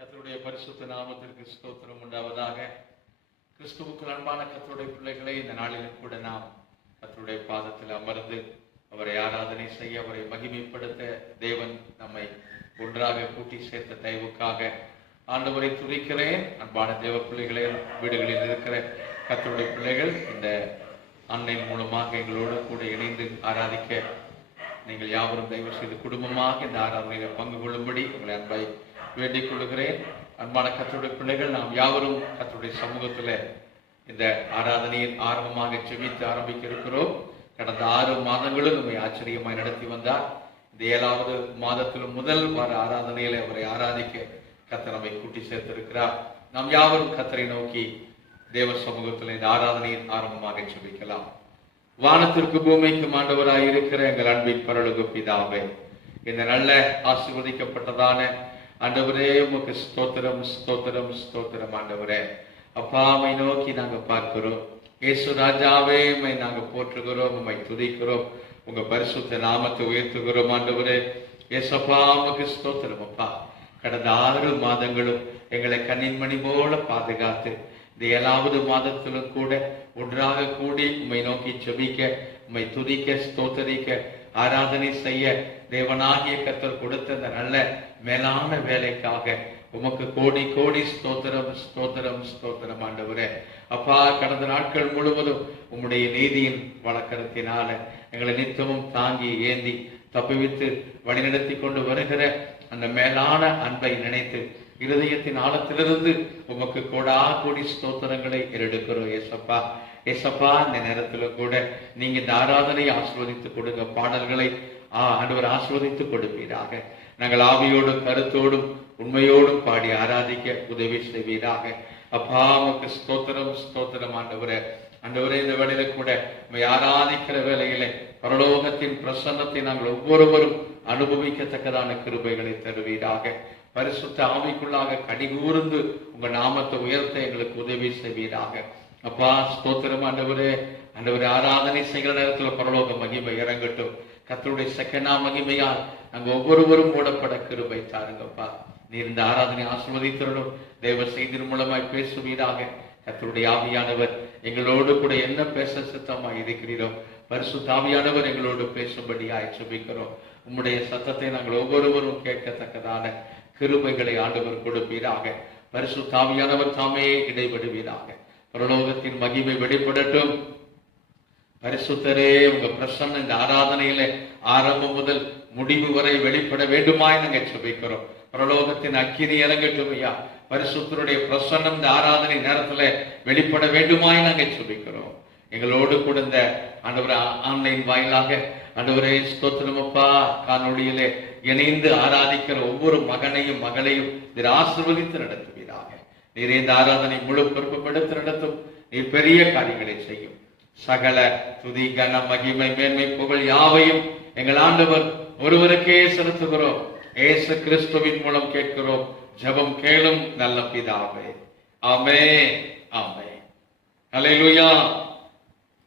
கர்த்தருடைய பரிசுத்த நாமத்திற்கு ஸ்தோத்திரம் உண்டாவதாக. கிறிஸ்துவுக்கு அன்பான கர்த்தருடைய பிள்ளைகளை, இந்த நாளிலும் கூட நாம் கர்த்தருடைய பாதத்தில் அமர்ந்து அவரை ஆராதனை செய்ய, அவரை மகிமைப்படுத்த தேவன் நம்மை ஒன்றாக கூட்டி சேர்த்த தயவுக்காக ஆண்டவரை துதிக்கிறேன். அன்பான தேவ பிள்ளைகளே, வீடுகளில் இருக்கிற கர்த்தருடைய பிள்ளைகள் இந்த ஆன்லைன் மூலமாக எங்களோடு கூட இணைந்து ஆராதிக்க நீங்கள் யாவரும் தயவு செய்து குடும்பமாக இந்த ஆராதனையில் பங்கு கொள்ளும்படி உங்களை அன்பாய் வேண்டிக் கொள்கிறேன். அன்பான கர்த்தருடைய பிள்ளைகள், நாம் யாவரும் கர்த்தருடைய சமூகத்தில் இந்த ஆராதனையில் ஆரம்பமாக ஜெபித்து ஆரம்பிக்க இருக்கிறோம். கடந்த 6 மாதங்களும் நம்மை ஆச்சரியமாய் நடத்தி வந்தார். இந்த 7வது மாதத்திலும் முதல் வார ஆராதனையில அவரை ஆராதிக்க கர்த்தர் நம்மை கூட்டி சேர்த்திருக்கிறார். நாம் யாவரும் கர்த்தரை நோக்கி தேவ சமூகத்தில் இந்த ஆராதனையில் ஆரம்பமாக ஜெபிக்கலாம். வானத்திற்கு பூமிக்கும் ஆண்டவராய் இருக்கிற எங்கள் அன்பின் பரலோக பிதாவே, இந்த நல்ல ஆசீர்வதிக்கப்பட்டதான ஆண்டவரே உமக்கு ஸ்தோத்திரம் ஸ்தோத்திரம் ஸ்தோத்திரம். ஆண்டவரே அப்பா, உம்மை நோக்கி நாங்க பார்க்கிறோம். இயேசு ராஜாவே, உம்மை நாங்க போற்றுகிறோம், உம்மை துதிக்கிறோம், உங்க பரிசுத்த நாமத்தை உயர்த்துகிறோம். ஆண்டவரே இயேசப்பா, உமக்கு ஸ்தோத்திரம். அப்பா, கடந்த 6 மாதங்களும் எங்களை கண்ணின் மணி போல பாதுகாத்து இந்த 7வது மாதத்திலும் கூட ஒன்றாக கூடி உம்மை நோக்கி ஜெபிக்க, உம்மை துதிக்க, ஸ்தோத்தரிக்க, ஆராதனை செய்ய தேவனாகிய கர்த்தர் கொடுத்த இந்த நல்ல மேலான வேலைக்காக உமக்கு கோடி கோடி ஸ்தோத்திரம் ஸ்தோத்திரம் ஸ்தோத்திரம். ஆண்டவரே அப்பா, கடந்த நாட்கள் முழுவதும் உம்முடைய நீதியின் வழக்கத்தினால எங்களை நித்தமும் தாங்கி ஏந்தி தப்புவித்து வழிநடத்தி கொண்டு வருகிற அந்த மேலான அன்பை நினைத்து இருதயத்தின் ஆழத்திலிருந்து உமக்கு கோடி ஸ்தோத்திரங்களை எடுக்கிறோம். ஏசப்பா ஏசப்பா, இந்த நேரத்துல கூட நீங்க இந்த ஆராதனையை ஆசீர்வதித்து கொடுங்க. பாடல்களை ஆண்டவர் ஆசீர்வதித்து கொடுப்பீராக. நாங்கள் ஆவியோடும் கருத்தோடும் உண்மையோடும் பாடி ஆராதிக்க உதவி செய்வீராக. அப்பா, உமக்கு ஸ்தோத்திரம் ஸ்தோத்திரம். ஆண்டவரே ஆண்டவரே, இந்த வேளையில கூட உம்மை ஆராதிக்கிற வேளையில பரலோகத்தின் பிரசன்னத்தை நாங்கள் ஒவ்வொருவரும் அனுபவிக்கத்தக்கதான கிருபைகளை தருவீராக. பரிசுத்த ஆவிக்குள்ளாக கடிகூர்ந்து உங்க நாமத்தை உயர்த்த எங்களுக்கு உதவி செய்வீராக. அப்பா ஸ்தோத்திரம். ஆண்டவரே ஆண்டவரே, ஆராதனை செய்கிற நேரத்தில் பரலோக மகிமை இறங்கட்டும். கர்த்தருடைய செகனா மகிமையால் நாங்க ஒவ்வொருவரும் மூடப்பட கிருபை தாருங்கப்பா. நீர் இந்த ஆராதனை ஆசீர்வதித்தருளும். தேவ செய்தின் மூலமாய் பேசுவீராக. கர்த்தருடைய ஆவியானவர் எங்களோடு கூட என்ன பேச சித்தமாய் இருக்கிறீரோ பரிசுத்த ஆவியானவர் எங்களோடு பேசும்படியாய் ஜெபிக்கிறோம். உம்முடைய சத்தத்தை நாங்கள் ஒவ்வொருவரும் கேட்கத்தக்கதான கிருபைகளை ஆண்டவர் கொடுப்பீராக. பரிசுத்த ஆவியானவர் தாமே இடைபடுவீராக. பரலோகத்தின் மகிமை வெளிப்படட்டும். பரிசுத்தரே, உங்க பிரசன்னம் இந்த ஆராதனையில ஆரம்பம் முதல் முடிவு வரை வெளிப்பட வேண்டுமாய் நாங்க ஜெபிக்கிறோம். பரலோகத்தின் அக்கினி இறங்கட்டும் ஐயா. பரிசுத்தருடைய பிரசன்னம் இந்த ஆராதனை நேரத்துல வெளிப்பட வேண்டுமாய் நாங்க ஜெபிக்கிறோம். எங்களோடு கூட இந்த ஆண்டவரே ஆன்லைன் வாயிலாக ஆண்டவரே ஸ்தோத்திரமப்பா, காணொளியிலே இணைந்து ஆராதிக்கிற ஒவ்வொரு மகனையும் மகளையும் நீர் ஆசீர்வதித்து நடத்துவீராக. நீர் இந்த ஆராதனை முழு பொறுப்புப்படுத்தி நடத்தும். நீர் பெரிய காரியங்களை செய்யும். சகல துதி கன மகிமை மேன்மை புகழ் யாவையும் எங்கள் ஆண்டவர் ஒருவருக்கே செலுத்துகிறோம். இயேசு கிறிஸ்துவின் மூலம் கேட்கிறோம். ஜெபம் கேளும் நல்ல பிதாவே. ஆமென் ஆமென். ஹல்லேலூயா.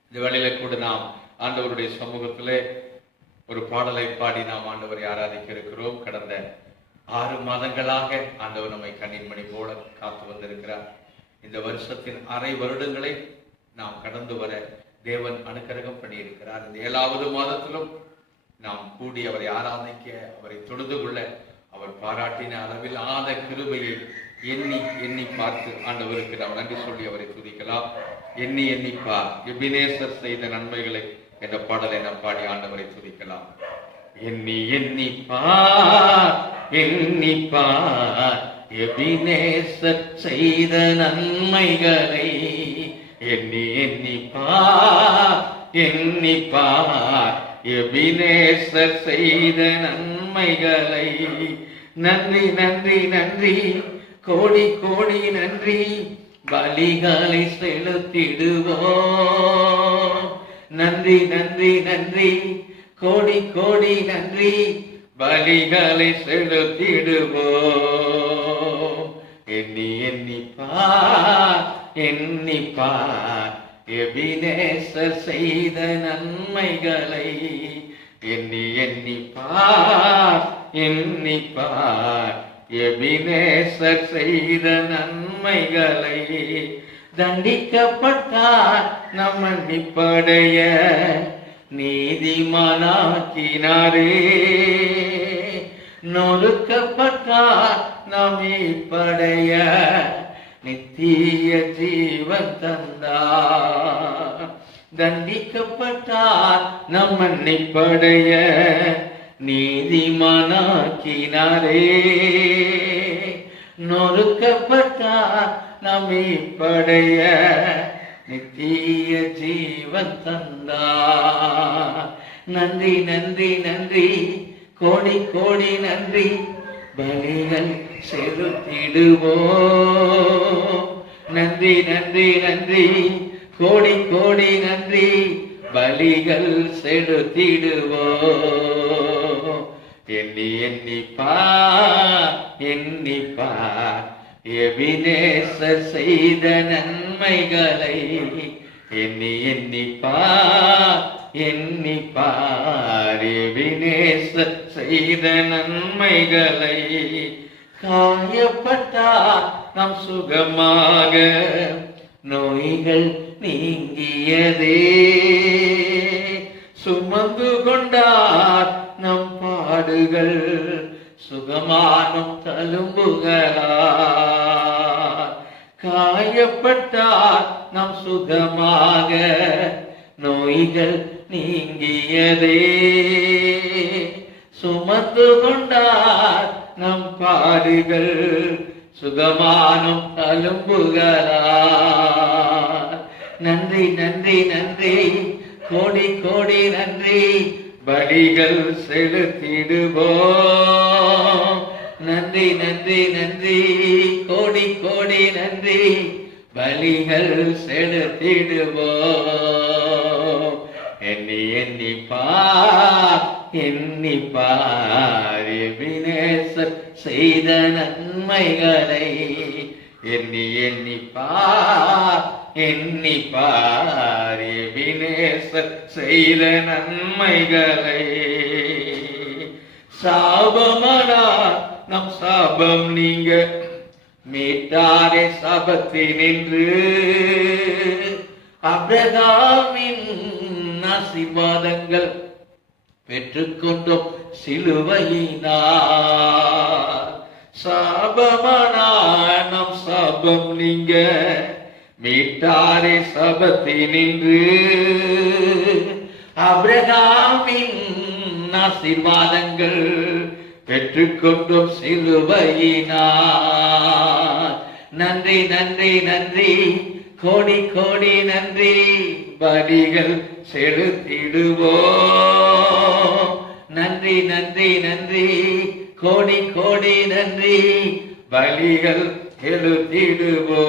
இந்த வேளையில கூட நாம் ஆண்டவருடைய சமூகத்திலே ஒரு பாடலை பாடி நாம் ஆண்டவரை ஆராதிக்க இருக்கிறோம். கடந்த 6 மாதங்களாக ஆண்டவர் நம்மை கண்ணின் மணி போல காத்து வந்திருக்கிறார். இந்த வருஷத்தின் அரை வருடங்களை நாம் கடந்து வர தேவன் அனுக்கிரகம் பண்ணியிருக்கிறார். இந்த 7வது மாதத்திலும் நாம் கூடி அவரை ஆராதிக்க, அவரை தொழுது கொள்ள அவர் பாராட்டின அளவில்லாத கிருபையை எண்ணி எண்ணி பார்த்து ஆண்டவருக்கு நாம் நன்றி சொல்லி அவரை துதிக்கலாம். எண்ணி எண்ணிப்பார் எபினேசர் செய்த நன்மைகளை என்ற பாடலை நாம் பாடி ஆண்டவரை துதிக்கலாம். எண்ணி எண்ணிப்பார் எண்ணிப்பார் எபினேசர் செய்த நன்மைகளை, எண்ணி எண்ணிப்பார் எண்ணிப்பார் எபினேசர் செய்த நன்மைகளை. நன்றி நன்றி நன்றி கோடி கோடி நன்றி, பலிகளை செலுத்திடுவோம். நன்றி நன்றி நன்றி கோடி கோடி நன்றி, பலிகளை செலுத்திடுவோம். எண்ணி எண்ணிப்பார் எண்ணிப்பார் எபினேசர் செய்த நன்மைகளை, எண்ணி எண்ணிப்பார் எண்ணிப்பார் எபினேசர் செய்த நன்மைகளை தண்டிக்கப்பட்டார் நம் மன்னிப்படைய நீதிமானாக்கினாரே. நொறுக்கப்பட்டார் நாம் மீட்படைய நித்திய ஜீவன் தந்தார். தண்டிக்கப்பட்டார் நம் மன்னிப்படைய நீதிமானாக்கினாரே. நொறுக்கப்பட்டார் நாம் மீட்படைய நித்திய ஜீவன் தந்தார். நன்றி நன்றி நன்றி கோடி கோடி நன்றி பலிகள் செலுத்திடுவோம். நன்றி நன்றி நன்றி கோடி கோடி நன்றி பலிகள் செலுத்திடுவோம். எண்ணி எண்ணிப்பார் எபினேசர் செய்த நன்மைகளை. எண்ணி எண்ணிப்பார் எபினேசர் செய்த நன்மைகளை. காயப்பட்டார் நாம் சுகமாக நோய்கள் நீங்கியதே. சுமந்து கொண்டார் நம் பாடுகள் சுகமானும் தழும்புகளார். காயப்பட்டார் நம் சுகமாக நோய்கள் நீங்கியதே. சுமந்து கொண்டார் நம் பாடுகள் சுகமானும் தழும்புகளார். நன்றி நன்றி நன்றி கோடி கோடி நன்றி பலிகள் செலுத்திடுவோம். நன்றி நன்றி நன்றி கோடி கோடி நன்றி பலிகள் செலுத்திடுவோம். எண்ணிப்பார் எபினேசர் செய்த நன்மைகளை. எண்ணிப்பார் எபினேசர் செய்த நன்மைகளை. சாபமடா நம் சாபம் நீங்க மீட்டாரே சாபத்தினின்று. ஆபிரகாமின் ஆசீர்வாதங்கள் பெற்றுக்கொண்டோம் சிலுவையினார். சாபமானா நம் சாபம் நீங்க மீட்டாரே சாபத்தினின்று. ஆபிரகாமின் ஆசீர்வாதங்கள் பெற்றுக்கொண்டோம் சிலுவையினார். நன்றி நன்றி நன்றி கோடி கோடி நன்றி பலிகள் செலுத்திடுவோம். நன்றி நன்றி நன்றி கோடி கோடி நன்றி பலிகள் செலுத்திடுவோம்.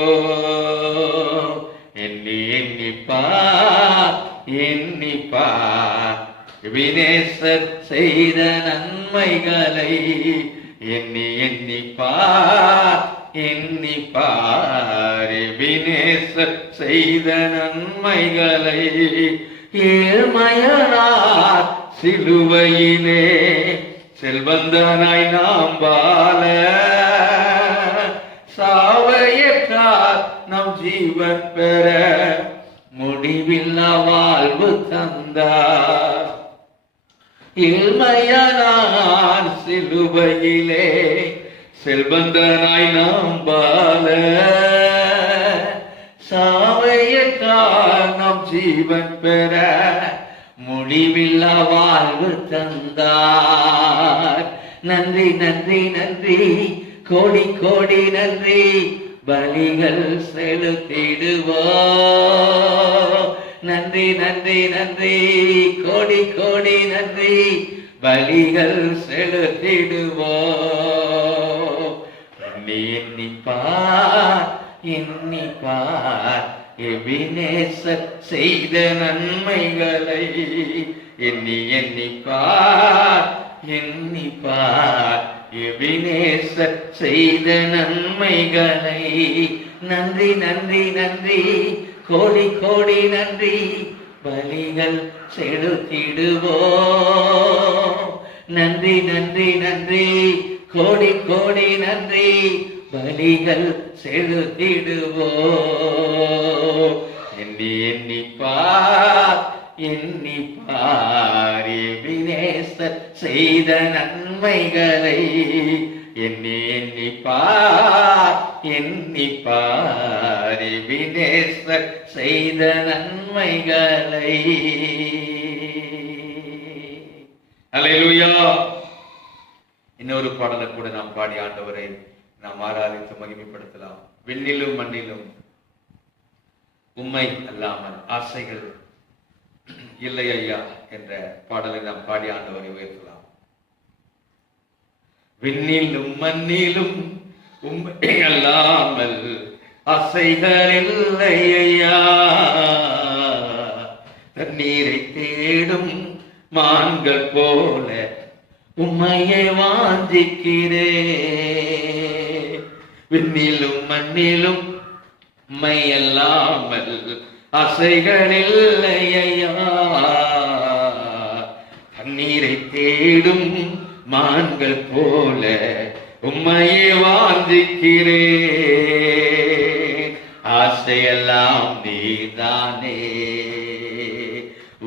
எண்ணிப்பார் எபினேசர் செய்த நன்மைகளை. எண்ணிப்பார் எபினேசர் செய்த நன்மைகளை. ஏழ்மையனார் சிலுவையிலே செல்வந்தனாய் நாம் வாழ. சாவையற்றார் நம் ஜீவன் பெற முடிவில்லா வாழ்வு தந்தார். ஏழ்மையனார் சிலுவையிலே செல்வந்தனாய் நாம் வாழ. சாவையற்றார் நம் ஜீவன் பெற முடிவில்லா வாழ்வு தந்தார். நன்றி நன்றி நன்றி கோடி கோடி நன்றி பலிகள் செலுத்திடுவோம். நன்றி நன்றி நன்றி கோடி கோடி நன்றி பலிகள் செலுத்திடுவோம். எண்ணிப்பார் எபினேசர் செய்த நன்மைகளை. எண்ணிப்பார் எபினேசர் செய்த நன்மைகளை. நன்றி நன்றி நன்றி கோடி கோடி நன்றி பலிகள் செலுத்திடுவோம். நன்றி நன்றி நன்றி கோடி கோடி நன்றி பலிகள் செலுத்திடுவோ. எண்ணி எண்ணிப்பார் எண்ணிப்பார் எபினேசர் செய்த நன்மைகளை. எண்ணி எண்ணிப்பார் எண்ணிப்பார் எபினேசர் செய்த நன்மைகளை. அல்லேலூயா. இன்னொரு பாடலை கூட நாம் பாடி ஆண்டவரை நாம் ஆராதித்து மகிமைப்படுத்தலாம். விண்ணிலும் மண்ணிலும் உம்மை அல்லாமல் ஆசைகள் இல்லை ஐயா என்ற பாடலை நாம் பாடி ஆண்டவரை உயர்த்தலாம். விண்ணிலும் மண்ணிலும் உம்மை அல்லாமல் ஆசைகள் இல்லை ஐயா. தண்ணீரை தேடும் மான்கள் போல உம்மையை வாஞ்சிக்கிறே. விண்ணிலும் மண்ணிலும் உம்மை அல்லாமல் ஆசைகள் இல்லை ஐயா. தண்ணீரை தேடும் மான்கள் போல உம்மையை வாஞ்சிக்கிறே. ஆசையெல்லாம் நீதானே,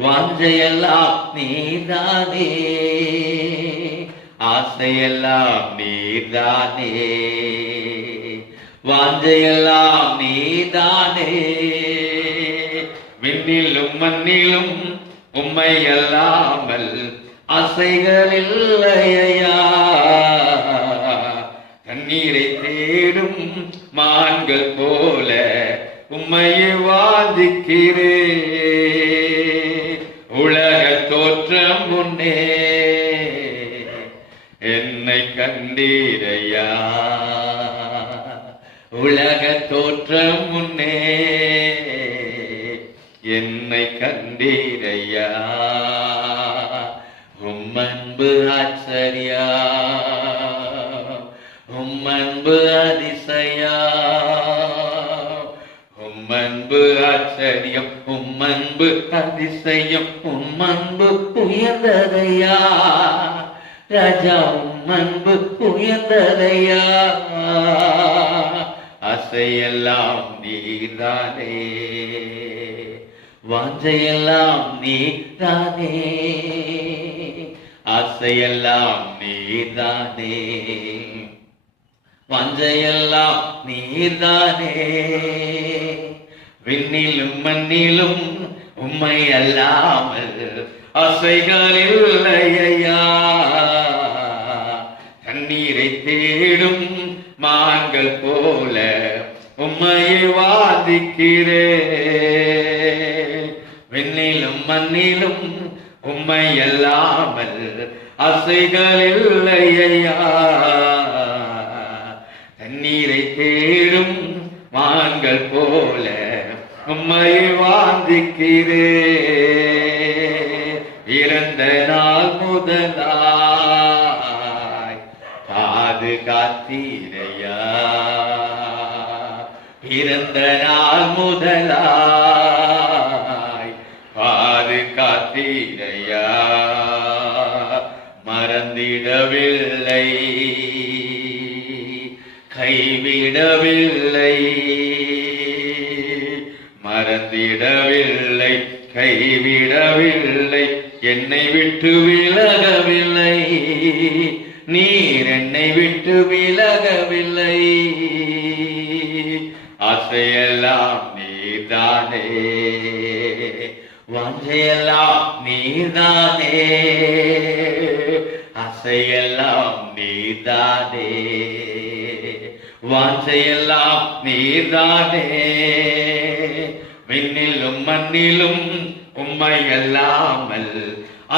வாஞ்சையெல்லாம் நீதானே. ஆசையெல்லாம் நீதானே, வாஞ்சையெல்லாம் நீதானே. விண்ணிலும் மண்ணிலும் உம்மை அல்லாமல் ஆசைகள் இல்லையா. தண்ணீரை தேடும் மான்கள் போல உம்மையை வாஞ்சிக்கிறே. உலக தோற்றம் முன்னே என்னை கண்டீரையா. உலக தோற்றம் முன்னே என்னை கண்டீரையா. உம்மன்பு ஆச்சரியா, உம்மன்பு அதிசயா. உம்மன்பு ஆச்சரியம், உம்மன்பு அதிசயம், உம்மன்பு உயர்ந்ததையா. ராஜா உம்மன்பு உயர்ந்ததையா. ஆசையெல்லாம் நீதானே, வாஞ்சையெல்லாம் நீதானே. ஆசையெல்லாம் நீதானே, வாஞ்சையெல்லாம் நீதானே. விண்ணிலும் மண்ணிலும் உம்மை அல்லாமல் ஆசைகள் இல்லையா. தண்ணீரை தேடும் மான்கள் போல உம்மையை வாதிக்கிறே. விண்ணிலும் மண்ணிலும் உம்மை அல்லாமல் ஆசைகள் இல்லையா. தண்ணீரை தேடும் மான்கள் போல உம்மையை வாந்திக்கிறே. இறந்த நாள் முதலாய் பாதுகாத்தீரையா. இறந்த நாள் முதலாய் பாதுகாத்தீரையா. மறந்திடவில்லை, கைவிடவில்லை. மறந்திடவில்லை, கைவிடவில்லை. என்னை விட்டு விலகவில்லை, நீர் என்னை விட்டு விலகவில்லை. ஆசையெல்லாம் நீதானே, வாஞ்சையெல்லாம் நீதானே. ஆசையெல்லாம் நீதானே, வாஞ்சையெல்லாம் நீதானே. விண்ணிலும் மண்ணிலும் உம்மை அல்லாமல்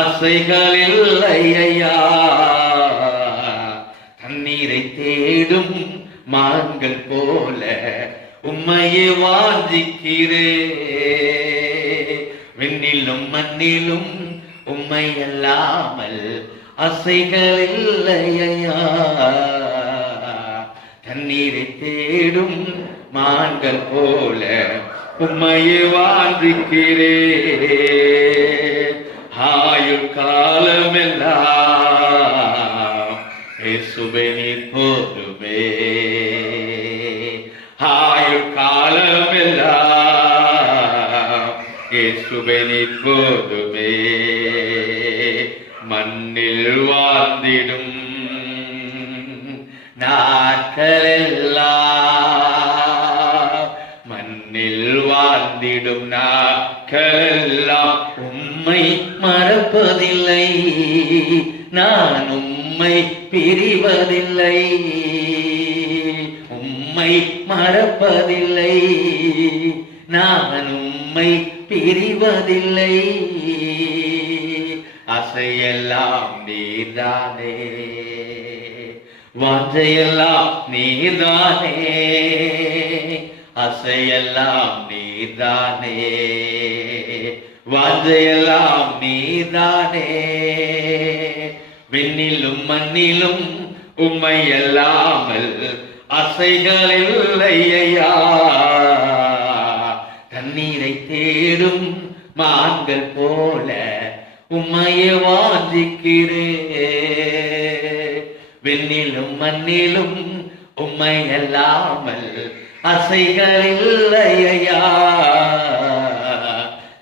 ஆசைகள் இல்லையா. தண்ணீரை தேடும் மான்கள் போல உம்மையை வாஞ்சிக்கிறே. விண்ணிலும் மண்ணிலும் உம்மை அல்லாமல் ஆசைகள் இல்லையா. தண்ணீரை தேடும் மான்கள் போல உம்மையை வாஞ்சிக்கிறே. ஆயுள் காலமெல்லாம் இயேசுவே நீ இயேசுவை போதுமே மண்ணில் வாழ்ந்திடும் நாட்களெல்லாம், மண்ணில் வாழ்ந்திடும் நாட்களெல்லாம் உம்மை மறப்பதில்லை, நான் உம்மை பிரிவதில்லை. உம்மை மறப்பதில்லை, நான் உம்மை பிரிவதில்லை. அசையெல்லாம் நீர்தானே, வாஞ்சையெல்லாம் நீர்தானே, அசையெல்லாம் நீர்தானே, வாஞ்சையெல்லாம் நீர்தானே. விண்ணிலும் மண்ணிலும் உம்மை அல்லாமல் அசைகளில்லையா. தண்ணீரை தேடும் மான்கள் போல உம்மையே வாஞ்சிக்கிறேன். விண்ணிலும் மண்ணிலும் உம்மை அல்லாமல் அசைகளில்லையா.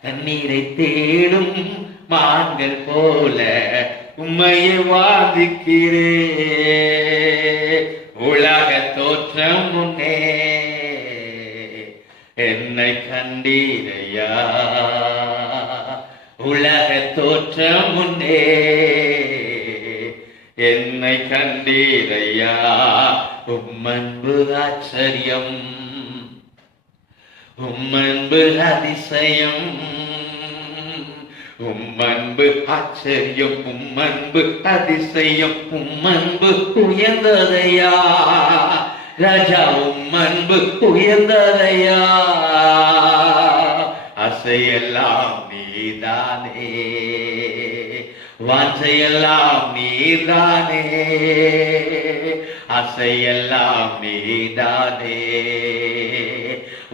தண்ணீரை தேடும் மான்கள் போல உம்மையே வாஞ்சிக்கிறேன். உலக தோற்றம் முன்னே என்னை கண்டீரையா. உலக தோற்றம் முன்னே என்னை கண்டீரையா. உம்மன்பு ஆச்சரியம், உம்மன்பு அதிசயம், உம்மன்பு ஆச்சரியம், உம்மன்பு அதிசயம், உம்மன்பு உயர்ந்ததையா. ராஜா உம்மன்பு உயர்ந்ததையா. அசையெல்லாம் நீதானே, வாஞ்சையெல்லாம் நீதானே, அசையெல்லாம் நீதானே,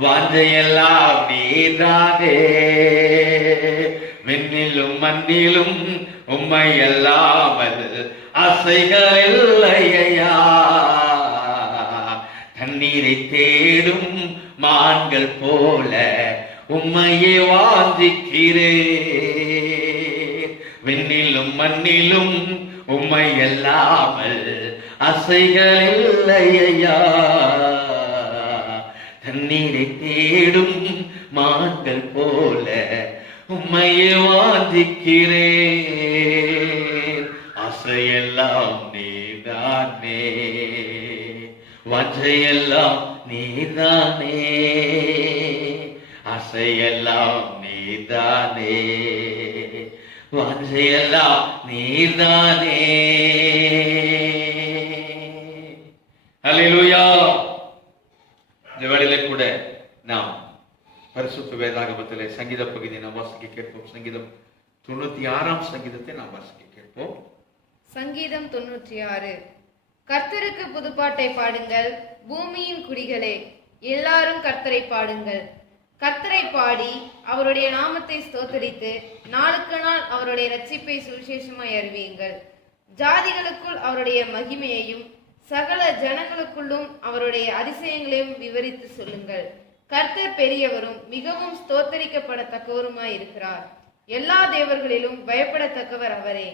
வாஞ்சையெல்லாம் நீதானே. விண்ணிலும் மண்ணிலும் உம்மை அல்லாமல் அசைகளில்லையா. தண்ணீரை தேடும் மான்கள் போல உம்மையே வாஞ்சிக்கிறேன். விண்ணிலும் மண்ணிலும் உம்மை அல்லாமல் அசைகளில்லையா. தண்ணீரை தேடும் மான்கள் போல உம்மையே வாஞ்சிக்கிறேன். அசையெல்லாம் நீதானே, வாஞ்சையெல்லாம் நீதானே, அசையெல்லாம் நீதானே, வாஞ்சையெல்லாம் நீதானே. அல்லேலூயா. இந்த வேளையிலே கூட நாம் பரிசுத்த வேதாகமத்திலே சங்கீத பகுதியை நாம் வாசிக்க கேட்போம். சங்கீதம் 96 சங்கீதத்தை நாம் வாசிக்க கேட்போம். சங்கீதம் 96. கர்த்தருக்கு புதுப்பாட்டை பாடுங்கள், பூமியின் குடிகளே, எல்லாரும் கர்த்தரை பாடுங்கள். கர்த்தரை பாடி அவருடைய நாமத்தை ஸ்தோத்தரித்து நாளுக்கு நாள் அவருடைய இரட்சிப்பை சுவிசேஷமாய் அறிவியுங்கள். ஜாதிகளுக்குள் அவருடைய மகிமையையும் சகல ஜனங்களுக்குள்ளும் அவருடைய அதிசயங்களையும் விவரித்து சொல்லுங்கள். கர்த்தர் பெரியவரும் மிகவும் ஸ்தோத்தரிக்கப்படத்தக்கவருமாய் இருக்கிறார். எல்லா தேவர்களிலும் பயப்படத்தக்கவர் அவரே.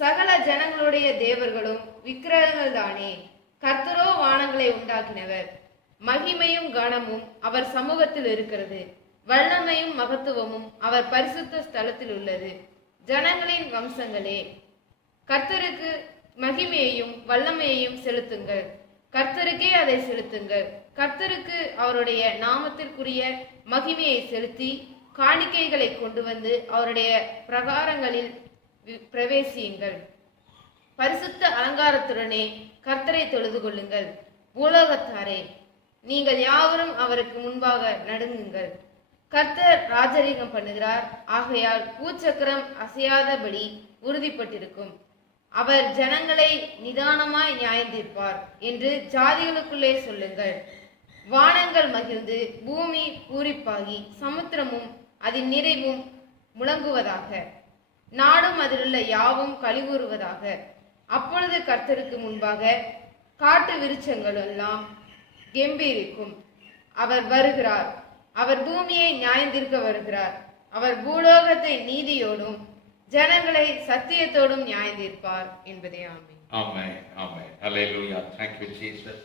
சகல ஜனங்களுடைய தேவர்களும் விக்கிரகங்கள் தானே. கர்த்தரோ வானங்களை உண்டாக்கினவர். மகிமையும் கனமும் அவர் சமூகத்தில் இருக்கிறது. வல்லமையும் மகத்துவமும் அவர் பரிசுத்த ஸ்தலத்தில் உள்ளது. ஜனங்களின் வம்சங்களே, கர்த்தருக்கு மகிமையையும் வல்லமையையும் செலுத்துங்கள். கர்த்தருக்கே அதை செலுத்துங்கள். கர்த்தருக்கு அவருடைய நாமத்திற்குரிய மகிமையை செலுத்தி காணிக்கைகளை கொண்டு வந்து அவருடைய பிரகாரங்களில் பிரவேசியுங்கள். பரிசுத்த அலங்காரத்துடனே கர்த்தரை தொழுது கொள்ளுங்கள். பூலோகத்தாரே, நீங்கள் யாவரும் அவருக்கு முன்பாக நடுங்குங்கள். கர்த்தர் ராஜரீகம் பண்ணுகிறார், ஆகையால் பூச்சக்கரம் அசையாதபடி உறுதிப்பட்டிருக்கும். அவர் ஜனங்களை நிதானமாய் நியாயந்தீர்ப்பார் என்று ஜாதிகளுக்குள்ளே சொல்லுங்கள். வானங்கள் மகிழ்ந்து பூமி பூரிப்பாகி சமுத்திரமும் அதன் நிறைவும் முழங்குவதாக. நாடும் அதிலுள்ள யாவும் கழிவுறுவதாக. அப்பொழுது கர்த்தருக்கு முன்பாக காட்டு விருட்சங்கள் எல்லாம் கெம்பீரிக்கும். அவர் வருகிறார், அவர் பூமியை நியாயந்தீர்க்க வருகிறார். அவர் பூலோகத்தை நீதியோடும் ஜனங்களை சத்தியத்தோடும் நியாயந்தீர்ப்பார் என்பதே. ஆமென். ஆமென். ஆமென். ஹல்லேலூயா. Thank you Jesus.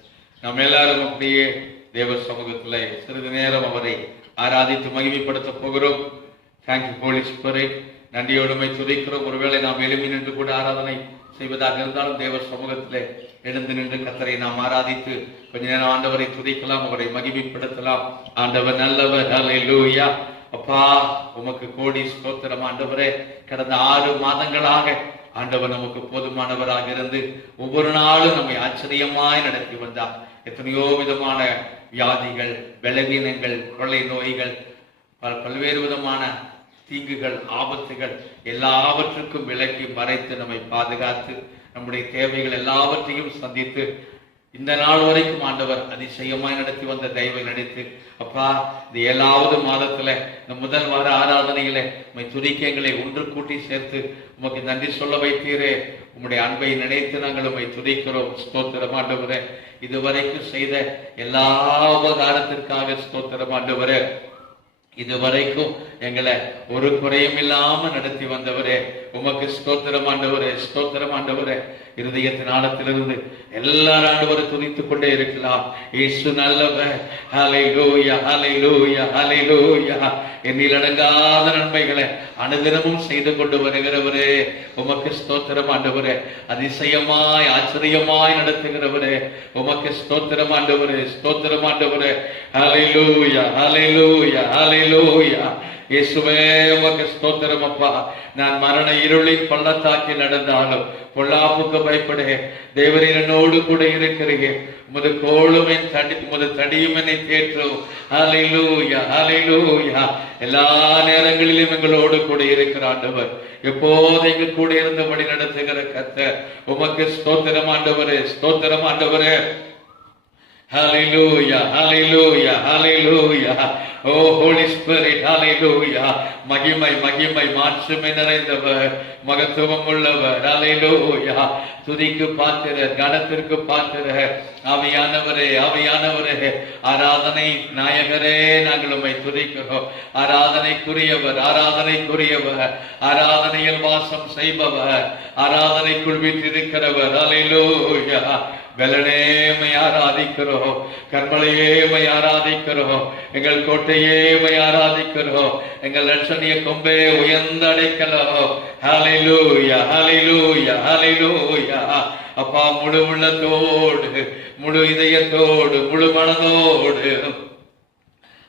நாம் எல்லாரும் அப்படியே தேவ சமூகத்திலே சிறிது நேரம் அவரை ஆராதித்து மகிமைப்படுத்த போகிறோம். Thank you Holy Spirit. நன்றியோடுமை துதிக்கிறோம். ஒருவேளை நாம் எழுப்பி நின்று கூட ஆராதனை செய்வதாக இருந்தாலும் தேவ சமூகத்திலே எழுந்து நின்று கர்த்தரை நாம் ஆராதித்து கொஞ்ச நேரம் ஆண்டவரை துதிக்கலாம், அவரை மகிமைப்படுத்தலாம். ஆண்டவர் நல்லவர். ஹல்லேலூயா. அப்பா உமக்கு கோடி ஸ்தோத்திரம் ஆண்டவரே. கடந்த 6 மாதங்களாக ஆண்டவர் நமக்கு போதுமானவராக இருந்து ஒவ்வொரு நாளும் நம்மை ஆச்சரியமாய் நடத்தி வந்தார். எத்தனையோ விதமான வியாதிகள், பலவீனங்கள், கொள்ளை நோய்கள், பல்வேறு விதமான தீங்குகள், ஆபத்துகள் எல்லாவற்றுக்கும் விலக்கி மறைத்து நம்மை பாதுகாத்து நம்முடைய தேவைகள் எல்லாவற்றையும் சந்தித்து இந்த நாள் வரைக்கும் ஆண்டவர் அதிசயமாய் நடத்தி வந்த தயவை நடித்து அப்பா இந்த 7வது மாதத்துல இந்த முதல் வார ஆராதனையில உம்மை துதிக்க எங்களை ஒன்று கூட்டி சேர்த்து உமக்கு நன்றி சொல்ல வைத்தீரே. உம்முடைய அன்பை நினைத்து நாங்கள் உம்மை துதிக்கிறோம். ஸ்தோத்திரம் ஆண்டவரே. இதுவரைக்கும் செய்த எல்லா உபகாரத்திற்காக ஸ்தோத்திரம் ஆண்டவரே. இதுவரைக்கும் எங்களை ஒரு குறையும் இல்லாம நடத்தி வந்தவரே உமக்கு ஸ்தோத்திரம் ஆண்டவரே. ஸ்தோத்திரம் ஆண்டவரே. இருதயத்தின் ஆழத்திலிருந்து எல்லாரும் ஆண்டவரை துதித்துக் கொண்டே இருக்கலாம். இயேசு நல்லவர். ஹல்லேலூயா. ஹல்லேலூயா. ஹல்லேலூயா. எண்ணில் அடங்காத நன்மைகளை அனுதினமும் செய்து கொண்டு வருகிறவரே உமக்கு ஸ்தோத்திரம் ஆண்டவரே. அதிசயமாய் ஆச்சரியமாய் நடத்துகிறவரே உமக்கு ஸ்தோத்திரம் ஆண்டவரே. ஸ்தோத்திரம் ஆண்டவரே. ஹல்லேலூயா. ஹல்லேலூயா. ஹல்லேலூயா. இயேசுவே உமக்கு ஸ்தோத்திரம் அப்பா. நான் மரண இருளின் பள்ளத்தாக்கில் நடந்தாலும் பொல்லாப்புக்கு பயப்படே. தேவரீர் என்னோடு கூட இருக்கிறீங்க. உமது கோலும் உமது தடியும் என்னை தேற்றும். ஹல்லேலூயா. ஹல்லேலூயா. எல்லா நேரங்களிலும் எங்களோடு கூட இருக்கிற ஆண்டவர், எப்போது எங்க கூட இருந்தபடி நடத்துகிற கர்த்தர் உமக்கு ஸ்தோத்திரம் ஆண்டவரே. ஸ்தோத்திரம் ஆண்டவரே. Hallelujah, hallelujah, hallelujah. Oh Holy Spirit, hallelujah. மகிமை மகிமை மாட்சிமை நிறைந்தவர், மகத்துவம் உள்ளவர். Hallelujah. துதிக்கு பாத்திரர், கனத்திற்கு பாத்திரர். ஆவியானவரே, ஆவியானவரே, ஆராதனை நாயகரே நாங்கள் உம்மை துதிக்கிறோம். ஆராதனைக்குரியவர், ஆராதனைக்குரியவர், ஆராதனையில் வாசம் செய்பவர், ஆராதனைக்குள் வீற்றிருக்கிறவர். Hallelujah. வெள்ளனேமை ஆராதிக்கிறோம், கண்மலையேமை ஆராதிக்கிறோம், எங்கள் கோட்டையேமை ஆராதிக்கிறோம், எங்கள் லட்சணிய கொம்பே உயர்ந்த அடைக்கலம். ஹல்லேலூயா. ஹல்லேலூயா. ஹல்லேலூயா. அப்பா முழு உள்ளத்தோடு, முழு இதயத்தோடு, முழு மனதோடு,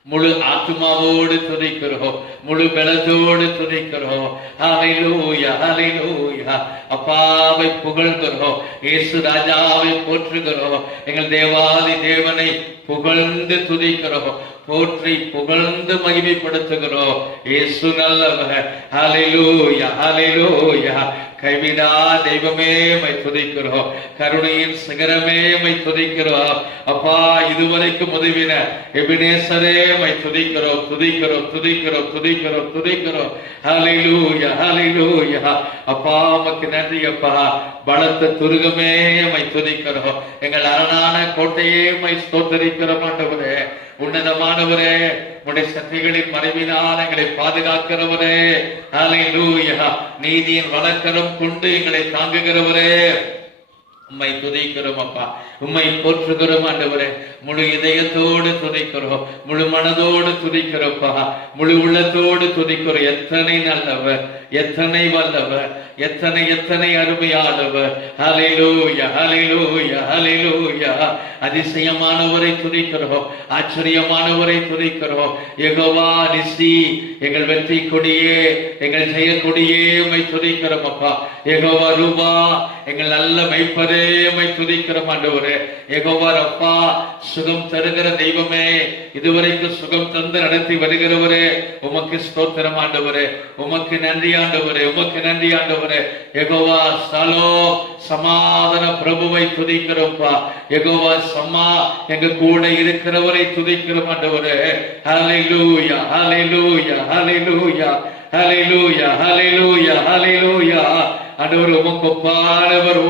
முழு ஆத்மாவோடு துதிக்கிறோம், முழு பலத்தோடு துதிக்கிறோம். ஹல்லேலூயா. ஹல்லேலூயா. அப்பாவை புகழ்கிறோம், இயேசு ராஜாவை போற்றுகிறோம், எங்கள் தேவாதி தேவனை புகழ்ந்து துதிக்கிறோம், போற்றி புகழ்ந்து மகிமைப்படுத்துகிறோம். இயேசு நல்லவர். ஹல்லேலூயா. ஹல்லேலூயா. கைவிடா தெய்வமே மை துதிக்கிறோம், கருணையின் சிகரமே மை துதிக்கிறோம். அப்பா இதுவரைக்கும் உதவின எபினேசரே மை துதிக்கிறோம், துதிக்கிறோம், துதிக்கிறோம், துதிக்கிறோம், துதிக்கிறோம். ஹல்லேலூயா. ஹல்லேலூயா. அப்பா உமக்கு நன்றி அப்பா. பலத்த துருகமே மை துதிக்கிறோம், எங்கள் அரணான கோட்டையே மை ஸ்தோத்தரிக்கிறோம். ஆண்டவரே உன்னதமானவரே, உடைய சக்திகளின் மறைவினால் எங்களை பாதுகாக்கிறவரே. ஹல்லேலூயா. நீதியின் வழக்கரம் கொண்டு எங்களை தாங்குகிறவரே, உம்மை துதிக்கிறோம் அப்பா, உம்மை போற்றுகிறோம் ஆண்டவரே. முழு இதயத்தோடு துதிக்கிறோம், முழு மனதோடு துதிக்கிறோப்பா, முழு உள்ளத்தோடு துதிக்கிறோம். எத்தனை நல்லவர், எத்தனை வல்லவர், எத்தனை எத்தனை அருமையானவர். ஹல்லேலூயா. ஹல்லேலூயா. ஹல்லேலூயா. அதிசயமானவரை துதிக்கிறோம், ஆச்சரியமானவரை துதிக்கிறோம். யெகோவா நிசி, எங்கள் வெற்றி கொடியே, எங்கள் ஜெய கொடியே உம்மை துதிக்கிறோம் அப்பா. யெகோவா ரூபா, எங்கள் நல்ல மெய்ப்பரே உம்மை துதிக்கிறோம் ஆண்டவரே. யெகோவா அப்பா, சுகம் தருகிற தெய்வமே, இதுவரைக்கும் சுகம் தந்து நடத்தி வருகிறவரே, உமக்கு ஸ்தோத்திரம் ஆண்டவரே. உமக்கு நன்றி ஆண்டவரே, உமக்கு நன்றி ஆண்டவரே. யெகோவா ஷலோம், சமாதான பிரபுவை துதிக்கிறோம்ப்பா. யெகோவா சம்மா, எங்க கூட இருக்கிறவரை துதிக்கிறோம் ஆண்டவரே. ஹல்லேலூயா. ஹல்லேலூயா. ஹல்லேலூயா. ஹல்லேலூயா. ஹல்லேலூயா. ஹல்லேலூயா. ஆண்டவர் உமக்கு ஒப்பானவர்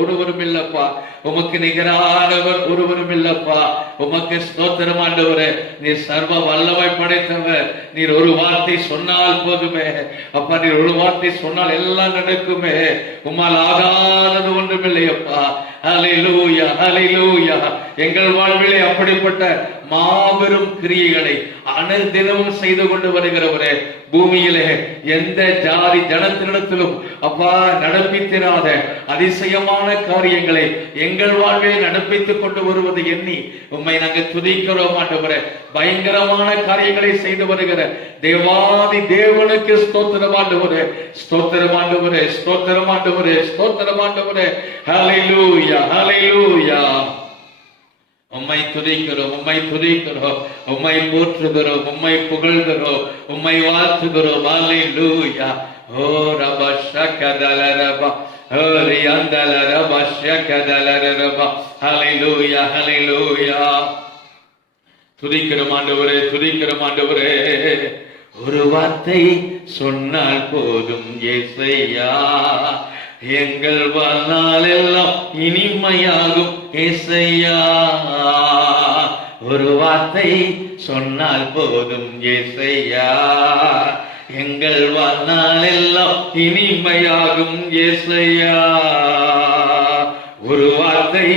ஒருவரும் இல்லப்பா, உமக்கு நிகரானவர் ஒருவரும் இல்லப்பா. உமக்கு ஸ்தோத்திரம் ஆண்டவரே. நீர் சர்வ வல்லமை படைத்தவர். நீர் ஒரு வார்த்தை சொன்னால் போதுமே அப்பா, நீர் ஒரு வார்த்தை சொன்னால் எல்லாம் நடக்குமே. உம்மால் ஆகாதது ஒன்றுமில்லையப்பா. ஹல்லேலூயா, ஹல்லேலூயா. எங்கள் வாழ்விலே அப்படிப்பட்ட மாபெரும் கிரியைகளை அனுதினமும் செய்து கொண்டு வருகிறவரே, பூமியிலே எந்த ஜாதி ஜனத்தினிடத்திலும் அப்பா நடப்பித்திராத அதிசயமான காரியங்களை எங்கள் வாழ்வில் நடப்பித்துக் கொண்டு வருவது எண்ணி உம்மை நாங்கள் துதிக்கிறோம் ஆண்டவரே. பயங்கரமான காரியங்களை செய்து வருகிற தேவாதி தேவனுக்கு ஸ்தோத்திரம் ஆண்டவரே, ஸ்தோத்திரம் ஆண்டவரே, ஸ்தோத்திரம் ஆண்டவரே, ஸ்தோத்திரம் ஆண்டவரே. ஹல்லேலூயா, ஹல்லேலூயா. உம்மை துதிக்கிறோம், உம்மை துதிக்கிறோம், உம்மை போற்றுகிறோம், உம்மை புகழ்கிறோம், உம்மை வாழ்த்துகிறோம். ஹல்லேலூயா. ஓ ரப ஷகதல ரப ஹரி அந்தல ரப ஷகதல ரப. ஹல்லேலூயா, ஹல்லேலூயா. துதிக்கிறோம் ஆண்டவரே, துதிக்கிறோம் ஆண்டவரே. ஒரு வார்த்தை சொன்னால் போதும் இயேசையா, எங்கள் வாழ்நாள் எல்லாம் இனிமையாகும் இயேசையா. ஒரு வார்த்தை சொன்னால் போதும் இயேசையா, எங்கள் வாழ்நாள் எல்லாம் இனிமையாகும் இயேசையா. ஒரு வார்த்தை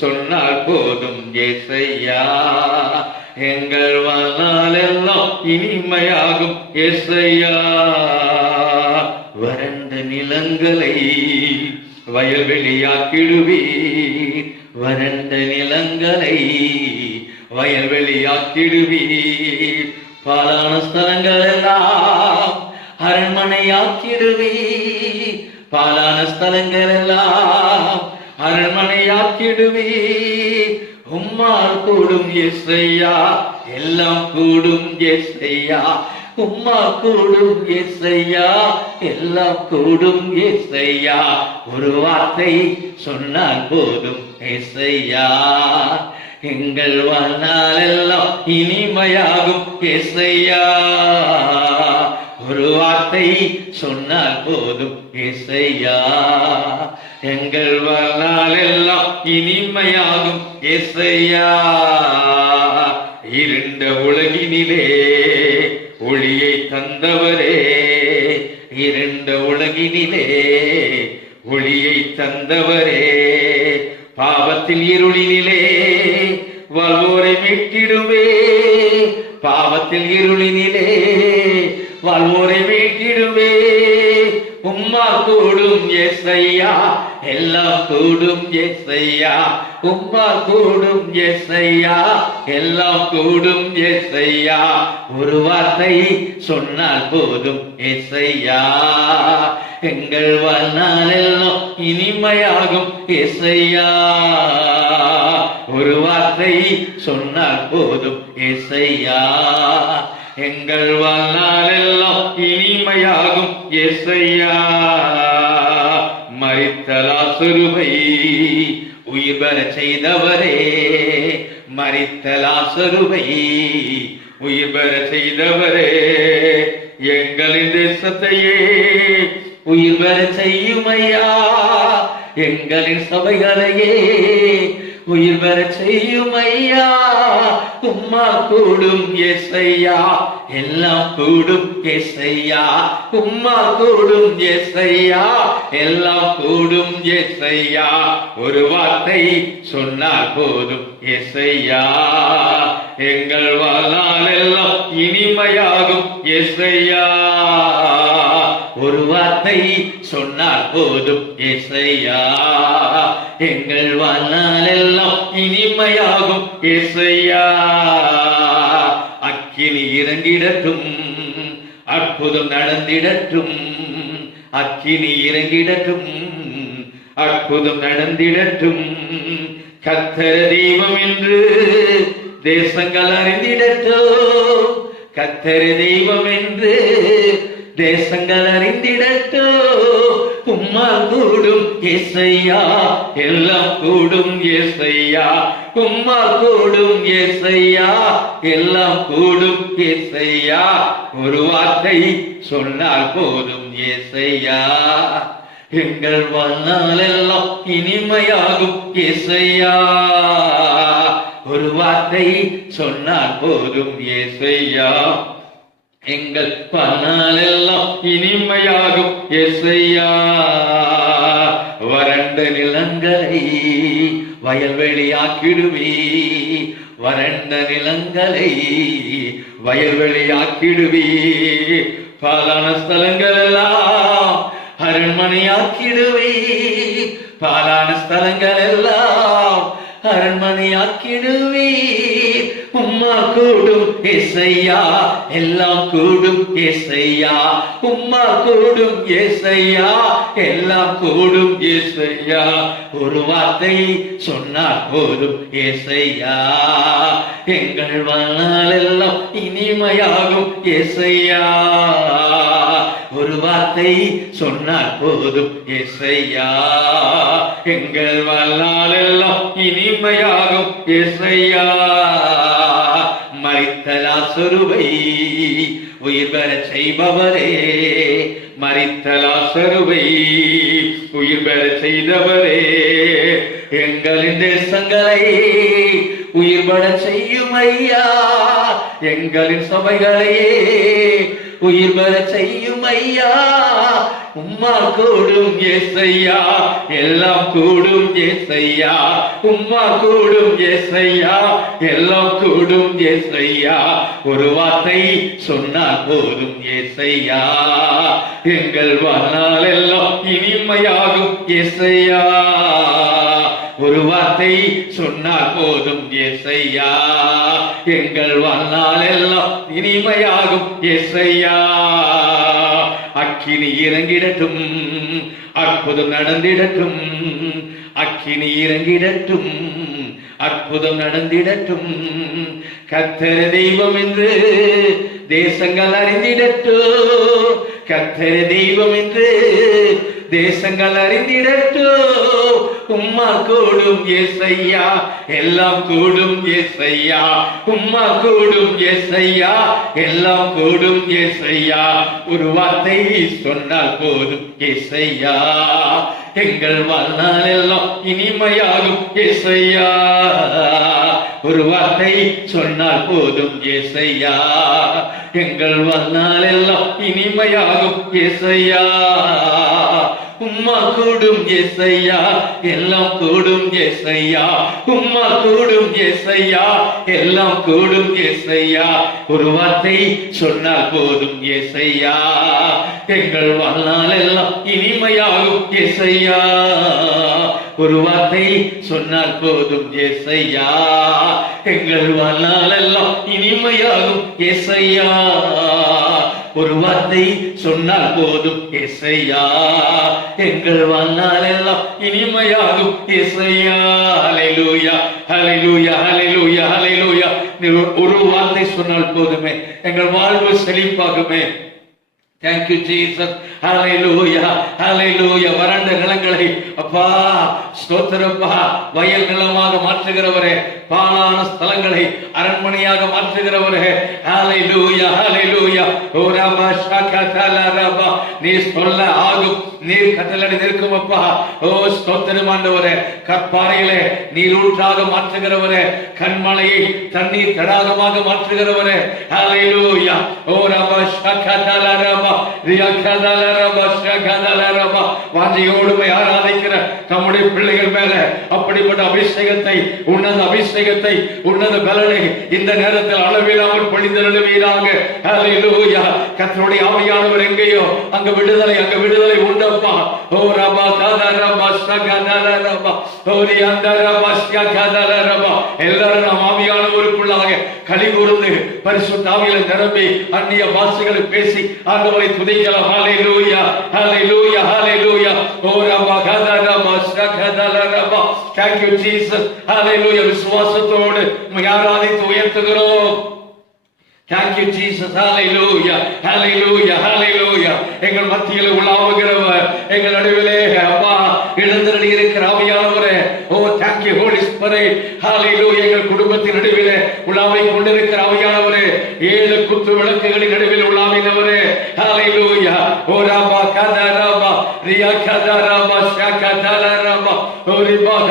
சொன்னால் போதும் இயேசையா, எங்கள் வாழ்நாள் எல்லாம் இனிமையாகும் இயேசையா. வறண்ட நிலங்களை வயல்வெளியாக்கிடுவீர், வறண்ட நிலங்களை வயல்வெளியாக்கிடுவீர். பாலான ஸ்தலங்கள் எல்லாம் அரண்மனையாக்கிடுவீர், பாலான ஸ்தலங்கள் எல்லாம் அரண்மனையாக்கிடுவீர். உம்மால் கூடும் இயேசையா, எல்லாம் கூடும் இயேசையா. உம்மா கூடும் இயேசையா, எல்லாம் கூடும் இயேசையா. ஒரு வார்த்தை சொன்னால் போதும் இயேசையா, எங்கள் வாழ்நாள் எல்லாம் இனிமையாகும் இயேசையா. ஒரு வார்த்தை சொன்னால் போதும் இயேசையா, எங்கள் வாழ்நாள் எல்லாம் இனிமையாகும் இயேசையா. இருண்ட உலகினிலே ஒளியை தந்தவரே, இருண்ட உலகினிலே ஒளியை தந்தவரே. பாவத்தில் இருளினிலே வாழ்வோரை மீட்டிடுவே, பாவத்தில் இருளினிலே வாழ்வோரை மீட்டிடுவே. உம்மா கூடும் இயேசையா, எல்லாம் கூடும் இயேசையா. உம்மா கூடும் இயேசையா, எல்லாம் கூடும் இயேசையா. ஒரு வார்த்தை சொன்னால் போதும் இயேசையா, எங்கள் வாழ்நாள் எல்லாம் இனிமையாகும் இயேசையா. ஒரு வார்த்தை சொன்னால் போதும் இயேசையா, எங்கள் வாழ்நாள் எல்லாம் இனிமையாகும் இயேசையா. மரித்த லாசருவை உயிர் பெறச் செய்தவரே, மரித்த லாசருவை உயிர் பெறச் செய்தவரே. எங்களின் தேசத்தையே உயிர் பெறச் செய்யுமையா, எங்களின் சபைகளையே உயிர் பெறச் செய்யுமையா. உம்மா கூடும் இயேசையா, எல்லாம் கூடும் இயேசையா. உம்மா கூடும் இயேசையா, எல்லாம் கூடும் இயேசையா. ஒரு வார்த்தை சொன்னால் போதும் இயேசையா, எங்கள் வாழ்நாள் எல்லாம் இனிமையாகும் இயேசையா. ஒரு வார்த்தை சொன்னால் போதும் இயேசையா, எங்கள் வாழ்நாள் எல்லாம் இனிமையாகும் இயேசையா. அக்கினி இறங்கிடட்டும், அற்புதம் நடந்திடட்டும், அக்கினி இறங்கிடட்டும், அற்புதம் நடந்திடட்டும். கர்த்தர் தெய்வம் என்று தேசங்கள் அறிந்திடட்டும், கர்த்தர் தெய்வம் என்று தேசங்கள் அறிந்திடட்டும். உம்மா கூடும் இயேசையா, எல்லாம் கூடும் இயேசையா. உம்மா கூடும் இயேசையா, எல்லாம் கூடும் இயேசையா. ஒரு வார்த்தை சொன்னால் போதும் இயேசையா, எங்கள் வாழ்நாளெல்லாம் இனிமையாகும் இயேசையா. ஒரு வார்த்தை சொன்னால் போதும் இயேசையா, எங்கள் வாழ்நாளெல்லாம் இனிமையாகும் இயேசையா. வறண்ட நிலங்களை வயல்வெளியாக்கிடுவே, வறண்ட நிலங்களை வயல்வெளியாக்கிடுவே, பாலான ஸ்தலங்கள் எல்லாம் அரண்மனையாக்கிடுவே, பாலான ஸ்தலங்கள் எல்லாம் அரண்மனையாக்கிடுவே. உம்மா கூடும் ஏசையா, எல்லாம் கூடும் ஏசையா, உம்மா கூடும் ஏசையா, எல்லாம் கூடும் ஏசையா. ஒரு வார்த்தை சொன்னால் போதும் ஏசையா, எங்கள் வாழ்நாளெல்லாம் இனிமையாகும் ஏசையா. ஒரு வார்த்தை சொன்னால் போதும் ஏசையா, எங்கள் வாழ்நாளெல்லாம் இனிமையாகும் ஏசையா. மரித்த லாசருவை உயிர் பெறச் செய்பவரே, மரித்த லாசருவை உயிர் பெறச் செய்தவரே, எங்களின் தேசங்களை உயிர் பெறச் செய்யும் ஐயா, எங்களின் சபைகளையே உயிர் பெறச் செய்யும் ஐயா. உம்மா கூடும் ஏசையா, எல்லாம் கூடும் ஏசையா, உம்மா கூடும் ஏசையா, எல்லாம் கூடும் ஏசையா. ஒரு வார்த்தை சொன்னால் போதும் ஏசையா, எங்கள் வாழ்நாளெல்லாம் இனிமையாகும் ஏசையா. ஒரு வார்த்தை சொன்னால் போதும் ஏசையா, எங்கள் வாழ்நாளெல்லாம் இனிமையாகும் ஏசையா. அக்கினி இறங்கிடட்டும், அற்புதம் நடந்திடட்டும், அக்கினி இறங்கிடட்டும், அற்புதம் நடந்திடட்டும். கர்த்தர் தெய்வம் என்று தேசங்கள் அறிந்திடட்டும், கர்த்தர் தெய்வம் என்று தேசங்கள் அறிந்திடட்டும். உம்மா கூடும் ஏசையா, எல்லாம் கூடும் ஏசையா, உம்மா கூடும் ஏசையா, எல்லாம் கூடும் ஏசையா. ஒரு வார்த்தை சொன்னால் போதும் ஏசையா, எங்கள் வாழ்நாளெல்லாம் இனிமையாகும் ஏசையா. ஒரு வார்த்தை சொன்னால் போதும் ஏசையா, எங்கள் வாழ்நாளெல்லாம் இனிமையாகும் ஏசையா. உம்மா கூடும் ஏசையா, எல்லாம் கூடும் ஏசையா, உம்மா கூடும் ஏசையா, எல்லாம் கூடும் ஏசையா. ஒரு வார்த்தை சொன்னால் போதும் ஏசையா, எங்கள் வாழ்நாளெல்லாம் இனிமையாகும் ஏசையா. ஒரு வார்த்தை சொன்னால் போதும் ஏசையா, எங்கள் வாழ்நாளெல்லாம் இனிமையாகும் ஏசையா. ஒரு வார்த்தை சொன்னால் போதும் ஏசையா, எங்கள் வாழ்நாளெல்லாம் இனிமையாகும் ஏசையா. ஹல்லேலூயா, ஹல்லேலூயா, ஹல்லேலூயா, ஹல்லேலூயா. ஒரு வார்த்தை சொன்னால் போதுமே, எங்கள் வாழ்வு செழிப்பாகுமே. Thank you Jesus. Hallelujah. Hallelujah. வறண்ட நிலங்களை அப்பா ஸ்தோத்திரப்பா வயல் நிலமாக மாற்றுகிறவரே, பாழான ஸ்தலங்களை அரண்மனையாக மாற்றுகிறவரே. Hallelujah. Hallelujah. ஓ ரபா ஷகதல ரபா, நீ சொல்ல ஆகும், நீர் கட்டளை நிற்கும் அப்பா. ஓ ஸ்தோத்திரம் ஆண்டவரே, கற்பாறையிலே நீர் ஊற்றாக மாற்றுகிறவரே, கண்மலையை தண்ணீர் தடாகமாக மாற்றுகிறவரே. Hallelujah. ஓ ரபா ஷகதல ரபா, வாஞ்சையோடுமை ஆராதிக்கிற நம்முடைய பிள்ளைகள் மேல அப்படிப்பட்ட அபிஷேகத்தை, உன்னத அபிஷேகத்தை, உன்னத பலனை இந்த நேரத்தில் அளவில்லாமல் பொழிந்தருளுவீராக. ஹல்லேலூயா. கர்த்தருடைய ஆவியானவர் எங்கேயோ அங்க விடுதலை, அங்க விடுதலை உண்டப்பா. ஓ ரபா கதரபா ஷகதல ரபா, ஓரி அந்தரபா ஷகதல ரபா. எல்லாரும் நாம் ஆவியானவருக்குள்ளாக களி கூர்ந்து பரிசுத்த ஆவியில நிரம்பி அந்நிய பாஷைகளை பேசி ஆண்டவரை துதிக்கலாம். ஹல்லேலூயா, ஹல்லேலூயா, ஹல்லேலூயா. ஓ ரபா கதரபா ஷகதல ரபா. Thank you Jesus. ஹல்லேலூயா. விசுவாசத்தோடு உம்மை ஆராதித்து உயர்த்துகிறோம். Thank you Jesus. Hallelujah. Hallelujah. Hallelujah. எங்கள் மத்தியில் உலாவுகிறவர், எங்கள் நடுவிலே அப்பா எழுந்தருளி இருக்கிற ஆவியானவரே. ஓ thank you Holy Spirit. Hallelujah. எங்கள் குடும்பத்தின் நடுவிலே உலாவை கொண்டிருக்கிற ஆவியானவரே, 7 குத்து விளக்குகளின் நடுவில் உலாவினவரே. Hallelujah. ஓ ரபா கதரபா ரியா கதரா ஹalleluya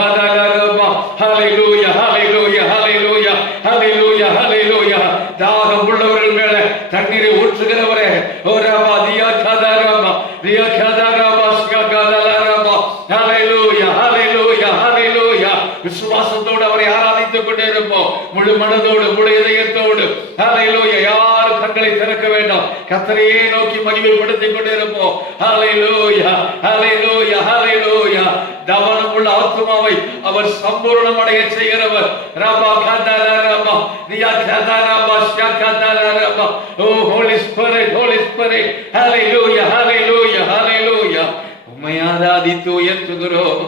ஹalleluya ஹalleluya ஹalleluya ஹalleluya. தாகம் உள்ளவர்கள் மேல தண்ணீரை ஊற்றுகிறவரே, ஓரபா தியா கதரபா தியா கதரபா ஸ்ககதலரபா. ஹalleluya ஹalleluya ஹalleluya. விசுவாசத்தோடு அவரை ஆராதித்துக் கொண்டே இருப்போம், முழு மனதோடு முழு இதயத்தோடு. ஹalleluya. யாரும் கண்களை திறக்க வேண்டாம், கர்த்தரையே நோக்கி மகிமைப்படுத்திக் கொண்டே இருப்போம். ஹalleluya ஹalleluya ஹalleluya. தவனம் உள்ள ஆத்துமாவை அவர் சம்பூர்ணம் அடைய செய்கிறவர். ரபா கதலரபா தியா கதரபா ஸ்ககதலரபா. ஓ ஹோலி ஸ்பிரிட், ஹோலி ஸ்பிரிட். ஹalleluya ஹalleluya ஹalleluya. உம்மை ஆராதித்து உயர்த்துகிறோம்.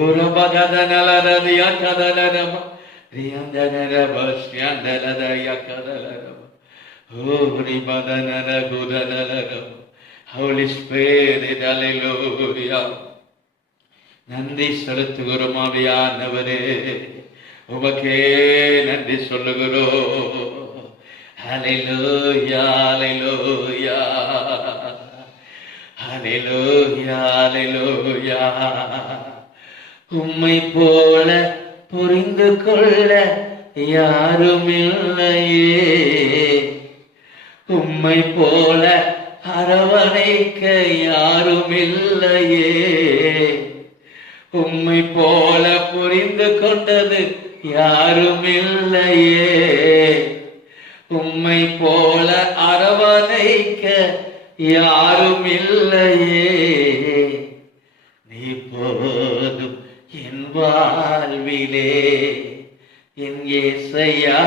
ஓரபகதனலரதியா கதலரபா ரியாந்தனரபா ஸ்யாந்தலதயா கதலரபா. ஓரிபதனரகுதலரபா. ஹோலி ஸ்பிரிட். ஹalleluya. நன்றி செலுத்துகிறோம் ஆவியானவரே, உமக்கே நன்றி சொல்லுகிறோம். ஹalleluya ஹalleluya ஹalleluya ஹalleluya. உம்மை போல புரிந்து கொள்ள யாரும் இல்லையே, உம்மை போல அரவணைக்க யாரும் இல்லையே, உம்மை போல புரிந்து கொண்டது யாரும் இல்லையே, உம்மை போல அரவணைக்க யாரும் இல்லையே. நீ போதும் என் வாழ்விலே என் இயேசையா,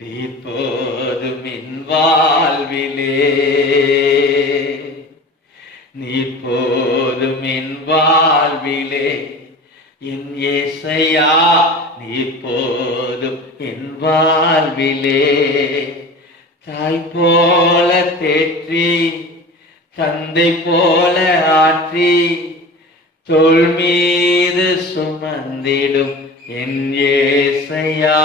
நீ போதும் என் வாழ்விலே, நீ போதும் என் வாழ்விலே என் இயேசையா, நீ போதும் என் வாழ்விலே. தாய் போல தேற்றி தந்தை போல ஆற்றி தோள் மீது சுமந்திடும் என் இயேசையா.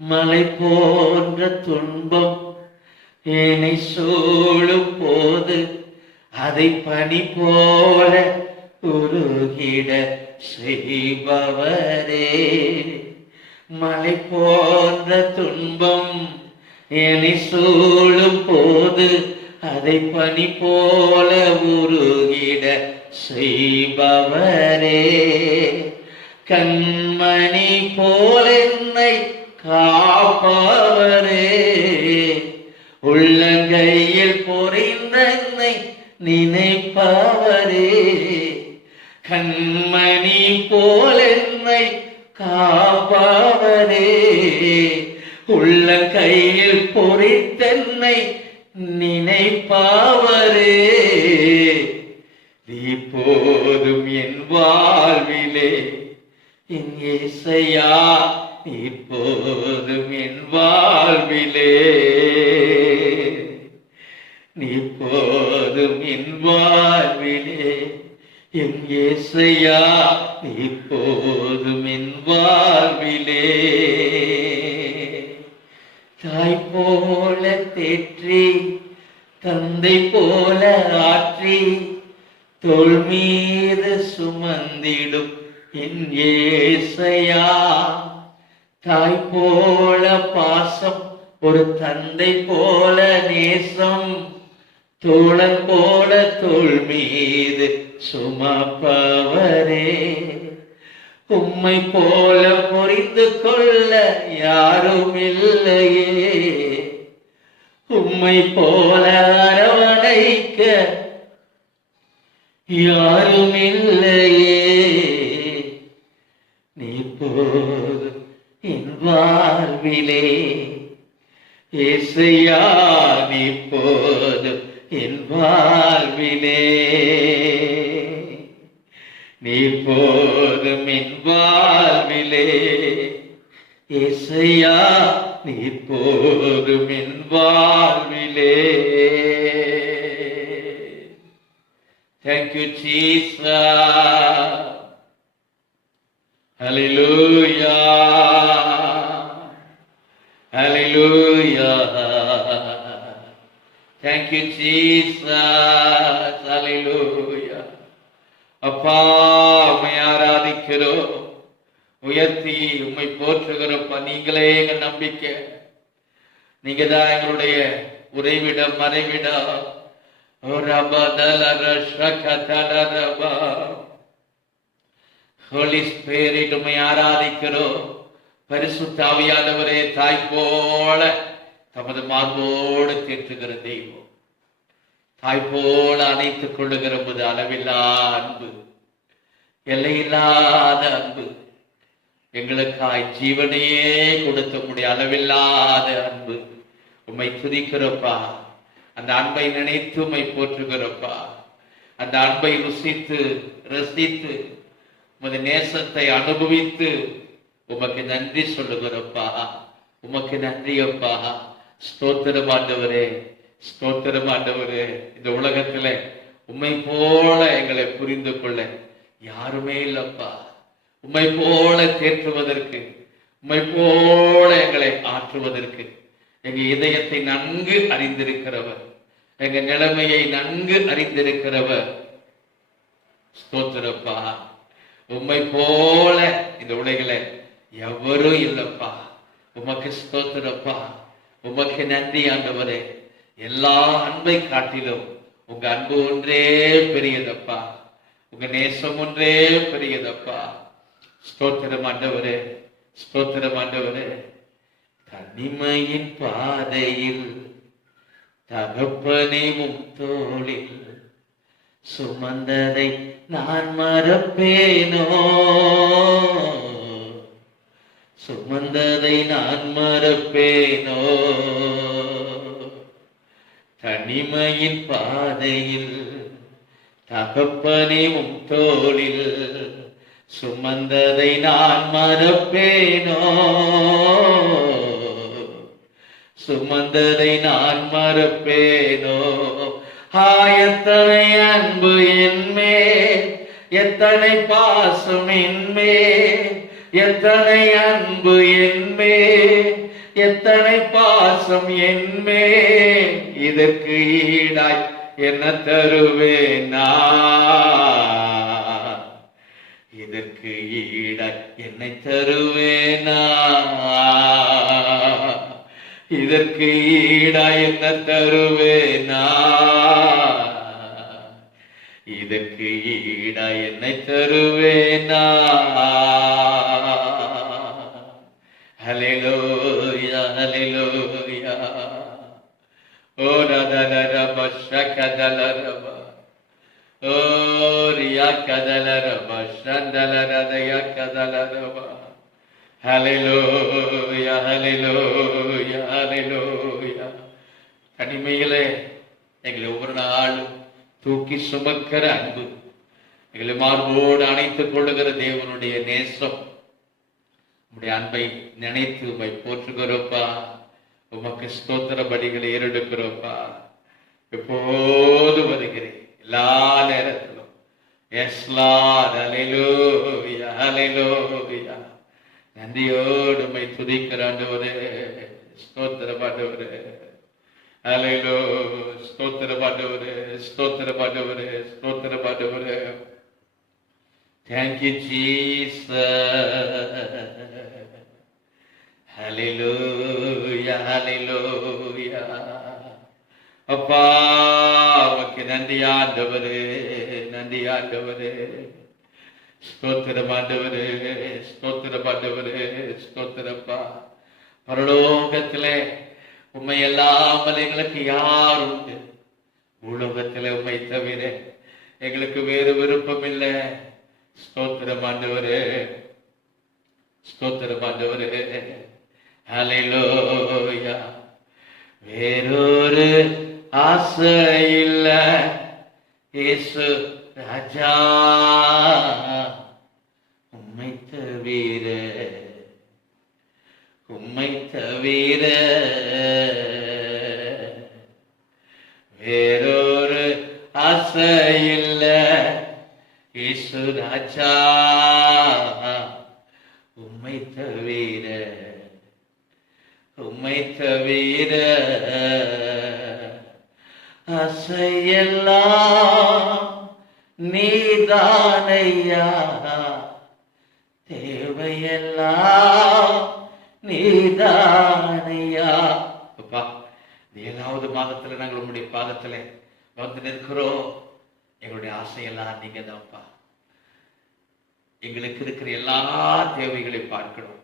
மலை போன்ற துன்பம் என்னை சூழும் போது அதை பனி போல உருகிட செய்பவரே. மலை போன்ற துன்பம் என்னை சூழும் போது அதை பனி போல உருகிட செய்பவரே. கண்மணி போல என்னை காப்பவரே, உள்ளங்கையில் பொறிந்தன்னை நினைப்பவரே. கண்மணி போல என்னை காப்பவரே, உள்ளங்கையில் பொறித்தன்னை நினைப்பவரே. நீ போதும் என் வாழ்விலே என் இயேசையா, நீ போதும் என் வாழ்விலே, நீ போதும் என் வாழ்விலே என் இயேசையா, நீ போதும் என் வாழ்விலே. தாய் போல தேற்றி தந்தை போல ஆற்றி தோள் மீது சுமந்திடும் என் இயேசையா. தாய் போல பாசம், ஒரு தந்தை போல நேசம், தோழன் போல தோள் மீது சுமப்பவரே. உம்மை போல புரிந்து கொள்ள யாரும் இல்லையே, உம்மை போல அரவணைக்க யாரும் இல்லையே. நீ போதும் என் வாழ்விலே இயேசையா, நீ போதும் என் வாழ்விலே, நீ போதும் என் வாழ்விலே இயேசையா, நீ போதும் என் வாழ்விலே. Thank you, Jesus. Hallelujah. Hallelujah. Thank you, Jesus. அப்பா உம்மை ஆராதிக்கிறோம், உயர்த்தி உம்மை போற்றுகிறப்பா. நீங்களே எங்க நம்பிக்கை, நீங்க தான் எங்களுடைய உறைவிடம் மறைவிடம். ஹோலி ஸ்பிரிட் உம்மை ஆராதிக்கிறோம். பரிசுத்த ஆவியானவரே, தாய் போல தமது மார்போடு தேற்றுகிற தெய்வம், தாய் போல அணைத்துக் கொள்ளுகிற போது அளவில்லா அன்பு, எல்லையில்லாத அன்பு, எங்களுக்காய் ஜீவனையே கொடுத்த முடிய அளவில்லாத அன்பு. உம்மை துதிக்கிறப்பா, அந்த அன்பை நினைத்து உம்மை போற்றுகிறப்பா, அந்த அன்பை ருசித்து ரசித்து உமது நேசத்தை அனுபவித்து உமக்கு நன்றி சொல்லுகிறப்பா. உமக்கு நன்றி அப்பா. ஸ்தோத்திரம் ஆண்டவரே, ஸ்தோத்திரம் ஆண்டவரே. இந்த உலகத்துல உம்மை போல எங்களை புரிந்து கொள்ள யாருமே இல்லப்பா. உம்மை போல தேற்றுவதற்கு, உம்மை போல எங்களை ஆற்றுவதற்கு எங்க இதயத்தை நன்கு அறிந்திருக்கிறவர், எங்க நிலைமையை நன்கு அறிந்திருக்கிறவர். ஸ்தோத்திரப்பா. உம்மை போல இந்த உலகில எவரும் இல்லப்பா. உமக்கு ஸ்தோத்திரப்பா. உமக்கு நன்றி ஆண்டவரே. எல்லா அன்பை காட்டிலும் உங்க அன்பு ஒன்றே பெரியதப்பா, உங்க நேசம் ஒன்றே பெரியதப்பா. ஸ்தோத்திரம் ஆண்டவரே, ஸ்தோத்திரம் ஆண்டவரே. தனிமையின் பாதையில் தகப்பனையும் தோளில் சுமந்ததை நான் மறப்பேனோ, சுமந்ததை நான் மறப்பேனோ. தனிமையின் பாதையில் தகப்பனையும் தோளில் சுமந்ததை நான் மறப்பேனோ, சுமந்ததை நான் மறப்பேனோ. எத்தனை அன்பு என்மேல், எத்தனை பாசம் என்மேல், எத்தனை அன்பு என்மேல், எத்தனை பாசம் என்மேல். இதற்கு ஈடாய் என்ன தருவேனா, இதற்கு ஈடாய் என்னை தருவேனா, இதற்கு ஈடாய் என்ன தருவேனா, இதற்கு ஈடாய் என்னை தருவேனா. ஹல்லேலூயா, ஹல்லேலூயா. ஓ ரதலரப ஷகதலரப, ஓ ரியாகதலரப ஷந்தலரதய கதலரப. ஹல்லேலூயா, ஹல்லேலூயா, ஹல்லேலூயா. தனிமையிலே எங்களை ஒவ்வொரு நாளும் தூக்கி சுமக்கிற அன்பு, எங்களை மார்போடு அணைத்துக் கொள்ளுகிற தேவனுடைய நேசம், உம்முடைய அன்பை நினைத்து உம்மை போற்றுகிறோப்பா. உமக்கு ஸ்தோத்திர படிகளை ஏறெடுக்கிறோப்பா. எப்போது வருகிறேன், எல்லா நேரத்திலும். எஸ் லார்ட், ஹல்லேலூயா, ஹல்லேலூயா. நன்றியோடு உம்மை துதிக்கிற ஆண்டவரே, ஸ்தோத்திரம் ஆண்டவரே. ஹல்லேலூயா, ஸ்தோத்திரம் ஆண்டவரே, ஸ்தோத்திரம் ஆண்டவரே, ஸ்தோத்திரம் ஆண்டவரே. Thank you Jesus. Hallelujah, hallelujah. அப்பா உமக்கு நன்றி ஆண்டவரே, நன்றி ஆண்டவரே. ஸ்தோத்திரம் ஆண்டவரே, ஸ்தோத்திரம் ஆண்டவரே, ஸ்தோத்திரப்பா. பரலோகத்திலே உம்மை இல்லாமல் எங்களுக்கு யார் உண்டு? பூலோகத்திலே உம்மை தவிர எங்களுக்கு வேறு விருப்பம் இல்லை. ஸ்தோத்திரம் ஆண்டவரே, ஸ்தோத்திரம் ஆண்டவரே. ஹல்லேலூயா. வேறொரு ஆசை இல்ல இயேசு ராஜா, உம்மை தவிர, உம்மை தவிர வேறொரு ஆசை இல்ல இயேசு ராஜா, உம்மை தவிர, உம்மை தவிர. ஆசையெல்லாம் நீதானையா, தேவையெல்லாம் நீதானையா. அப்பா, இந்த 7வது மாதத்துல நாங்கள் உங்களுடைய பாதத்துல வந்து நிற்கிறோம். எங்களுடைய ஆசையெல்லாம் நீங்க தான்ப்பா. எங்களுக்கு இருக்கிற எல்லா தேவைகளை பார்க்கணும்.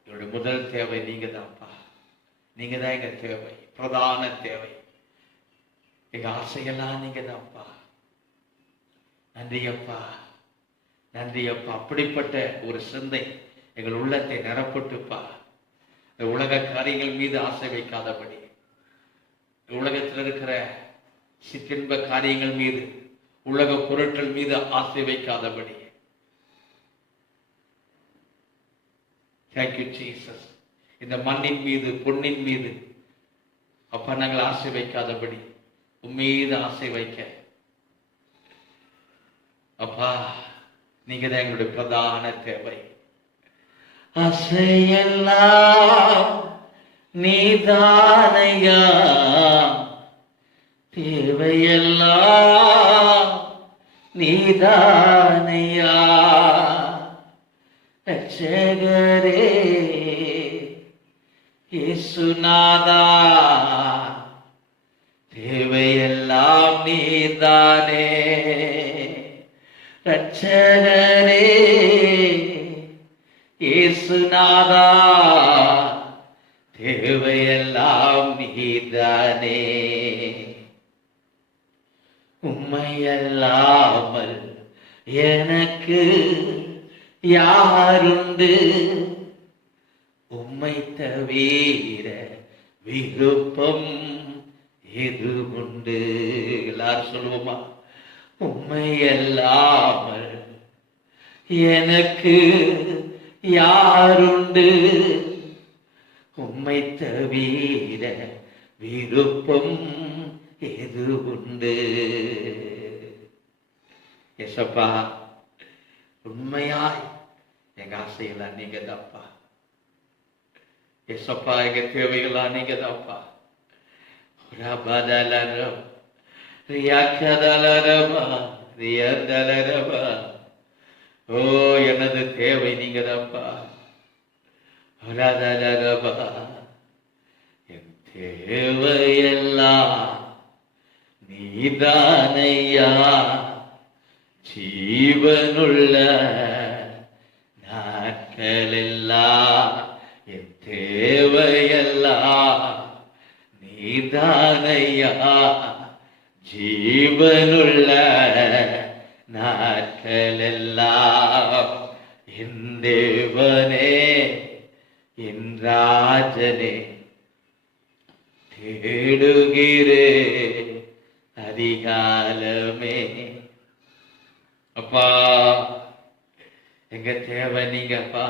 எங்களுடைய முதல் தேவை நீங்க தான்ப்பா. நீங்க தான் எங்க தேவை, பிரதான தேவை. எங்க ஆசையெல்லாம் நீங்க தான்ப்பா. நன்றி அப்பா, நன்றி அப்பா. அப்படிப்பட்ட ஒரு சிந்தை எங்கள் உள்ளத்தை நிரப்பட்டுப்பா. உலக காரியங்கள் மீது ஆசை வைக்காதபடி, உலகத்தில் இருக்கிற சிற்றின்ப காரியங்கள் மீது, உலக பொருட்கள் மீது ஆசை வைக்காதபடி. Thank you Jesus. இந்த மண்ணின் மீது, பொன்னின் மீது அப்பா நாங்கள் ஆசை வைக்காதபடி உம்மீது ஆசை வைக்க அப்பா நீங்க தான் எங்களுடைய பிரதான தேவை. ஆசையெல்லாம் நீதானையா, தேவையெல்லாம் நீதானையா. ரட்சகரே இயேசுநாதா, தேவையெல்லாம் நீதானே. ரட்சகரே இயேசுநாதா, தேவையெல்லாம் நீதானே. உம்மையல்லாமல் எனக்கு யாருண்டு, உம்மை தவிர விருப்பம் எது உண்டு? எல்லாரும் சொல்லுவோமா? உம்மையல்லாமல் எனக்கு யாருண்டு, உம்மை தவிர விருப்பம் எது உண்டு? எசப்பா, உண்மையாய் எங்க ஆசையெல்லாம் நீங்க தான்ப்பா. எசப்பா, எங்க தேவைகள்லாம் நீங்க தான்ப்பா. ரபதலரம் ரியாக்கதலரபா ரியதலரபா. ஓ, எனது தேவை நீங்க தான்ப்பா. ரதலரபா, என் தேவையெல்லாம் நீதானையா. ஜீவனுள்ள நாட்களெல்லாம் என் தேவையெல்லாம் நீதானையா. ஜீவனுள்ள நாட்களெல்லாம் என் தேவனே, என் ராஜனே, தேடுகிறே அதிகாலமே. அப்பா, எங்க தேவை நீங்கப்பா.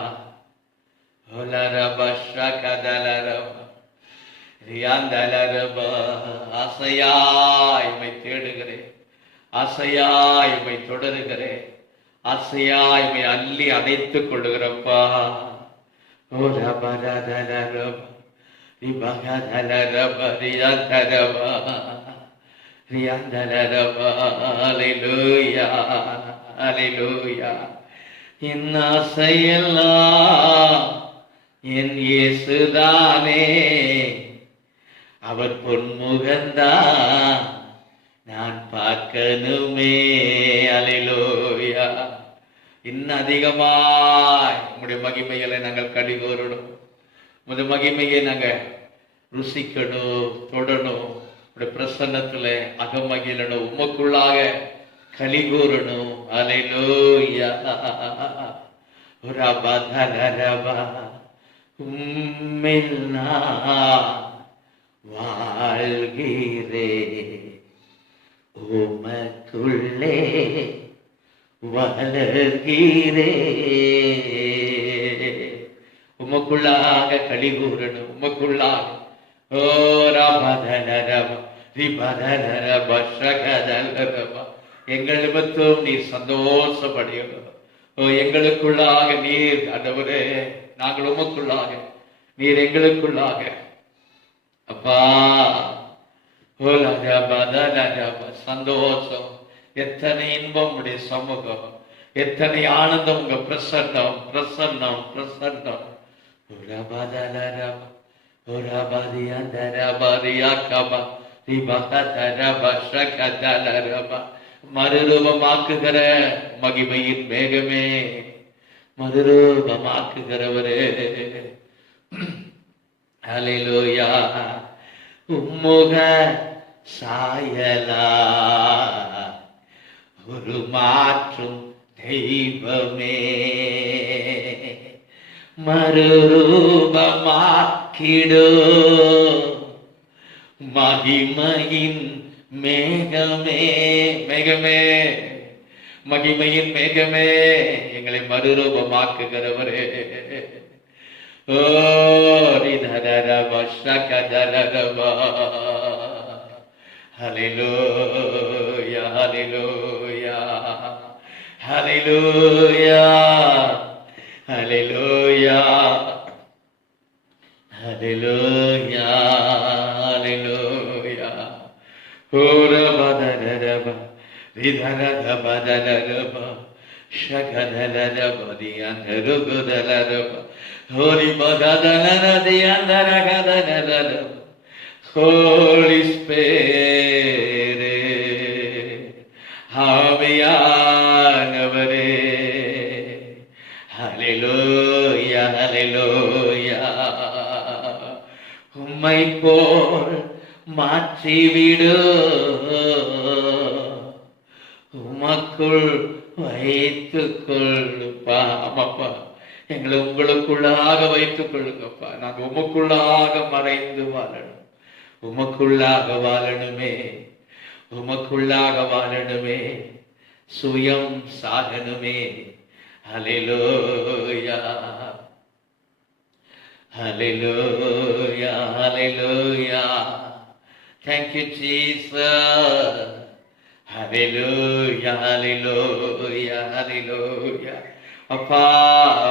ஆசையாய் உம்மை தேடுகிறேன், ஆசையாய் உம்மை தொடருகிறேன், ஆசையாய் உம்மை அள்ளி அணைத்துக் கொள்ளுகிறப்பா. ஓ ரபரதலரப ரிபகதலரப ரியதரப ரியதலரப. அல்லேலூயா, அல்லேலூயா. என் ஆசையெல்லாம் என் இயேசுதானே. அவர் பொன்முகந்தான் நான் பார்க்கணுமே. அல்லேலூயா. இன்னும் அதிகமாய் உங்களுடைய மகிமைகளை நாங்கள் கடிகோரணும். உங்களுடைய மகிமையை நாங்கள் ருசிக்கணும், தொடணும். உங்களுடைய பிரசன்னத்துல அகமகிழணும், உமக்குள்ளாக கலிகூறணும். அல்லேலூயா. ரபதலரபா, உம்மில் நான் வாழ்கிறே, உமக்குள்ளே வளர்கிறே. உமக்குள்ளாக கலிகூறணும், உமக்குள்ளாக. ஓ ரபதலரபா ரிபதலரபா ஷகதலரபா. எங்கள் நிமித்தம் நீர் சந்தோஷப்படையணும். ஓ, எங்களுக்குள்ளாக நீர் ஆண்டவரே, நாங்கள் உமக்குள்ளாக, நீர் எங்களுக்குள்ளாக. அப்பா, ஓ ரபதலரபா, சந்தோஷம். எத்தனை இன்பம் உடைய சமூகம், எத்தனை ஆனந்தம் உங்க பிரசன்னம் பிரசன்னம் பிரசன்னம். மறுரூபமாக்குகிற மகிமையின் மேகமே, மறுரூபமாக்குகிறவரே, ஹல்லேலூயா. உம்முக சாயலா ஒரு மாற்றும் தெய்வமே, மறுரூபமாக்கிடோ மகிமையின் மேகமே, மேகமே, மகிமையின் மேகமே, எங்களை மறுரூபமாக்குகிறவரே. ஓ ரிதரரபா ஷகதரரபா, ஹல்லேலூயா ஹல்லேலூயா ஹல்லேலூயா ஹல்லேலூயா ஹல்லேலூயா ஹல்லேலூயா. ஓரபதரரபா ரிதரரபதரரபா ஷகதரரபா தியந்தருகுதரரபா ஹோலி பததரரதியந்தரகதரரபா. Holy Spirit, ஆவியானவரே, ஹல்லேலூயா ஹல்லேலூயா. உம்மை போல் மாற்றிவிடு, உமக்குள் வைத்துக் கொள்ளுப்பா. ஆமாப்பா, எங்களை உங்களுக்குள்ளாக வைத்துக் கொள்ளுங்கப்பா. நாங்க உமக்குள்ளாக மறைந்து வாழணும், உமக்குள்ளாக வாழணுமே, உமக்குள்ளாக வாழணுமே, சுயம் சாகணுமே. ஹல்லேலூயா ஹல்லேலூயா ஹல்லேலூயா. Thank you Jesus. ஹல்லேலூயா ஹல்லேலூயா ஹல்லேலூயா. அப்பா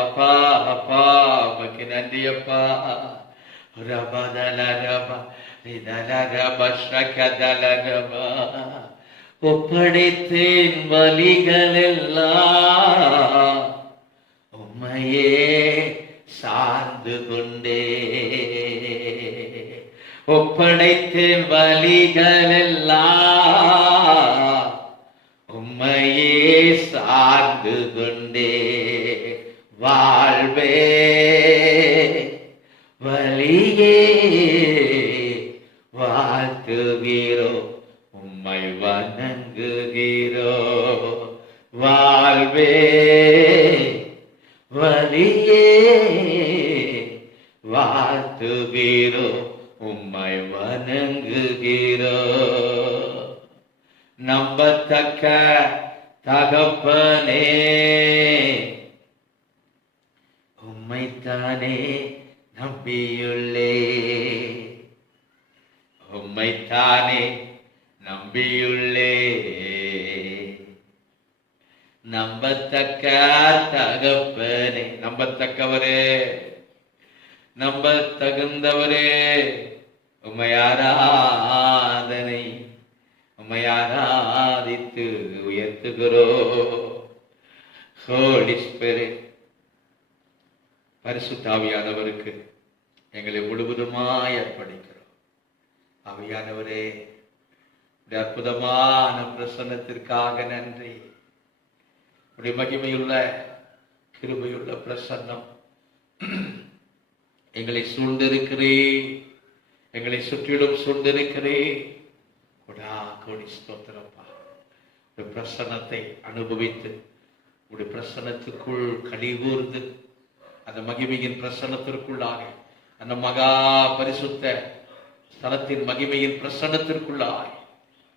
அப்பா அப்பா, உமக்கு நன்றி அப்பா. ரபதலரபா ரிதலரபா ஷகதலரபா. ஒப்படைத்தேன் வலிகளெல்லாம், உம்மையே சார்ந்து கொண்டே. ஒப்படைத்தேன் வலிகளெல்லாம், உம்மையே சார்ந்து கொண்டே. வாழ்வே வலியே வாழ்த்துகிறோ, உம்மை வணங்குகிறோ. வாழ்வே வலியே வாழ்த்துகிறோ, உம்மை வணங்குகிறோ. நம்பத்தக்க தகப்பனே, உம்மைத்தானே நம்பியுள்ளே, உம்மைத்தானே நம்பியுள்ளே. நம்பத்தக்க தகப்பனே, நம்பத்தக்கவரே, நம்ப தகுந்தவரே, உம்மை ஆராதனை, உம்மை ஆராதித்து உயர்த்துகிறோ. ஹோலி ஸ்பிரிட், பரிசுத்த ஆவியானவருக்கு எங்களை முழுவதுமாய் அர்ப்பணிக்கிறோம். ஆவியானவரே, உடைய அற்புதமான பிரசன்னத்திற்காக நன்றி. உடைய மகிமையுள்ள கிருபையுள்ள பிரசன்னம் எங்களை சூழ்ந்திருக்கிறே, எங்களை சுற்றிலும் சூழ்ந்திருக்கிறே. கொடா கோடி ஸ்தோத்திரப்பா. உடைய பிரசன்னத்தை அனுபவித்து, உடைய பிரசன்னத்துக்குள் கலிகூர்ந்து, அந்த மகிமையின் பிரசன்னத்திற்குள்ளாக, அந்த மகா பரிசுத்த ஸ்தலத்தின் மகிமையின் பிரசன்னத்திற்குள்ளாய்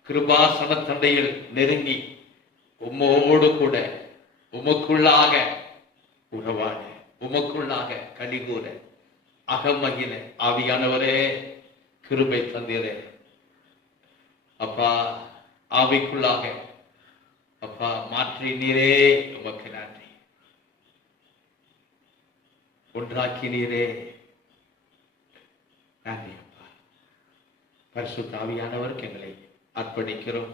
கிருபாசன தண்டையில் நெருங்கி, உம்மோடு கூட உமக்குள்ளாக உறவாட, உமக்குள்ளாக கலிகூர, அகமகின ஆவியானவரே கிருபை தந்தீரே அப்பா. ஆவிக்குள்ளாக அப்பா மாற்றி நீரே, உமக்கு நன்றி. ஒன்றாக்கி நீரே, நன்றி அப்பா. பரிசுத்த ஆவியானவருக்கு எங்களை அர்ப்பணிக்கிறோம்.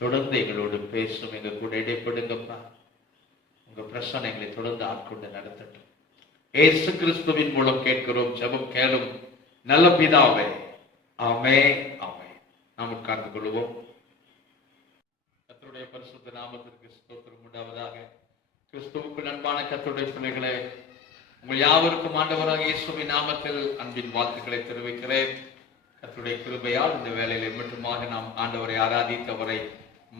தொடர்ந்து எங்களோடு பேசும், எங்க கூட இடைப்படுங்கப்பா. உங்க பிரசனைகளை தொடர்ந்து ஆட்கொண்டு நடத்தட்டும். இயேசு கிறிஸ்துவின் மூலம் கேட்கிறோம், ஜெபம் கேளும் நல்ல பிதாவே. ஆமென், ஆமென். நாம் உட்கார்ந்து கொள்வோம். கர்த்தருடைய பரிசுத்த நாமத்திற்கு ஸ்தோத்திரம் உண்டாவதாக. கிறிஸ்துவுக்கு அன்பான கர்த்தருடைய பிள்ளைகளே, உங்கள் யாவருக்கும் ஆண்டவராக இயேசுவின் நாமத்தில் அன்பின் வாழ்த்துக்களை தெரிவிக்கிறேன். கர்த்தருடைய கிருபையால் இந்த வேளையிலே மட்டுமாக நாம் ஆண்டவரை ஆராதித்து அவரை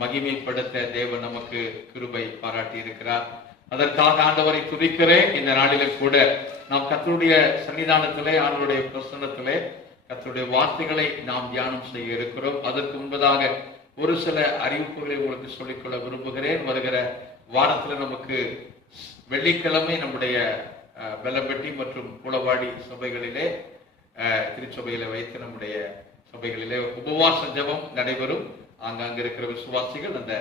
மகிமைப்படுத்த தேவன் நமக்கு கிருபை பாராட்டி இருக்கிறார். அதற்காக ஆண்டவரை துதிக்கிறேன். இந்த நாளிலே கூட நாம் கர்த்தருடைய சன்னிதானத்திலே, ஆண்டவருடைய பிரசன்னத்திலே கர்த்தருடைய வார்த்தைகளை நாம் தியானம் செய்ய இருக்கிறோம். அதற்கு முன்பதாக ஒரு சில அறிவிப்புகளை உங்களுக்கு சொல்லிக்கொள்ள விரும்புகிறேன். வருகிற வாரத்தில் நமக்கு வெள்ளிக்கிழமை நம்முடைய வெள்ளம்பட்டி மற்றும் புலவாடி சபைகளிலே, திருச்சபையில வைத்து நம்முடைய சபைகளிலே உபவாச ஜெபம் நடைபெறும். அங்க இருக்கிற விசுவாசிகள் அந்த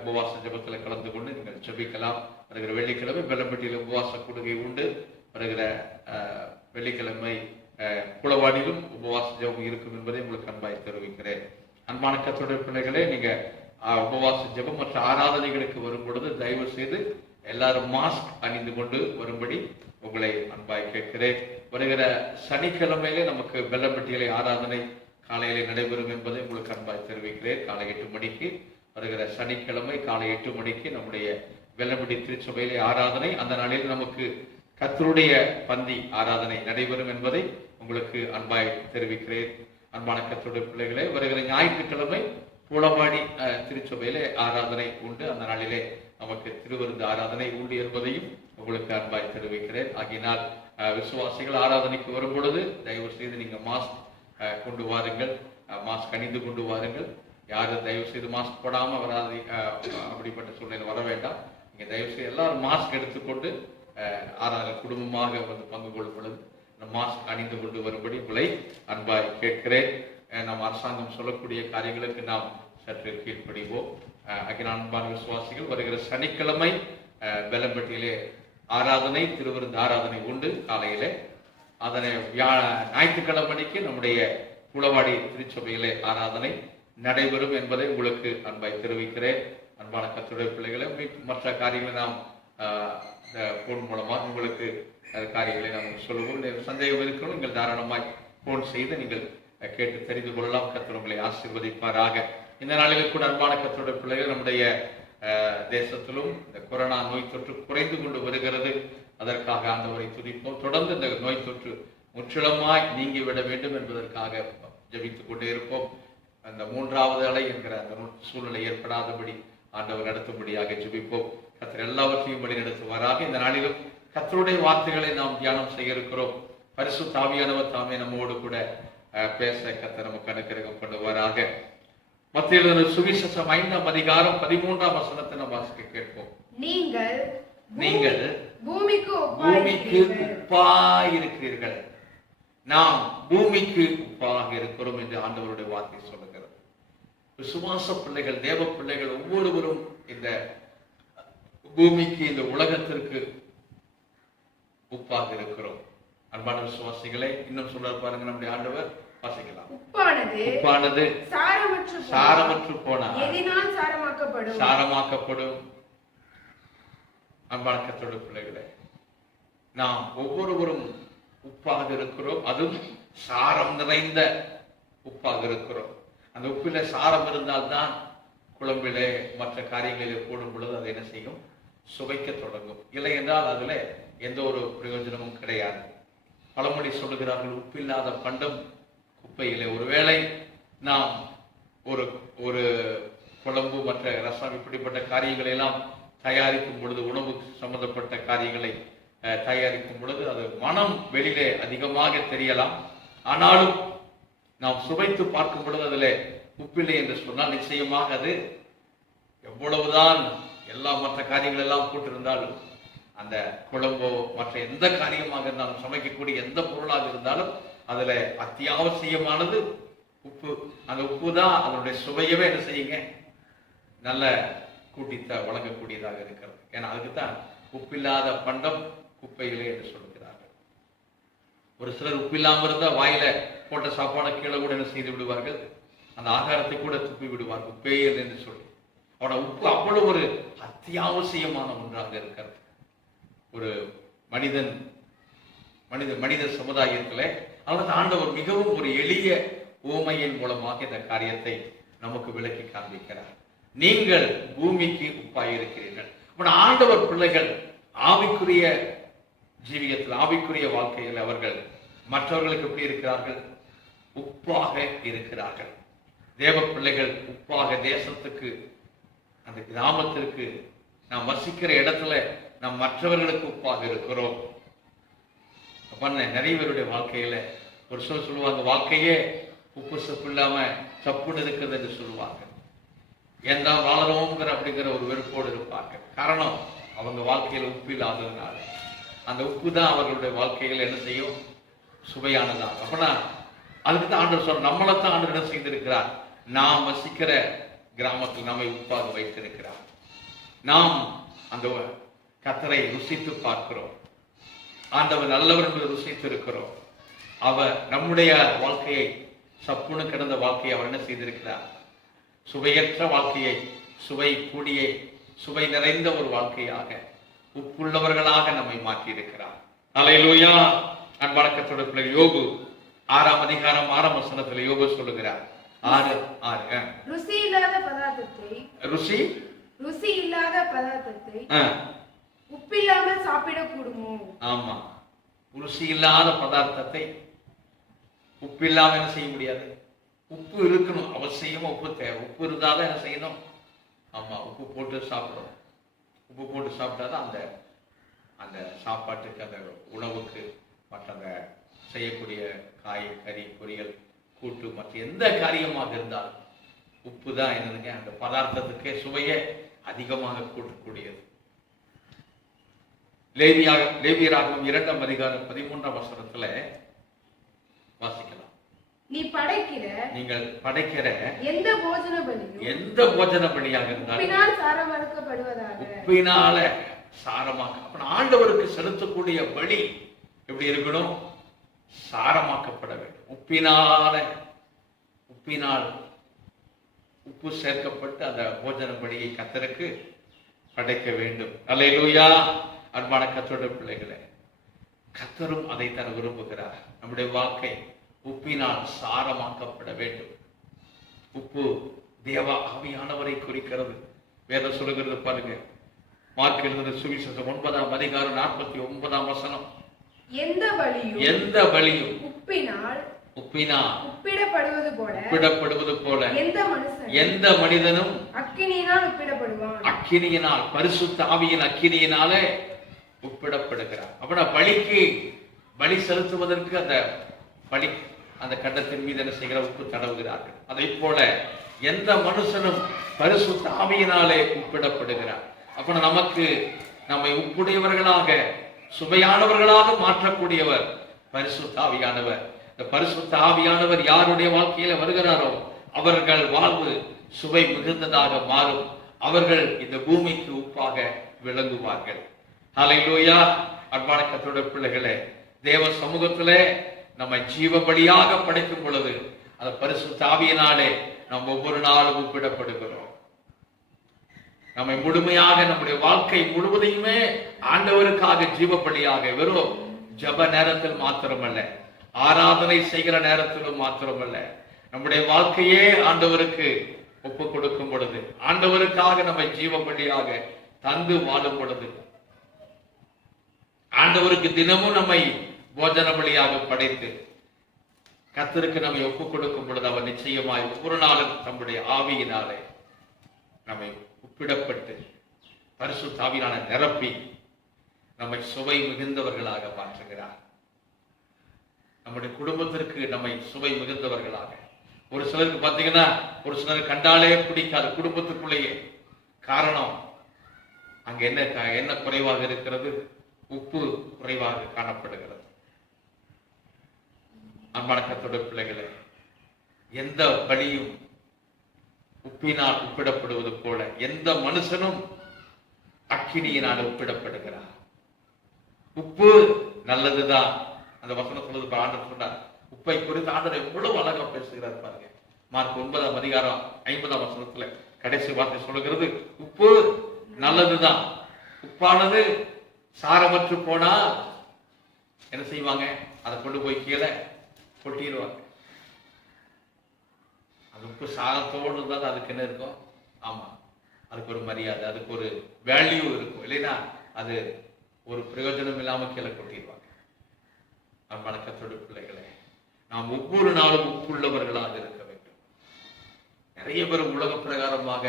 உபவாச ஜெபத்தில் கலந்து கொண்டு நீங்கள் ஜெபிக்கலாம். வருகிற வெள்ளிக்கிழமை வெள்ளம்பட்டியில் உபவாச கூடுகை உண்டு. வருகிற வெள்ளிக்கிழமை புலவாடியிலும் உபவாச ஜெபம் இருக்கும் என்பதை உங்களுக்கு அன்பாய் தெரிவிக்கிறேன். அன்பான கர்த்தருடைய பிள்ளைகளே, நீங்க உபவாச ஜெபம் மற்ற ஆராதனைகளுக்கு வரும் பொழுது தயவு செய்து எல்லாரும் மாஸ்க் அணிந்து கொண்டு வரும்படி உங்களை அன்பாய் கேட்கிறேன். வருகிற சனிக்கிழமையிலே நமக்கு வெள்ளம்பட்டியிலே ஆராதனை காலையிலே நடைபெறும் என்பதை உங்களுக்கு அன்பாய் தெரிவிக்கிறேன். காலை 8 மணிக்கு வருகிற சனிக்கிழமை காலை 8 மணிக்கு நம்முடைய வெள்ளம்பட்டி திருச்சபையிலே ஆராதனை. அந்த நாளில் நமக்கு கர்த்தருடைய பந்தி ஆராதனை நடைபெறும் என்பதை உங்களுக்கு அன்பாய் தெரிவிக்கிறேன். அன்பான கர்த்தருடைய பிள்ளைகளே, வருகிற ஞாயிற்றுக்கிழமை புலவாடி திருச்சபையிலே ஆராதனை உண்டு. அந்த நாளிலே நமக்கு திருவிருந்து ஆராதனை உண்டு என்பதையும் உங்களுக்கு அன்பாய் தெரிவிக்கிறேன். ஆகினால் விசுவாசிகள் ஆராதனைக்கு வரும் பொழுது தயவு செய்து நீங்க மாஸ்க் கொண்டு வாருங்கள், மாஸ்க் அணிந்து கொண்டு வாருங்கள். யாரும் தயவு செய்து மாஸ்க் போடாம வராது, அப்படிப்பட்ட சூழ்நிலை வர வேண்டாம். நீங்க தயவு செய்து எல்லாரும் மாஸ்க் எடுத்துக்கொண்டு ஆராதனை குடும்பமாக வந்து பங்கு கொள்ளும் பொழுது மாஸ்க் அணிந்து கொண்டு வரும்படி உங்களை அன்பாய் கேட்கிறேன். நம் அரசாங்கம் சொல்லக்கூடிய காரியங்களுக்கு நாம் சற்று கீழ்ப்படிவோம். அன்பான விசுவாசிகள், வருகிற சனிக்கிழமை வெள்ளம்பட்டியிலே ஆராதனை, திருவிருந்து ஆராதனை உண்டு காலையிலே. அதனை ஞாயிற்றுக்கிழமைக்கு நம்முடைய புலவாடி திருச்சபையிலே ஆராதனை நடைபெறும் என்பதை உங்களுக்கு அன்பாய் தெரிவிக்கிறேன். அன்பான கர்த்தருடைய பிள்ளைகளை, மற்ற காரியங்களை நாம் போன் மூலமாக உங்களுக்கு காரியங்களை நாம் சொல்லுவோம். சந்தேகம் இருக்கணும், நீங்கள் தாராளமாய் போன் செய்து நீங்கள் கேட்டு தெரிந்து கொள்ளலாம். கர்த்தர் உங்களை ஆசீர்வதிப்பாராக. இந்த நாளில் கூட அன்பான கர்த்தருடைய பிள்ளைகள், நம்முடைய தேசத்திலும் இந்த கொரோனா நோய் தொற்று குறைந்து கொண்டு வருகிறது. அதற்காக ஆண்டவரை துதிப்போம். தொடர்ந்து இந்த நோய் தொற்று முற்றிலுமாய் நீங்கிவிட வேண்டும் என்பதற்காக ஜெபித்துக் கொண்டே இருப்போம். அந்த 3வது அலை என்கிற அந்த சூழ்நிலை ஏற்படாதபடி ஆண்டவர் நடத்தும்படியாக ஜெபிப்போம். கர்த்தர் எல்லாவற்றையும் வழி நடத்துவாராக. இந்த நாளிலும் கர்த்தருடைய வார்த்தைகளை நாம் தியானம் செய்ய இருக்கிறோம். பரிசுத்த ஆவியானவர் தாமே நம்மோடு கூட பேச கர்த்தர் நமக்கு அனுக்கிரகம் பண்ணுவாராக. மத்திய எழுதின சுவிசேஷம் 5ஆம் அதிகாரம் 13ஆம் வசனத்தை நாம் வாசிக்க கேட்போம். நீங்கள் பூமிக்கு உப்பாய் இருக்கிறீர்கள். நாம் பூமிக்கு உப்பாக இருக்கிறோம் என்று ஆண்டவருடைய வார்த்தை சொல்லுகிறது. விசுவாச பிள்ளைகள், தேவ பிள்ளைகள் ஒவ்வொருவரும் இந்த பூமிக்கு, இந்த உலகத்திற்கு உப்பாக இருக்கிறோம். அன்பான விசுவாசிகளை, இன்னும் சொல்றார் பாருங்க நம்முடைய ஆண்டவர். வாசிக்கலாம். உப்பானது சாரமற்று போனால் சாரமாக்கப்படும். அன்பான கர்த்தருடைய பிள்ளைகளே, நாம் ஒவ்வொருவரும் உப்பாக இருக்கிறோம். அதுவும் சாரம் நிறைந்த உப்பாக இருக்கிறோம். அந்த உப்பில சாரம் இருந்தால்தான் குழம்பிலே மற்ற காரியங்களிலே போடும் பொழுது அதை என்ன செய்யும்? சுவைக்க தொடங்கும். இல்லை என்றால் அதுல எந்த ஒரு பிரயோஜனமும் கிடையாது. பழமொழி சொல்லுகிறார்கள், உப்பில்லாத பண்டம் குப்பையிலே. ஒருவேளை நாம் ஒரு குழம்பு, மற்ற ரசம், இப்படிப்பட்ட காரியங்களை எல்லாம் தயாரிக்கும் பொழுது, உணவு சம்பந்தப்பட்ட காரியங்களை தயாரிக்கும் பொழுது அது மனம் வெளியிலே அதிகமாக தெரியலாம். ஆனாலும் நாம் சுவைத்து பார்க்கும் பொழுது அதில் உப்பில்லை என்று சொன்னால் நிச்சயமாக அது எவ்வளவுதான் எல்லா மற்ற காரியங்கள் எல்லாம் போட்டிருந்தாலும், அந்த குழம்போ மற்ற எந்த காரியமாக இருந்தாலும், சமைக்கக்கூடிய எந்த பொருளாக இருந்தாலும் அதுல அத்தியாவசியமானது உப்பு. அந்த உப்பு தான் அதனுடைய சுவையவே என்ன செய்யுங்க, நல்ல கூட்டித்த வழங்கக்கூடியதாக இருக்கிறது. ஏன்னா அதுக்குத்தான் உப்பில்லாத பண்டம் குப்பைகளே என்று சொல்லுகிறார்கள். ஒரு சிலர் உப்பில்லாம இருந்தா வாயில போட்ட சாப்பாடை கீழே கூட என்ன செய்து விடுவார்கள், அந்த ஆகாரத்தை கூட துப்பி விடுவார், உப்பே இல்லை என்று சொல்லி. அவனோட உப்பு அவ்வளவு ஒரு அத்தியாவசியமான ஒன்றாக இருக்கிறது. ஒரு மனித சமுதாயத்துல அவர் ஆண்டவர் மிகவும் ஒரு எளிய உவமையின் மூலமாக இந்த காரியத்தை நமக்கு விளக்கி காண்பிக்கிறார். நீங்கள் பூமிக்கு உப்பாயிருக்கிறீர்கள். ஆண்டவர் பிள்ளைகள் ஆவிக்குரிய ஜீவியத்தில், ஆவிக்குரிய வாழ்க்கையில் அவர்கள் மற்றவர்களுக்கு எப்படி இருக்கிறார்கள்? உப்பாக இருக்கிறார்கள். தேவ பிள்ளைகள் உப்பாக தேசத்துக்கு, அந்த கிராமத்திற்கு, நாம் வசிக்கிற இடத்துல நாம் மற்றவர்களுக்கு உப்பாக இருக்கிறோம். நிறைய பேருடைய வாழ்க்கையில ஒரு சொல்லுவாங்க, வாழ்க்கையே உப்பு சப்பு இல்லாம சப்புன்னு இருக்குது என்று சொல்லுவாங்க. ஏன் தான் வாழறோங்கிற அப்படிங்கிற ஒரு வெறுப்போடு இருப்பாங்க. காரணம், அவங்க வாழ்க்கையில உப்பு இல்லாததுனால. அந்த உப்பு தான் அவர்களுடைய வாழ்க்கையில் என்ன செய்யும்? சுவையானதா. அப்படின்னா அதுக்கு தான் ஆண்டவர் சொல்ற, நம்மளைத்தான் ஆண்டவர் என்ன செய்திருக்கிறார்? நாம் வசிக்கிற கிராமத்தில் நம்மை உப்பாக வைத்திருக்கிறார். நாம் அந்த கர்த்தரை ருசித்து பார்க்கிறோம். ஆண்டவர் நல்லவர் என்று ருசித்து இருக்கிறோம். அவர் நம்முடைய வாழ்க்கையை, சப்புன்னு கிடந்த வாழ்க்கையை அவர் என்ன செய்திருக்கிறார்? சுவையற்ற வாழ்க்கையை சுவை கூடிய, சுவை நிறைந்த ஒரு வாழ்க்கையாக, உப்புள்ளவர்களாக நம்மை மாற்றி இருக்கிறார். அல்லேலூயா. அன்பான கர்த்தருடைய பிள்ளை, யோபு 6ஆம் அதிகாரம் 6ஆம் வசனத்தில் யோபு சொல்லுகிறார், 6:6 ருசி இல்லாத பதார்த்தத்தை உப்பில்லாமல் சாப்பிட கூடுமோ? ஆமா, ருசி இல்லாத பதார்த்தத்தை உப்பில்லாம என்ன செய்ய முடியாது. உப்பு இருக்கணும், அவசியமா உப்பு தேவை. உப்பு இருந்தாதான் என்ன செய்யணும்? ஆமா, உப்பு போட்டு சாப்பிடணும். உப்பு போட்டு சாப்பிட்டாதான் அந்த அந்த சாப்பாட்டுக்கு, அந்த உணவுக்கு, மற்ற அந்த செய்யக்கூடிய காய், கறி, பொரியல், கூட்டு, மற்ற எந்த காரியமாக இருந்தாலும் உப்பு தான் என்னதுங்க அந்த பதார்த்தத்துக்கே சுவையை அதிகமாக கூட்டக்கூடியது. லேவியராகமம் 2ஆம் அதிகாரம் 13ஆம் வசனத்துல வாசிக்கலாம். நீங்கள் படைக்கிற எந்த போஜன பலியாக இருந்தாலும் உப்பினால சாரமாக்க, ஆண்டவருக்கு செலுத்தக்கூடிய பலி எப்படி இருக்கணும்? சாரமாக்கப்பட வேண்டும். உப்பினால் உப்பு சேர்க்கப்பட்டு அந்த போஜன பலியை கர்த்தருக்கு படைக்க வேண்டும். அல்லேலூயா. அன்பான கர்த்தருடைய பிள்ளைகளே, கர்த்தரும் அதைத்தான் விரும்புகிறார். நம்முடைய வாழ்க்கை உப்பினால் சாரமாக்கப்பட வேண்டும். உப்பு தேவ ஆவியானவரை குறிக்கிறது. வேதம் சொல்லுகிறது பாருங்க, மார்க் எழுதின சுவிசேஷம் 9ஆம் அதிகாரம் 49ஆம் வசனம், எந்த பலியும் உப்பினால் ஒப்பிடப்படுவது போல எந்த மனிதனும் அக்கினியினால் பரிசுத்த ஆவியின் அக்கினியினாலே ஒப்பிடப்படுகிறார். அப்படின்னா பலி செலுத்துவதற்கு அந்த கண்டத்தின் மீது என்ன செய்கிற உப்பு தடவுகிறார்கள். அதை போல எந்த மனுஷனும் பரிசுத்த ஆவியினாலே ஒப்பிடப்படுகிறார். அப்ப நம்மை உப்புடையவர்களாக, சுவையானவர்களாக மாற்றக்கூடியவர் பரிசுத்த ஆவியானவர். இந்த பரிசுத்த ஆவியானவர் யாருடைய வாழ்க்கையில வருகிறாரோ அவர்கள் வாழ்வு சுவை மிகுந்ததாக மாறும். அவர்கள் இந்த பூமிக்கு உப்பாக விளங்குவார்கள். ஹல்லேலூயா. அன்பான கர்த்தருடைய பிள்ளைகளே, தேவ சமூகத்திலே நம்மை ஜீவ பலியாக படைக்கும் பொழுது அந்த பரிசுத்த ஆவியினாலே நாம் ஒவ்வொரு நாளும் ஒப்பிடப்படுகிறோம். நம்மை முழுமையாக, நம்முடைய வாழ்க்கை முழுவதையுமே ஆண்டவருக்காக ஜீவ பலியாக, வெறும் ஜப நேரத்தில் மாத்திரமல்ல, ஆராதனை செய்கிற நேரத்திலும் மாத்திரமல்ல, நம்முடைய வாழ்க்கையே ஆண்டவருக்கு ஒப்பு கொடுக்கும் பொழுது, ஆண்டவருக்காக நம்மை ஜீவ பலியாக தந்து வாழும் பொழுது, ஆண்டவருக்கு தினமும் நம்மை போஜன பலியாக படைத்து கர்த்தருக்கு நம்மை ஒப்பு கொடுக்கும் பொழுது அவர் நிச்சயமாய் ஒவ்வொரு நாளும் தம்முடைய ஆவியினாலே நம்மை உப்பிடப்பட்டு பரிசுத்த ஆவியினாலே நிரப்பி நம்மை சுவை மிகுந்தவர்களாக மாற்றுகிறார். நம்முடைய குடும்பத்திற்கு நம்மை சுவை மிகுந்தவர்களாக. ஒரு சிலருக்கு பார்த்தீங்கன்னா, ஒரு சிலர் கண்டாலே பிடிக்காது குடும்பத்துக்குள்ளேயே. காரணம், அங்க என்ன குறைவாக இருக்கிறது? உப்பு குறைவாக காணப்படுகிறது. அன்பான கர்த்தருடைய பிள்ளைகளே, எந்த பலியும் உப்பினால் ஒப்பிடப்படுவது போல எந்த மனுஷனும் அக்கினியினால் ஒப்பிடப்படுகிறார். உப்பு நல்லதுதான். அந்த வசனம் சொல்றது ஆண்டவர் சொன்னார். உப்பை குறித்து ஆண்டவர் எவ்வளவு அழகா பேசுகிறார் பாருங்க. மார்க் 9ஆம் அதிகாரம் 50ஆம் வசனத்துல கடைசி வார்த்தை சொல்லுகிறது, உப்பு நல்லதுதான், உப்பானது சாரமற்று போனா என்ன செய்வாங்க? அதை கொண்டு போய் கீழே கொட்டிடுவாங்க. அது உப்பு சாரத்தோடு இருந்தால் அதுக்கு என்ன இருக்கும்? ஆமா, அதுக்கு ஒரு மரியாதை, அதுக்கு ஒரு வேல்யூ இருக்கும். இல்லைன்னா அது ஒரு பிரயோஜனம் இல்லாம கீழே கொட்டிடுவாங்க. அன்பான கர்த்தருடைய பிள்ளைகளே, நாம் ஒவ்வொரு நாளும் உப்புள்ளவர்களாக இருக்க வேண்டும். நிறைய பேர் உலக பிரகாரமாக,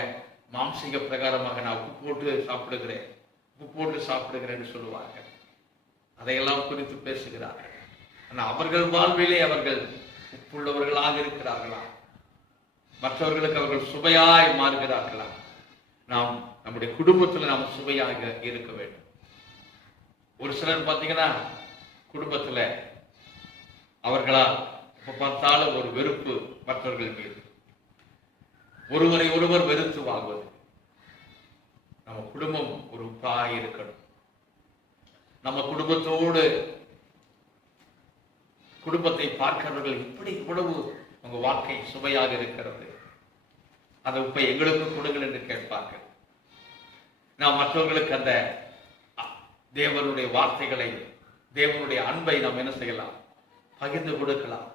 மாம்சீக பிரகாரமாக நான் உப்பு போட்டு சாப்பிடுகிறேன்னு சொல்லுவார்கள். அதையெல்லாம் குறித்து பேசுகிறார்கள். ஆனால் அவர்கள் வாழ்விலே அவர்கள் உப்புள்ளவர்களாக இருக்கிறார்களா? மற்றவர்களுக்கு அவர்கள் சுவையாய் மாறுகிறார்களா? நாம் நம்முடைய குடும்பத்தில் நாம் சுவையாக இருக்க வேண்டும். ஒரு சிலர் பார்த்தீங்கன்னா குடும்பத்தில் அவர்களால் எப்ப பார்த்தாலும் ஒரு வெறுப்பு, மற்றவர்கள் மீது ஒருவரை ஒருவர் வெறுத்து வாழ்வது. நம்ம குடும்பம் ஒரு உப்பாய் இருக்கணும். நம்ம குடும்பத்தோடு குடும்பத்தை பார்க்கிறவர்கள் இப்படி இவ்வளவு உங்க வாழ்க்கை சுவையாக இருக்கிறது, அந்த உப்பை எங்களுக்கு கொடுங்கள் என்று கேட்பார்கள். நாம் மற்றவர்களுக்கு அந்த தேவனுடைய வார்த்தைகளை, தேவனுடைய அன்பை நாம் என்ன செய்யலாம்? பகிர்ந்து கொடுக்கலாம்.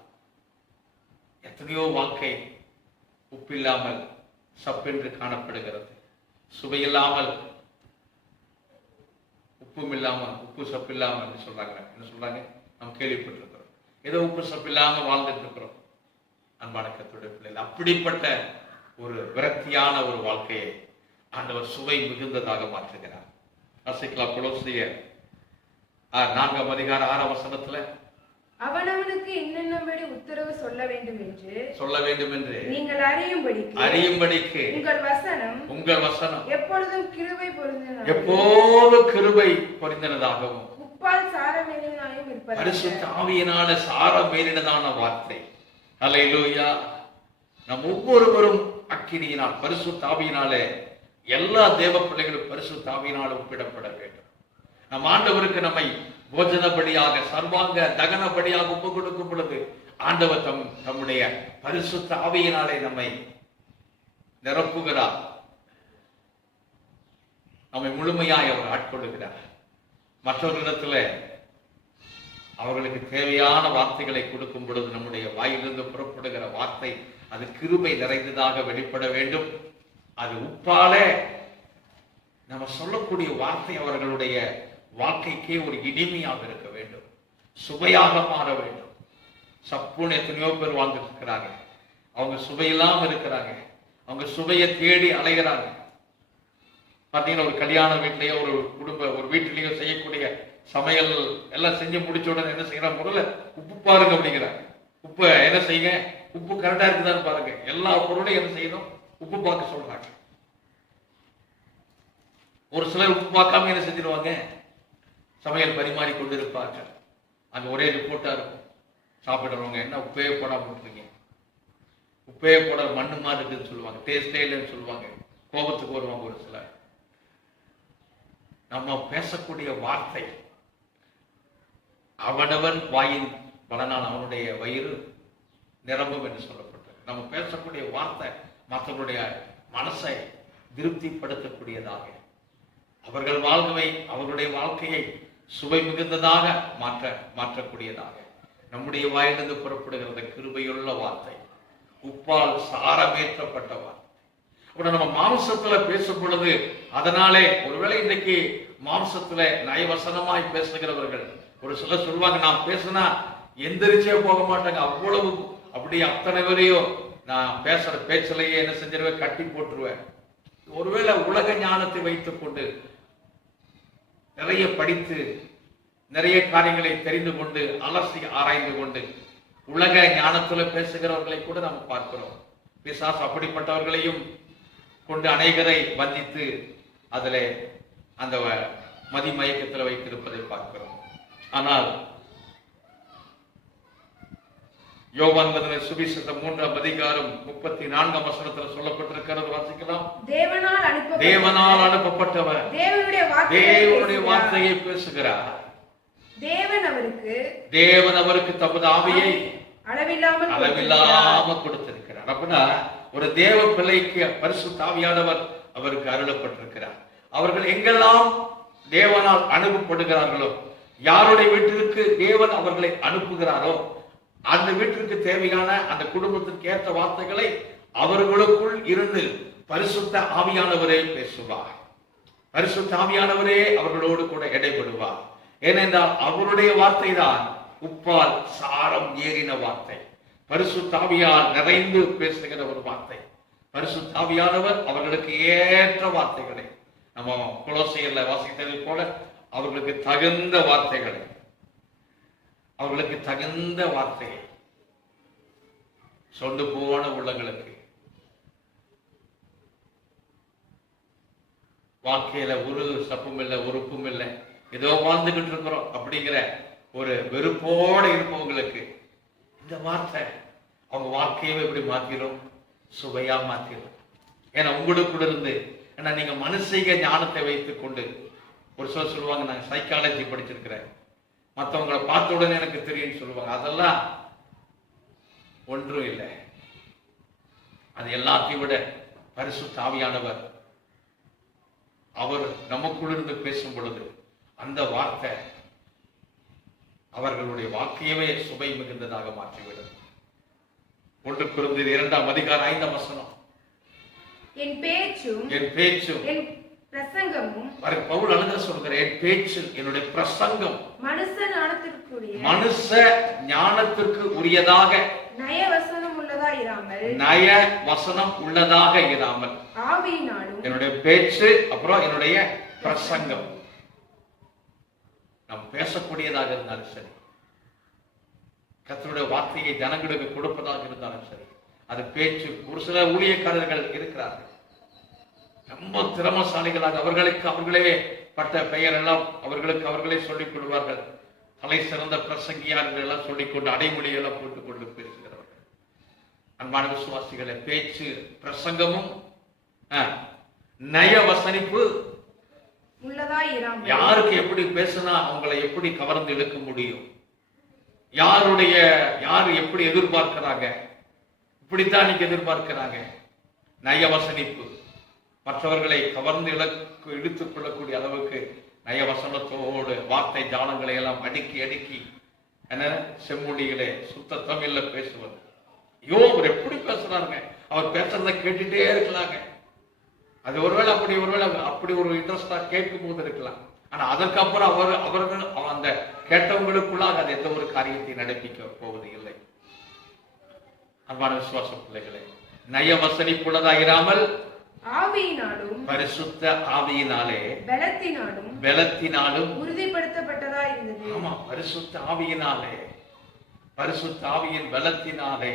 எத்தனையோ வாழ்க்கை உப்பில்லாமல் சப்பென்று காணப்படுகிறது. சுவையில்லாமல், உப்பும் இல்லாமல், உப்பு சப்பு இல்லாமல் சொல்றாங்க. என்ன சொல்றாங்க? நாம் கேள்விப்பட்டிருக்கிறோம். ஏதோ உப்பு சப்பு இல்லாமல் வாழ்ந்துட்டு இருக்கிறோம். அன்பான கர்த்தருடைய பிள்ளைகள், அப்படிப்பட்ட ஒரு விரக்தியான ஒரு வாழ்க்கையை ஆண்டவர் சுவை மிகுந்ததாக மாற்றுகிறார். வாசிக்கலாம் கொலோசியர் 4ஆம் அதிகாரம் 6ஆம் வசனத்துல, அவனவனுக்கு இன்னென்னபடி உத்தரவு சொல்ல வேண்டும் என்று நீங்கள் அறியும்படிக்கு உங்கள் வசனம் எப்பொழுதும் கிருபை பொருந்தினதாகவும் உப்பால் சாரமேறினதாயும் இருப்பதாக. பரிசுத்த ஆவியினால சாரமேறினதான வார்த்தை. அல்லேலூயா. நம் ஒவ்வொருவரும் அக்கினியினால், பரிசுத்த ஆவியினாலே, எல்லா தேவ பிள்ளைகளும் பரிசுத்த ஆவியினால் ஒப்பிடப்பட வேண்டும். நம் ஆண்டவருக்கு நம்மை போஜனபடியாக, சர்வாங்க தகனபடியாக ஒப்பு கொடுக்கும் பொழுது ஆண்டவர் தம்முடைய பரிசுத்த ஆவியினாலே நம்மை நிரப்புகிறார். நம்மை முழுமையாய் அவர் ஆட்கொள்கிறார். மற்றவர்களிடத்துல அவர்களுக்கு தேவையான வார்த்தைகளை கொடுக்கும் பொழுது நம்முடைய வாயிலிருந்து புறப்படுகிற வார்த்தை அது கிருபை நிறைந்ததாக வெளிப்பட வேண்டும். அது உப்பாலே நம்ம சொல்லக்கூடிய வார்த்தை அவர்களுடைய வாழ்க்கைக்கே ஒரு இனிமையாக இருக்க வேண்டும், சுவையாக மாற வேண்டும். சப்புன்னு எத்தனையோ பேர் வாழ்ந்துட்டு இருக்கிறாங்க, அவங்க சுவையில்லாம இருக்கிறாங்க, அவங்க சுவையை தேடி அலைகிறாங்க. பார்த்தீங்கன்னா ஒரு கல்யாண வீட்லயோ ஒரு வீட்டிலேயோ செய்யக்கூடிய சமையல் எல்லாம் செஞ்சு முடிச்ச உடனே என்ன செய்யறாங்க? முதல்ல உப்பு பாருங்க அப்படிங்கிறாங்க. உப்பு என்ன செய்யுங்க? உப்பு கரெக்டா இருக்குதான்னு பாருங்க. எல்லா பொருளையும் என்ன செய்யணும்? உப்பு பார்க்க சொல்றாங்க. ஒரு சிலர் உப்பு பார்க்காம என்ன செஞ்சிருவாங்க? சமையல் பரிமாறி கொண்டு இருப்பார்கள். அங்க ஒரே ரிப்போர்ட்டா இருக்கும். சாப்பிடுறவங்க என்ன உப்பே போடாம விட்டுருங்க, உப்பே போட மண்ணு மாதிரி இருக்குன்னு சொல்லுவாங்க, டேஸ்டே இல்லைன்னு சொல்லுவாங்க, கோபத்துக்கு வருவாங்க ஒரு சிலர். நம்ம பேசக்கூடிய வார்த்தை அவனவன் வாயின் பலனால் அவனுடைய வயிறு நிரம்பும் என்று சொல்லப்பட்டது. நம்ம பேசக்கூடிய வார்த்தை மற்றவர்களுடைய மனசை திருப்திப்படுத்தக்கூடியதாக, அவர்களுடைய வாழ்க்கையை சுவை மிகுந்ததாக மாற்றக்கூடியதாக நம்முடைய வாயிலிருந்து புறப்படுகிறது கிருபையுள்ள வார்த்தை, உப்பால் சாரமேற்றப்பட்ட வார்த்தை. நம்ம மாம்சத்துல பேசும் பொழுது அதனாலே ஒருவேளை இன்னைக்கு மாம்சத்துல நயவசனமாய் பேசுகிறவர்கள் ஒரு சிலர் சொல்லுவாங்க, நான் பேசுனா எந்திரிச்சே போக மாட்டாங்க, அவ்வளவு அப்படியே அத்தனை பேரையும் நான் பேசுற பேச்சிலேயே என்ன செஞ்சிருவேன்? கட்டி போட்டுருவேன். ஒருவேளை உலக ஞானத்தை வைத்துக் கொண்டு நிறைய படித்து நிறைய காரியங்களை தெரிந்து கொண்டு அலசி ஆராய்ந்து கொண்டு உலக ஞானத்துல பேசுகிறவர்களை கூட நாம் பார்க்கிறோம். பிசாசு அப்படிப்பட்டவர்களையும் கொண்டு அநேகரை வஞ்சித்து அதுல அந்த மதிமயக்கத்தில் வைத்திருப்பதை பார்க்கிறோம். ஆனால் யோவான் சுவிசேஷம் 3ஆம் அதிகாரம் 34ஆம் வசனத்தில் சொல்லப்பட்டிருக்கிறது, வாசிக்கலாம். தேவனால் அனுப்பப்பட்டவர் தேவனுடைய வார்த்தையை பேசுகிறார். தேவன் அவருக்கு தமது ஆவியை அளவில்லாமல் கொடுத்திருக்கிறார். இருக்கிறார். அப்படின்னா ஒரு தேவ பிள்ளைக்கு பரிசுத்த ஆவியானவர் அவருக்கு அருளப்பட்டிருக்கிறார். அவர்கள் எங்கெல்லாம் தேவனால் அனுப்பப்படுகிறார்களோ, யாருடைய வீட்டிற்கு தேவன் அவர்களை அனுப்புகிறாரோ அந்த வீட்டிற்கு தேவையான அந்த குடும்பத்திற்கு ஏற்ற வார்த்தைகளை அவர்களுக்குள் இருந்து பரிசுத்த ஆவியானவரே பேசுவார். பரிசுத்த ஆவியானவரே அவர்களோடு கூட இடைபடுவார். ஏனென்றால் அவருடைய வார்த்தை தான் உப்பால் சாரம் ஏறின வார்த்தை, பரிசுத்த ஆவியால் நிறைந்து பேசுகிற ஒரு வார்த்தை. பரிசுத்த ஆவியானவர் அவர்களுக்கு ஏற்ற வார்த்தைகளை, நம்ம கொலோசையர்ல வாசித்ததை போல அவர்களுக்கு தகுந்த வார்த்தைகளை, அவர்களுக்கு தகுந்த வார்த்தையை, சொண்டு போன உள்ளங்களுக்கு வாழ்க்கையில ஒரு சப்பும் இல்லை, உறுப்பும் இல்லை, ஏதோ வாழ்ந்துகிட்டு இருக்கிறோம் அப்படிங்கிற ஒரு வெறுப்போடு இருப்பவங்களுக்கு இந்த வார்த்தை அவங்க வாழ்க்கையவே எப்படி மாத்திரும், சுவையா மாத்திரும். ஏன்னா உங்களுக்குள்ள இருந்து, ஏன்னா நீங்க மனுஷங்க ஞானத்தை வைத்துக் கொண்டு, ஒரு சிலர் சொல்லுவாங்க நான் சைக்காலஜி படிச்சிருக்கிறேன், மற்றவங்களை பார்த்த உடனே எனக்கு தெரியும்னு சொல்லுவாங்க. அதெல்லாம் ஒன்றும் இல்லை. அது எல்லாத்தையும் விட பரிசுத்த ஆவியானவர் அவர் நமக்குள்ளிருந்து பேசும் பொழுது அந்த வார்த்தை அவர்களுடைய வாக்கையவே சுவை மிகுந்ததாக மாற்றிவிடும். 1 கொரிந்தியர் 2:5 என் பேச்சும் என் பிரசங்கமும், பவுல் அழகா சொல்கிறார், என் பேச்சு என்னுடைய பிரசங்கம் மனுஷ ஞானத்திற்கு உரியதாக, நய வசனம் உள்ளதாக இராமல் ஆவியினாலும், என்னுடைய பேச்சு அப்புறம் என்னுடைய பிரசங்கம், நாம் பேசக்கூடியதாக இருந்தாலும் சரி, கர்த்தருடைய வார்த்தையை ஜனங்களுக்கு கொடுப்பதாக இருந்தாலும் சரி, அது பேச்சு. ஒரு சில ஊழியக்காரர்கள் இருக்கிறார்கள், ரொம்ப திறமசாலிகளாக, அவர்களுக்கு அவர்களே பட்ட பெயர் எல்லாம் அவர்களுக்கு அவர்களே சொல்லிக் கொள்வார்கள். தலை சிறந்த பிரசங்கியார்கள் எல்லாம் சொல்லிக்கொண்டு அடைமொழியெல்லாம் போட்டுக் கொண்டு பேசுகிறவர்கள். அன்பான விசுவாசிகளை, பேச்சு பிரசங்கமும் நய வசனிப்பு யாருக்கு எப்படி பேசினா அவங்களை எப்படி கவர்ந்து இழுக்க முடியும், யாரு எப்படி எதிர்பார்க்கிறாங்க, இப்படித்தான் நீங்க எதிர்பார்க்கிறாங்க. நய வசனிப்பு மற்றவர்களை கவர்ந்து இழுத்துக் கொள்ளக்கூடிய அளவுக்கு நயவசனத்தோடு வார்த்தை ஜாலங்களை எல்லாம் அடுக்கி அடுக்கி என்ன செம்மொழிகளே சுத்த தமிழ்ல பேசுவது. ஐயோ அவர் எப்படி பேசுறாருங்க, அவர் பேசுறத கேட்டுட்டே இருக்கலாங்க. அது ஒருவேளை அப்படி ஒரு இன்ட்ரெஸ்டா கேட்கும் போது இருக்கலாம். ஆனா அதற்கப்புறம் அவர்கள் அந்த கேட்டவங்களுக்குள்ளாக அது எந்த ஒரு காரியத்தை நடப்பிக்க போவது இல்லை. அன்பான விசுவாச பிள்ளைகளே, நயவசனிப்புள்ளதா இராமல் ஆவியினாலும், பரிசுத்த ஆவியினாலே, பலத்தினாலும் உறுதிப்படுத்தப்பட்டதா இருந்தது. ஆமா, பரிசுத்த ஆவியினாலே, பரிசுத்த ஆவியின் பலத்தினாலே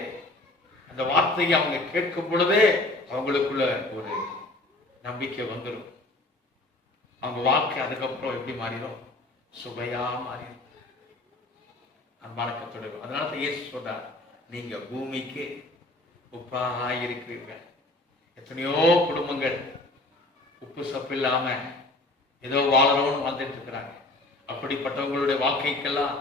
அந்த வார்த்தையை அவங்க கேட்கும் பொழுதே அவங்களுக்குள்ள ஒரு நம்பிக்கை வந்துடும். அவங்க வாழ்க்கை அதுக்கப்புறம் எப்படி மாறிடும், சுவையா மாறிடும். அன்பான கர்த்தருடைய, அதனால இயேசு சொல்றார், நீங்க பூமிக்கு உப்பாயிருக்கிறீர்கள். எத்தனையோ குடும்பங்கள் உப்பு சப்பு இல்லாம ஏதோ வாழறோம்னு வாழ்ந்துட்டு இருக்கிறாங்க. அப்படிப்பட்டவங்களுடைய வாழ்க்கைக்கெல்லாம்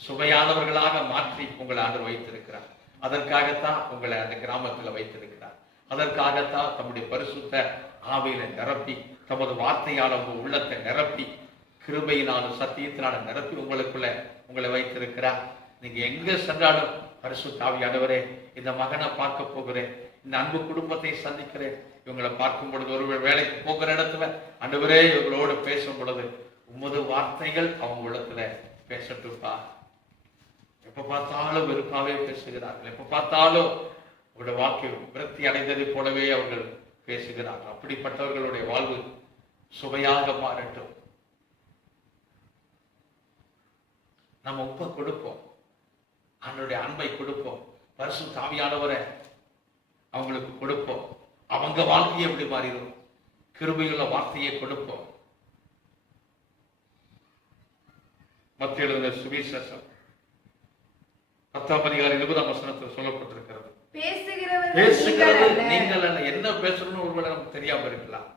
சுவையானவர்களாக மாற்றி உங்களை ஆண்டவர் வைத்திருக்கிறார். அதற்காகத்தான் உங்களை அந்த கிராமத்தில் வைத்திருக்கிறார். அதற்காகத்தான் தம்முடைய பரிசுத்த ஆவியில நிரப்பி, தமது வார்த்தையால் உங்க உள்ளத்தை நிரப்பி, கிருபையினாலும் சத்தியத்தினாலும் நிரப்பி உங்களை வைத்திருக்கிறார். நீங்க எங்க சென்றாலும் பரிசுத்த ஆவியானவரே, இந்த மகனை பார்க்க போகிறேன், இந்த அன்பு குடும்பத்தை சந்திக்கிறேன், இவங்களை பார்க்கும் பொழுது, ஒரு வேலைக்கு போகிற இடத்துல ஆண்டவரே இவங்களோடு பேசும் பொழுது உமது வார்த்தைகள் அவங்க உள்ளத்துல பேசட்டுப்பா. எப்ப பார்த்தாலும் வெறுப்பாவே பேசுகிறார்கள், எப்ப பார்த்தாலும் அவருடைய வாழ்க்கை விரக்தி அடைந்ததை போலவே அவர்கள் பேசுகிறார்கள். அப்படிப்பட்டவர்களுடைய வாழ்வு சுவையாக மாறட்டும். நம்ம உப்பை கொடுப்போம், அவனுடைய அன்பை கொடுப்போம், பரிசுத்த ஆவியானவரை அவங்களுக்கு கொடுப்போம். அவங்க வாழ்க்கையை எப்படி மாறிடும், கிருபையுள்ள வார்த்தையை கொடுப்போம். மத்திய எழுதின சுவிசேஷம் 10:20 சொல்லப்பட்டிருக்கிறது, பேசுகிறது நீங்கள் அல்ல. என்ன பேசணும்னு ஒருவேளை நமக்கு தெரியாம இருக்கலாம்.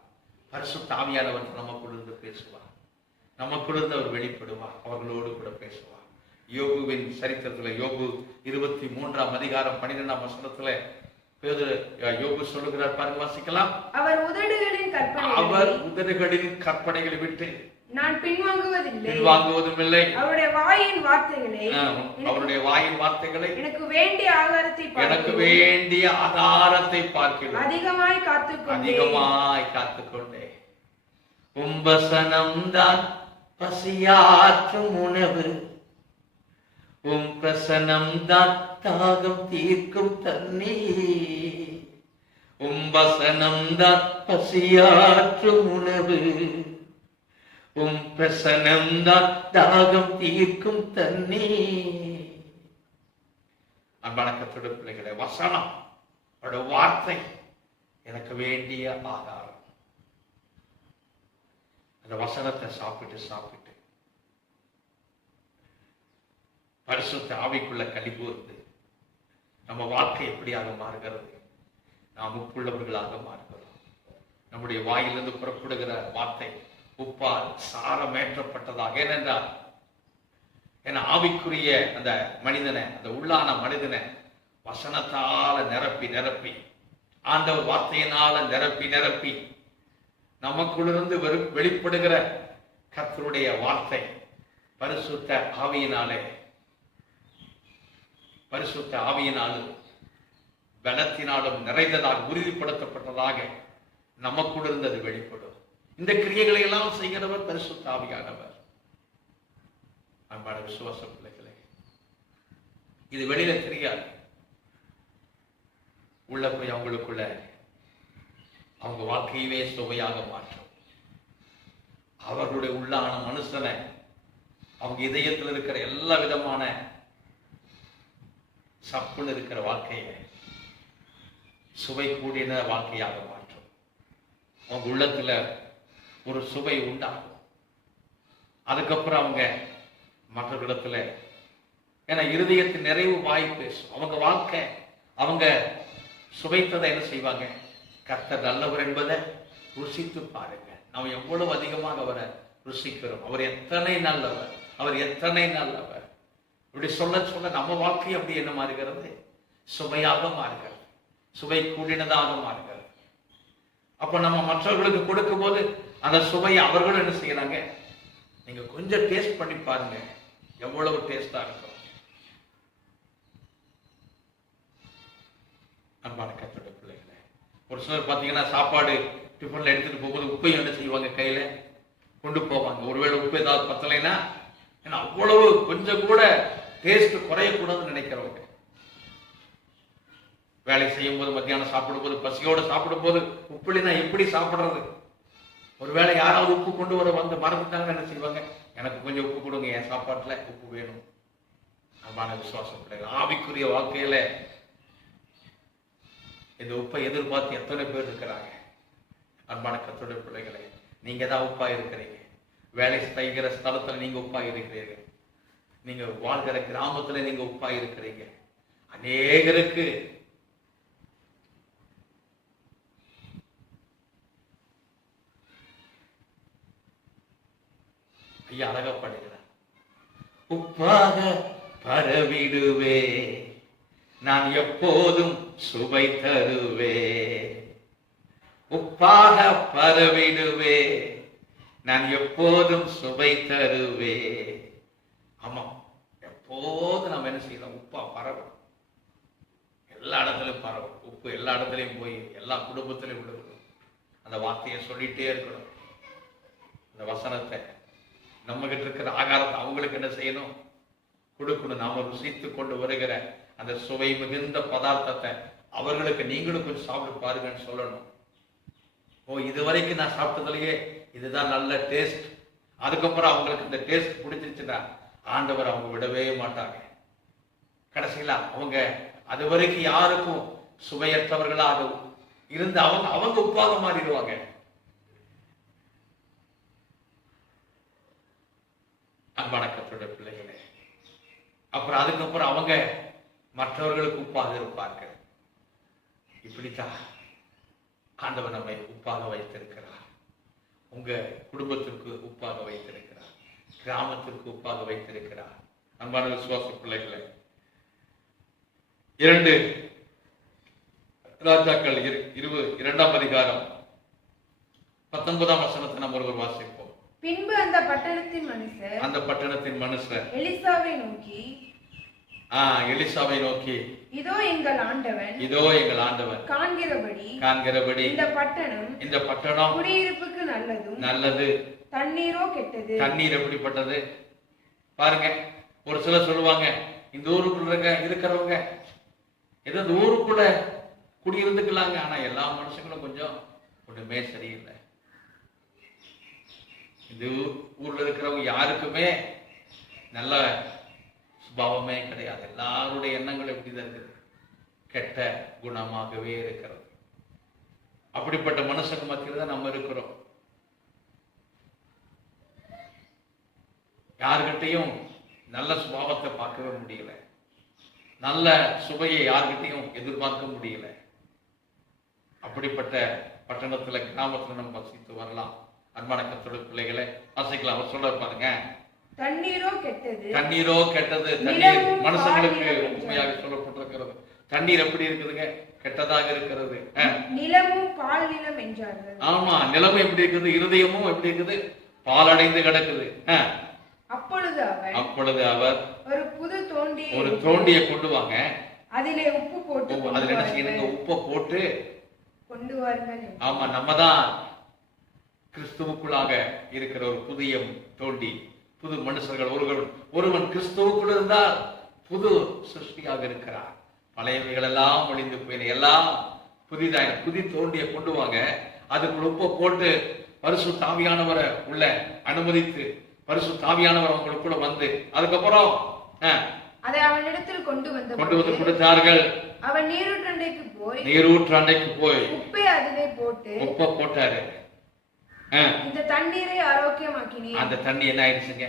பரிசுத்த ஆவியானவர் நமக்குள்ளிருந்து பேசுவார், நமக்குள்ளிருந்து அவர் வெளிப்படுவார், அவர்களோடு கூட பேசுவார். யோபுவின் சரித்திரத்துல, யோபு 23:12 12 யோபு சொல்லுகிறார் பாருங்க, வாசிக்கலாம். அவர் உதடுகளின் கற்பனைகளை விட்டு நான் பின்வாங்குவதும் இல்லை. அவருடைய வாயின் வார்த்தைகளை எனக்கு வேண்டிய ஆகாரத்தை பார்க்கிறேன் அதிகமாய் காத்துக்கொண்டே. உம்பசனம்தான் பசியாற்றும் உணவு, உம் பிரசனம்தான் தாகம் தீர்க்கும் தண்ணீர். உம்பசனம்தான் பசியாற்றும் உணவு, உம் பிரசனம்தான் தாகம் தீர்க்கும் தண்ணீர். அன்பான கர்த்தருடைய பிள்ளைகளே, வசனம், அவருடைய வார்த்தை எனக்கு வேண்டிய ஆகாரம். அந்த வசனத்தை சாப்பிட்டு பரிசுத்த ஆவிக்குள்ள கழிவு வருது. நம்ம வாழ்க்கை எப்படியாக மாறுகிறது? நாம் உப்புள்ளவர்களாக மாறுகிறோம். நம்முடைய வாயிலிருந்து புறப்படுகிற வார்த்தை உப்பால் சாரமேற்றப்பட்டதாக. ஏனென்றால் ஆவிக்குரிய அந்த மனிதனை, அந்த உள்ளான மனிதனை வசனத்தால நிரப்பி ஆண்டவர் வார்த்தையினால நிரப்பி நமக்குள்ளிருந்து வெளிப்படுகிற கர்த்தருடைய வார்த்தை பரிசுத்த ஆவியினாலும் பலத்தினாலும் நிறைந்ததாக உறுதிப்படுத்தப்பட்டதாக நமக்குள்ளிருந்து அது வெளிப்படும். இந்த கிரியைகளை எல்லாம் செய்கிறவர் பரிசுத்த ஆவியானவர். அன்பான விசுவாச பிள்ளைகளே, இது வெளியில தெரியாது. உள்ள போய் அவங்களுக்குள்ள அவங்க வாழ்க்கையவே சுவையாக மாற்றும். அவர்களுடைய உள்ளான மனுஷனை, அவங்க இதயத்தில் இருக்கிற எல்லா விதமான சப்புன்னு இருக்கிற வாழ்க்கையை சுவை கூடின வாழ்க்கையாக மாற்றும். அவங்க உள்ளத்துல ஒரு சுவை உண்டாகும். அதுக்கப்புறம் அவங்க மற்றவர்களிடத்துல, ஏன்னா இருதயத்தின் நிறைவு வாய் பேசும். அவங்க வாழ்க்கை, அவங்க சுவைத்ததை என்ன செய்வாங்க? கர்த்தர் நல்லவர் என்பதை ருசித்து பாருங்க. நம்ம எவ்வளவு அதிகமாக அவரை ருசிக்கிறோம். அவர் எத்தனை நல்லவர், இப்படி சொல்ல நம்ம வாழ்க்கை அப்படி என்ன மாறுகிறது? சுவையாக மாறுகிறது, சுவை கூடினதாக மாறுகிறது. அப்ப நம்ம மற்றவர்களுக்கு கொடுக்கும் போது அந்த சுவையை அவர்களும் என்ன செய்யறாங்க? நீங்க கொஞ்சம் டேஸ்ட் பண்ணி பாருங்க, எவ்வளவு டேஸ்டா இருக்கும். அன்பான கர்த்தருடைய பிள்ளைகளே, ஒரு சிலர் பாத்தீங்கன்னா சாப்பாடு டிஃபன்ல எடுத்துட்டு போகும்போது உப்பையும் என்ன செய்வாங்க? கையில கொண்டு போவாங்க. ஒருவேளை உப்பு ஏதாவது பத்தலைன்னா, ஏன்னா அவ்வளவு கொஞ்சம் கூட டேஸ்ட் குறையக்கூடாதுன்னு நினைக்கிறவங்க. வேலை செய்யும் போது, மத்தியானம் சாப்பிடும் போது, பசியோடு சாப்பிடும் போது உப்பு இல்லைன்னா எப்படி சாப்பிடுறது? ஒருவேளை யாராவது உப்பு கொண்டு வர வந்து மறந்துட்டாங்கன்னு என்ன செய்வாங்க? எனக்கு கொஞ்சம் உப்பு கொடுங்க, என் சாப்பாட்டுல உப்பு வேணும். அன்பான விசுவாசம் பிள்ளைகள், ஆவிக்குரிய வாழ்க்கையில இந்த உப்பை எதிர்பார்த்து எத்தனை பேர் இருக்கிறாங்க? அன்பான கர்த்தருடைய பிள்ளைகளே, நீங்க தான் உப்பா இருக்கிறீங்க. வேலை செய்கிற ஸ்தலத்துல நீங்க உப்பா இருக்கிறீர்கள். நீங்க வாழ்கிற கிராமத்துல நீங்க உப்பா இருக்கிறீங்க. அநேகருக்கு ஐயா அழகப்படுகிறார். உப்பாக பரவிடுவே, நான் எப்போதும் சுவை தருவே. உப்பாக பரவிடுவே, நான் எப்போதும் சுவை தருவே. ஆமா, எப்போதும் நம்ம என்ன செய்யலாம்? உப்பா பரவும். எல்லா இடத்துலையும் பரவும். உப்பு எல்லா இடத்துலையும் போய் எல்லா குடும்பத்திலையும் விழுகணும். அந்த வார்த்தையை சொல்லிட்டே இருக்கணும். அந்த வசனத்தை, நம்ம கிட்ட இருக்கிற ஆகாரத்தை அவங்களுக்கு என்ன செய்யணும்? கொடுக்கணும். நாம ருசித்து கொண்டு வருகிற அந்த சுவை மிகுந்த பதார்த்தத்தை அவர்களுக்கு நீங்களும் கொஞ்சம் சாப்பிட்டு பாருங்கன்னு சொல்லணும். ஓ, இதுவரைக்கும் நான் சாப்பிட்டதுலயே இதுதான் நல்ல டேஸ்ட். அதுக்கப்புறம் அவங்களுக்கு இந்த டேஸ்ட் பிடிச்சிருச்சுன்னா ஆண்டவர் அவங்க விடவே மாட்டாங்க. கடைசியில அவங்க அது வரைக்கும் யாருக்கும் சுவையற்றவர்களாக இருந்து அவங்க உப்பாக மாறிடுவாங்க. அன்பான கர்த்தருடைய பிள்ளைகளே, அப்புறம் அதுக்கப்புறம் அவங்க மற்றவர்களுக்கு உப்பாக இருப்பார்கள். இப்படித்தான் ஆண்டவர் நம்மை உப்பாக வைத்திருக்கிறார். உங்க குடும்பத்திற்கு உப்பாக வைத்திருக்கிறார், கிராமத்திற்கு உப்பாக வைத்திருக்கிறார். அன்பான விசுவாச பிள்ளைகளை, ராஜாக்கள் 2ஆம் அதிகாரம் 19ஆம் வசனத்தை நம்ம ஒருவர் வாசிப்போம். பின்பு அந்த பட்டணத்தின் மனுஷர் எலிசாவை நோக்கி இதோ எங்கள் ஆண்டவன் காண்கிறபடி இந்த பட்டணம் குடியிருப்புக்கு நல்லது, தண்ணீரோ கெட்டது. தண்ணீர் எப்படிப்பட்டது பாருங்க. ஒரு சிலர் சொல்லுவாங்க, இந்த ஊருக்குள்ள இருக்கிறவங்க ஏதோ இந்த ஊருக்குள்ள குடியிருந்துக்கலாங்க, ஆனா எல்லா மனுஷங்களும் கொஞ்சம் ஒண்ணுமே சரியில்லை. இந்த ஊர்ல இருக்கிறவங்க யாருக்குமே நல்ல சுபாவமே கிடையாது. எல்லாருடைய எண்ணங்கள் எப்படிதான் இருக்குது? கெட்ட குணமாகவே இருக்கிறது. அப்படிப்பட்ட மனுஷங்க மத்தியில தான் நம்ம இருக்கிறோம். யாருகிட்டையும் நல்ல சுபாவத்தை பார்க்கவே முடியல, நல்ல சுவையை யாருகிட்டையும் எதிர்பார்க்க முடியல. அப்படிப்பட்ட பட்டணத்துல கிராமத்துல நம்ம வசித்து வரலாம். அன்பான கர்த்தருடைய பிள்ளைகளை வாசிக்கலாம். அவர் சொல்ற பாருங்க, தண்ணீரோ கெட்டது. தண்ணீர் மனுஷங்களுக்கு உண்மையாக சொல்லப்பட்டிருக்கிறது. தண்ணீர் எப்படி இருக்குதுங்க? கெட்டதாக இருக்கிறது. நிலமும் பால் நிலம் என்றார்கள். ஆமா, நிலமும் எப்படி இருக்குது, இருதயமும் எப்படி இருக்குது? பால் அடைந்து கிடக்குது. அப்பொழுது அவர் ஒரு தோண்டியை கொண்டு வாங்க, அதிலே உப்பு போட்டு அதுல என்ன செய்யணுங்க? உப்பை போட்டு கொண்டு வாருங்கள். ஆமா, நம்ம தான் கிறிஸ்துவுக்குள்ளாக இருக்கிற ஒரு புதிய தோண்டி, புது மனுஷர்கள். ஒருவன் கிறிஸ்துவுக்குள் இருந்தால் புது சிருஷ்டியாக இருக்கிறார். பழையவைகள் எல்லாம் ஒளிந்து போயின, எல்லாம் புதிதாயின. புதி தோண்டியை கொண்டு வாங்க, அதுக்குள்ள உப்பை போட்டு பரிசுத்த ஆவியானவரை உள்ள அனுமதித்து பரிசுத்த ஆவியானவர் அவங்களுக்குள்ள வந்து அதுக்கப்புறம் அதை அவனிடத்தில் கொண்டு வந்து கொடுத்தார்கள். அவன் நீரூற்றண்டைக்கு போய் உப்பை போட்டாரு. இந்த தண்ணீரை ஆரோக்கியமாக்கினேன். அந்த தண்ணி என்ன ஆயிடுச்சுங்க?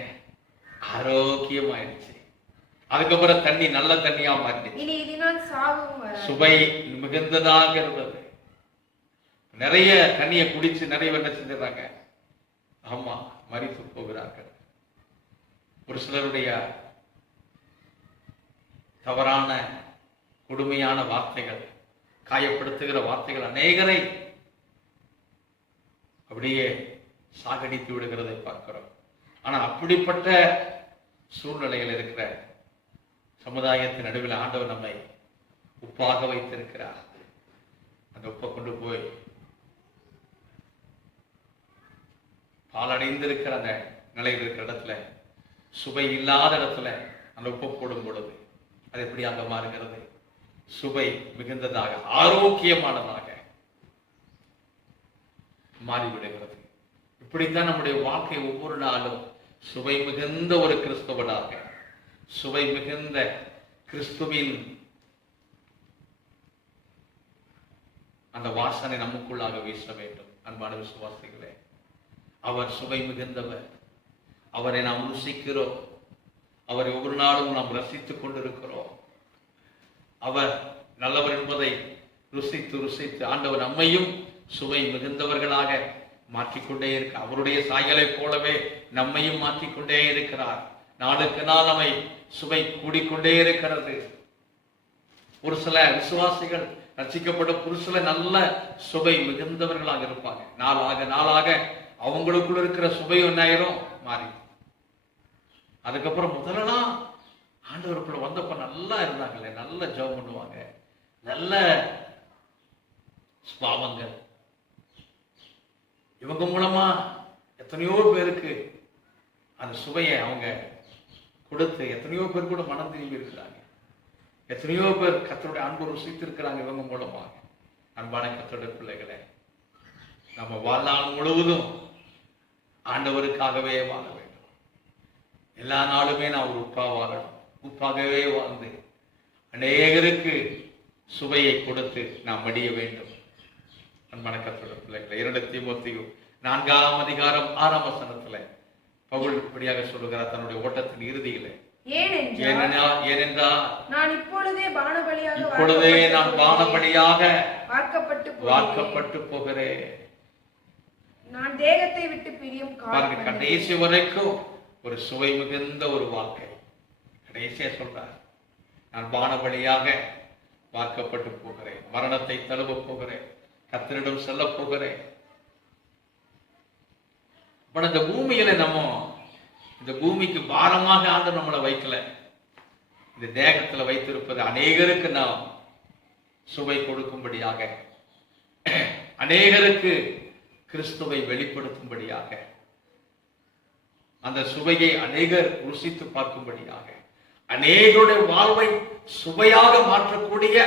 ஆரோக்கியமாயிடுச்சு. அதுக்கப்புறம் தண்ணி நல்ல தண்ணியா மாறிடுச்சு. இனி இதனால் சாவும் வராது. சுவை மிகுந்ததாக இருந்தது. நிறைய தண்ணியை குடிச்சு நிறைய என்ன செஞ்சிடறாங்க? ஆமா, மரித்து போகிறார்கள். ஒரு சிலருடைய தவறான கொடுமையான வார்த்தைகள், காயப்படுத்துகிற வார்த்தைகள் அநேகரை அப்படியே சாகடித்து விடுகிறதை பார்க்கிறோம். ஆனா அப்படிப்பட்ட சூழ்நிலையில் இருக்கிற சமுதாயத்தின் நடுவில் ஆண்டவர் நம்மை உப்பாக வைத்திருக்கிறார். அந்த உப்பை கொண்டு போய் பாலடைந்திருக்கிற அந்த நிலையில் இருக்கிற இடத்துல, சுவை இல்லாத இடத்துல அந்த உப்பை போடும் பொழுது அது எப்படி அங்க மாறுகிறது? சுவை மிகுந்ததாக, ஆரோக்கியமானதாக மாறிவிடுகிறது. இப்படித்தான் நம்முடைய வாழ்க்கை ஒவ்வொரு நாளும் சுவை மிகுந்த ஒரு கிறிஸ்தவனாக, சுவை மிகுந்த கிறிஸ்துவின் அந்த வாசனை நமக்குள்ளாக வீச வேண்டும். அன்பான விசுவாசிகளே, அவர் சுவை மிகுந்தவர். அவரை நாம் ருசிக்கிறோம். அவரை ஒவ்வொரு நாளும் நாம் ரசித்துக் கொண்டிருக்கிறோம். அவர் நல்லவர் என்பதை ருசித்து ஆண்டவர் நம்மையும் சுவை மிகுந்தவர்களாக மாற்றிக்கொண்டே இருக்க, அவருடைய சாயலை போலவே நம்மையும் மாற்றிக்கொண்டே இருக்கிறார். நாளுக்கு நாள் நம்மை சுவை கூடிக்கொண்டே இருக்கிறது. ஒரு சில விசுவாசிகள் ரசிக்கப்பட்ட ஒரு சில நல்ல சுவை மிகுந்தவர்களாக இருப்பாங்க. நாளாக அவங்களுக்குள்ள இருக்கிற சுவை ஒன்னாயிரம் மாறி, அதுக்கப்புறம் முதலெல்லாம் ஆண்டவருக்குள்ள வந்தப்ப நல்லா இருந்தாங்களே, நல்ல ஜெபம் பண்ணுவாங்க, நல்ல ஸ்பாவங்கள், இவங்க மூலமா எத்தனையோ பேருக்கு அந்த சுவையை அவங்க கொடுத்து எத்தனையோ பேர் கூட மனம் திரும்பி இருக்கிறாங்க. எத்தனையோ பேர் கர்த்தருடைய அன்பு ருசித்து இருக்கிறாங்க இவங்க மூலமாக. அன்பான கர்த்தருடைய பிள்ளைகளே, நம்ம வாழ்நாள் முழுவதும் ஆண்டவருக்காகவே வாழ வேண்டும். எல்லா நாளுமே நான் ஒரு உப்பா வாழணும். உப்பாகவே வாழ்ந்து அநேகருக்கு சுவையை கொடுத்து நாம் மடிய வேண்டும். அன்பான கர்த்தருடைய பிள்ளைகளே, 2 தீமோத்தேயு 4ஆம் அதிகாரம் 6ஆம் வசனத்துல பவுல் இப்படியாக சொல்லுகிறார் தன்னுடைய ஓட்டத்தின் இறுதியிலே, ஏனென்றால் நான் இப்பொழுதே நான் பானபலியாக வார்க்கப்பட்டு போகிறேன். நான் தேகத்தை விட்டு பிரியும் பாருங்க, கடைசி வரைக்கும் ஒரு சுவை மிகுந்த ஒரு வாழ்க்கை. கடைசியா சொல்றார், நான் பானபலியாக பார்க்கப்பட்டு போகிறேன், மரணத்தை தழுவ போகிறேன், கர்த்தரிடம் செல்ல போகிறேன். இந்த பூமியில நம்ம இந்த பூமிக்கு பாரமாக ஆண்டு நம்மளை வைக்கல. இந்த தேகத்துல வைத்திருப்பது அநேகருக்கு நாம் சுவை கொடுக்கும்படியாக, அநேகருக்கு கிறிஸ்துவை வெளிப்படுத்தும்படியாக, அந்த சுவையை அநேகர் ருசித்து பார்க்கும்படியாக, அநேகருடைய வாழ்வை சுவையாக மாற்றக்கூடிய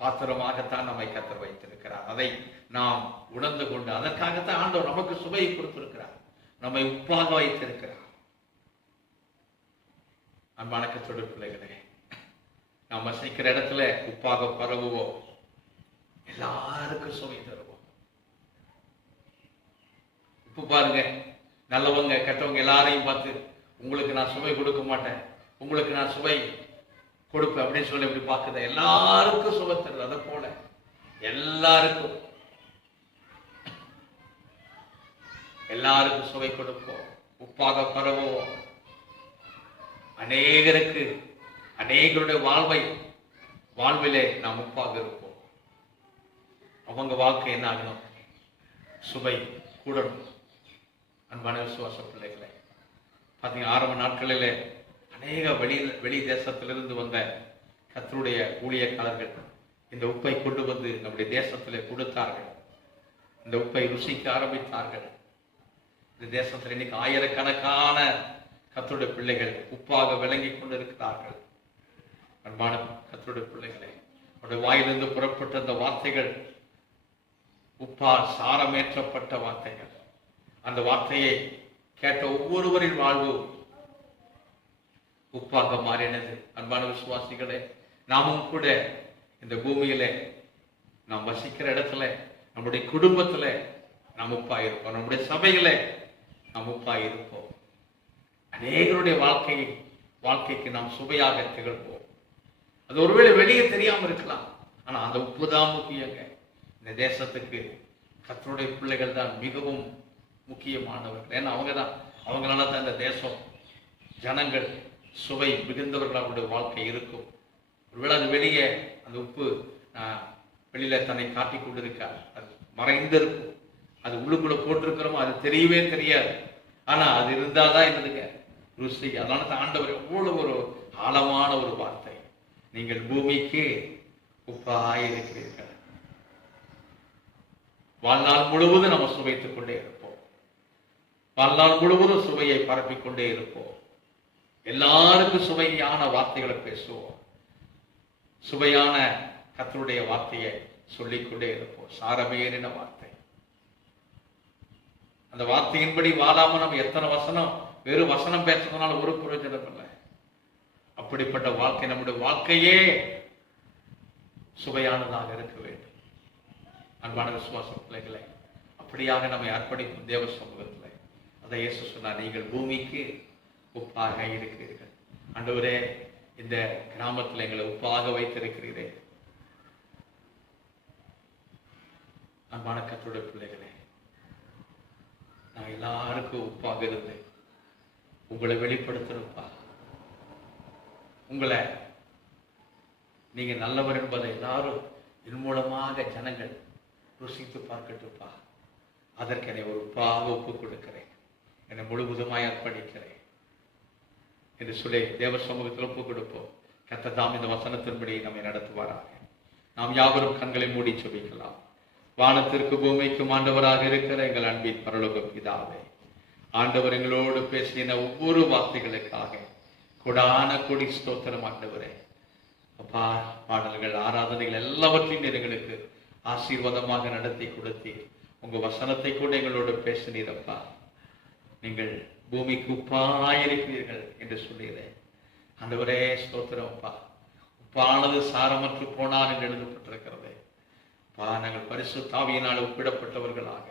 பாத்திரமாகத்தான் நம்மை கர்த்தர் வைத்திருக்கிறார். அதை நாம் உணர்ந்து கொண்டு அதற்காகத்தான் ஆண்டவர் நமக்கு சுவையை கொடுத்திருக்கிறார், நம்மை உப்பாக வைத்திருக்கிறார். அன்பான கர்த்தருடைய பிள்ளைகளே, நாம் வசிக்கிற இடத்துல உப்பாக பரவுவோம், எல்லாருக்கும் சுவை தருவோம். உப்பு பாருங்க, நல்லவங்க கெட்டவங்க எல்லாரையும் பார்த்து உங்களுக்கு நான் சுவை கொடுக்க மாட்டேன், உங்களுக்கு நான் சுவை கொடுப்பேன் அப்படின்னு சொல்லி இப்படி பார்க்குது. எல்லாருக்கும் சுவை தருது. அதை போல எல்லாருக்கும் சுவை கொடுப்போம், உப்பாக பரவுவோம். அநேகருக்கு அநேகருடைய வாழ்விலே நாம் உப்பாக இருப்போம். அவங்க வாழ்க்கை என்ன ஆகணும்? சுவை கூடணும். அன்பான விசுவாச பிள்ளைகளை பார்த்தீங்கன்னா, ஆரம்ப நாட்களிலே அநேக வெளி தேசத்திலிருந்து வந்த கர்த்தருடைய ஊழியக்காரர்கள் இந்த உப்பை கொண்டு வந்து நம்முடைய தேசத்திலே கொடுத்தார்கள். இந்த உப்பை ருசிக்க ஆரம்பித்தார்கள். இந்த தேசத்தில் இன்னைக்கு ஆயிரக்கணக்கான கர்த்தருடைய பிள்ளைகள் உப்பாக விளங்கி கொண்டிருக்கிறார்கள். அன்பான கர்த்தருடைய பிள்ளைகளே, அவருடைய வாயிலிருந்து புறப்பட்ட அந்த வார்த்தைகள் உப்பால் சாரமேற்றப்பட்ட வார்த்தைகள். அந்த வார்த்தையை கேட்ட ஒவ்வொருவரின் வாழ்வு உப்பாக மாறினது. அன்பான விசுவாசிகளே, நாமும் கூட இந்த பூமியில நாம் வசிக்கிற இடத்துல, நம்முடைய குடும்பத்துல நாம் உப்பாயிருப்போம், நம்முடைய சபையில நாம் உப்பாயிருப்போம். அநேகருடைய வாழ்க்கைக்கு நாம் சுவையாக திகழ்வோம். அது ஒருவேளை வெளியே தெரியாம இருக்கலாம், ஆனா அந்த உப்பு தான் முக்கியங்க. இந்த தேசத்துக்கு கர்த்தருடைய பிள்ளைகள் தான் மிகவும் முக்கியமானவர்கள். ஏன்னா அவங்களால தான் இந்த தேசம் ஜனங்கள் சுவை மிகுந்தவர்கள் அவருடைய வாழ்க்கை இருக்கும். ஒருவேளை அது வெளியே அந்த உப்பு வெளியில தன்னை காட்டிக் கொண்டிருக்காது, அது மறைந்திருக்கும். அது உள்ளுக்குள்ள போட்டிருக்கிறோமோ அது தெரியவே தெரியாது. ஆனா அது இருந்தாதான் என்னதுங்க ருசி. அதனால தான் ஆண்டவர் எவ்வளவு ஒரு ஆழமான ஒரு வார்த்தை, நீங்கள் பூமிக்கு உப்பாய் இருக்கிறீர்கள். வாழ்நாள் முழுவதும் நம்ம சுவைத்துக் கொண்டே இருப்போம், வாழ்நாள் முழுவதும் சுவையை பரப்பிக்கொண்டே இருப்போம். எல்லாருக்கும் சுவையான வார்த்தைகளை பேசுவோம், சுவையான கர்த்தருடைய வார்த்தையை சொல்லிக்கொண்டே இருப்போம். சாரமேறின வார்த்தை. அந்த வார்த்தையின்படி வாழாம நம்ம எத்தனை வசனம் வெறும் வசனம் பேசுறதுனால ஒரு பிரயோஜனம் இல்லை. அப்படிப்பட்ட வாழ்க்கை, நம்முடைய வாழ்க்கையே சுவையானதாக இருக்க வேண்டும். அன்பான விசுவாச பிள்ளைகளை, அப்படியாக நம்மை அர்ப்பணிக்கும் தேவ சமூகத்தில் அதை இயேசு சொன்னார், நீங்கள் பூமிக்கு உப்பாக இருக்கிறீர்கள். ஆண்டவரே, இந்த கிராமத்தில் எங்களை உப்பாக வைத்திருக்கிறீரே. அன்பான கர்த்தருடைய பிள்ளைகளே, நான் எல்லாருக்கும் உப்பாக இருந்து உங்களை வெளிப்படுத்தணும்ப்பா. உங்களை நீங்க நல்லவர் என்பதை எல்லாரும் இதன் மூலமாக ஜனங்கள் ருசித்து பார்க்கட்டும்ப்பா. அதற்கு என்னை ஒரு உப்பாக ஒப்பு கொடுக்கிறேன், என்னை முழுவதுமாய் அர்ப்பணிக்கிறேன் என்று சொல்லி தேவ சமூகத்தில் ஒப்பு கொடுப்போம். கர்த்தர் தாம் இந்த வசனத்தின்படி நம்மை நடத்துவாராக. நாம் யாவரும் கண்களை மூடி ஜெபிக்கலாம். வானத்திற்கு பூமிக்கும் ஆண்டவராக இருக்கிற எங்கள் அன்பின் பரலோக பிதாவே, ஆண்டவர் எங்களோடு பேசின ஒவ்வொரு வார்த்தைகளுக்காக கொடான கொடி ஸ்தோத்திரம். ஆண்டவரே அப்பா, பாடல்கள் ஆராதனைகள் எல்லாவற்றையும் எங்களுக்கு ஆசீர்வாதமாக நடத்தி கொடுத்தி உங்க வசனத்தை கூட எங்களோடு பேசினீரப்பா. நீங்கள் பூமிக்கு உப்பாயிருக்கிறீர்கள் என்று சொல்லுகிறேன். ஆண்டவரே ஸ்தோத்திரம் அப்பா. உப்பானது சாரமற்று போனால் என்று எழுதப்பட்டிருக்கிறது. நாங்கள் பரிசுத்த ஆவியினால் ஒப்பிடப்பட்டவர்களாக,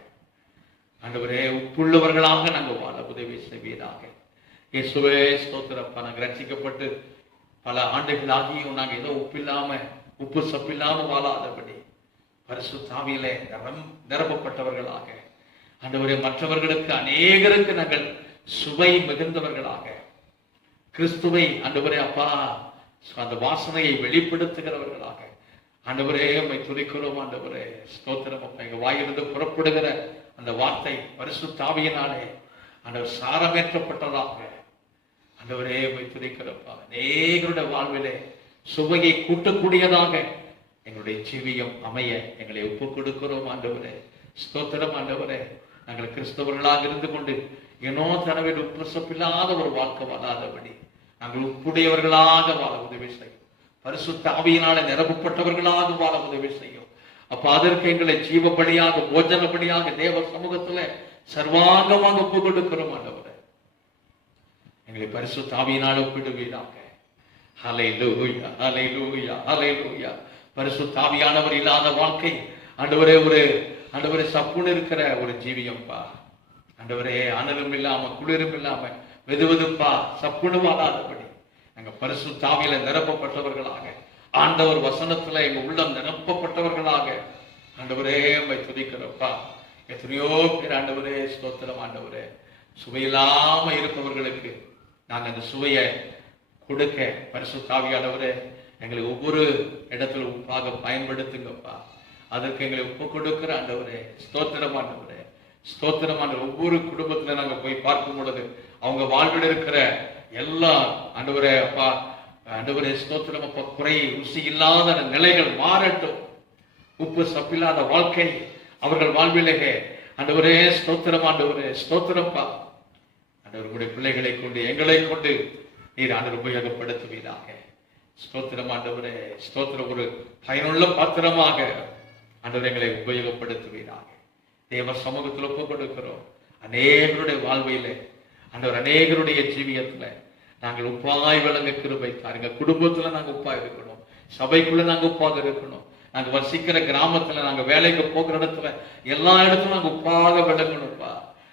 ஆண்டவரே உப்புள்ளவர்களாக நாங்கள் வாழ உதவி செய்வீராக. இயேசுவே ஸ்தோத்திரப்பா. நாங்கள் ரட்சிக்கப்பட்டு பல ஆண்டுகள் ஆகியும் நாங்கள் ஏதோ உப்பு சப்பில்லாம வாழாதபடி பரிசுத்த ஆவியிலே நிரப்பப்பட்டவர்களாக, ஆண்டவரே மற்றவர்களுக்கு அநேகருக்கு நாங்கள் சுவை மிகுந்தவர்களாக, கிறிஸ்துவை ஆண்டவரே அப்பா அந்த வாசனையை வெளிப்படுத்துகிறவர்களாக ஆண்டவரே உம்மை துதிக்கிறோம். ஆண்டவரே ஸ்தோத்திரம் அப்பா. எங்க வாயிலிருந்து புறப்படுகிற அந்த வார்த்தை பரிசுத்த ஆவியினாலே ஆண்டவர் சாரமேற்றப்பட்டதாக ஆண்டவரே உம்மை துதிக்கிறப்பா. அநேகருடைய வாழ்விலே சுவையை கூட்டக்கூடியதாக எங்களுடைய ஜீவியம் அமைய எங்களை ஒப்புக் கொடுக்கிறோம். ஆண்டவரே ஸ்தோத்திரம். ஆண்டவரே நாங்கள் கிறிஸ்தவர்களாக இருந்து கொண்டு ஏனோ தனவில் உப்புசப்பில்லாத ஒரு வாழ்க்கை வாழாதபடி நாங்கள் உப்புடையவர்களாக வாழ உதவி செய்யும். பரிசுத்த ஆவியினால நிரப்பப்பட்டவர்களாக வாழ உதவி செய்யும். அப்ப அதற்கு எங்களை ஜீவபடியாக போஜனபடியாக தேவ சமூகத்துல சர்வாங்கமாக ஒப்பு கொடுக்கிறோம். ஆண்டவரே எங்களை பரிசுத்த ஆவியினால் ஒப்பிடுவீராக. ஹல்லேலூயா, ஹல்லேலூயா, ஹல்லேலூயா. பரிசுத்த ஆவியானவர் இல்லாத வாழ்க்கை ஆண்டவரே ஆண்டவரே சப்புன்னு இருக்கிற ஒரு ஜீவியம்பா. ஆண்டவரே அனலும் இல்லாம குளிரும் இல்லாம வெதுவெதுப்பா சப்புன்னு வாழாதபடி நாங்க பரிசுத்த ஆவியில நிரப்பப்பட்டவர்களாக ஆண்டவர் வசனத்துல எங்க உள்ளம் நிரப்பப்பட்டவர்களாக ஆண்டவரே உம்மை துதிக்கிறப்பா. எத்தனையோ பேர் ஆண்டவரே ஸ்தோத்திரம். ஆண்டவரே சுவையில்லாம இருப்பவர்களுக்கு நாங்க அந்த சுவையை கொடுக்க பரிசுத்த ஆவியானவரே எங்களை ஒவ்வொரு இடத்துல உப்பாக பயன்படுத்துங்கப்பா. அதற்கு எங்களை ஒப்பு கொடுக்கிற ஆண்டவரே ஸ்தோத்திரம். ஆண்டவரே ஸ்தோத்திரம். ஒவ்வொரு குடும்பத்துல நாங்க போய் பார்க்கும் பொழுது அவங்க வாழ்வில் இருக்கிற எல்லா ஆண்டவரே அப்பா ஆண்டவரே ஸ்தோத்திரம் அப்பா குறை ருசி இல்லாத நிலைகள் மாறட்டும். உப்பு சப்பில்லாத வாழ்க்கை அவர்கள் வாழ்விலேயே ஆண்டவரே ஸ்தோத்திரம். ஆண்டவரே ஸ்தோத்திரப்பா. ஆண்டவருடைய பிள்ளைகளை கொண்டு எங்களை கொண்டு நீர் ஆண்டவர் உபயோகப்படுத்துவீராக. ஸ்தோத்திரம். ஆண்டவரே ஸ்தோத்திரம். ஒரு பயனுள்ள பாத்திரமாக ஆண்டவர் எங்களை உபயோகப்படுத்துவீராக. தேவ சமூகத்தில் ஒப்பு கொடுக்கிறோம். அநேகருடைய வாழ்வையிலே ஆண்டவர் அநேகருடைய ஜீவியத்துல நாங்கள் உப்பாய் விளங்க கிருபை தாருங்க. குடும்பத்துல நாங்க உப்பா இருக்கணும். சபைக்குள்ள நாங்க உப்பாக இருக்கணும். நாங்க வசிக்கிற கிராமத்துல நாங்க வேலைக்கு போகிற இடத்துல எல்லா இடத்துலும் நாங்க உப்பாக விளங்கணும்ப்பா.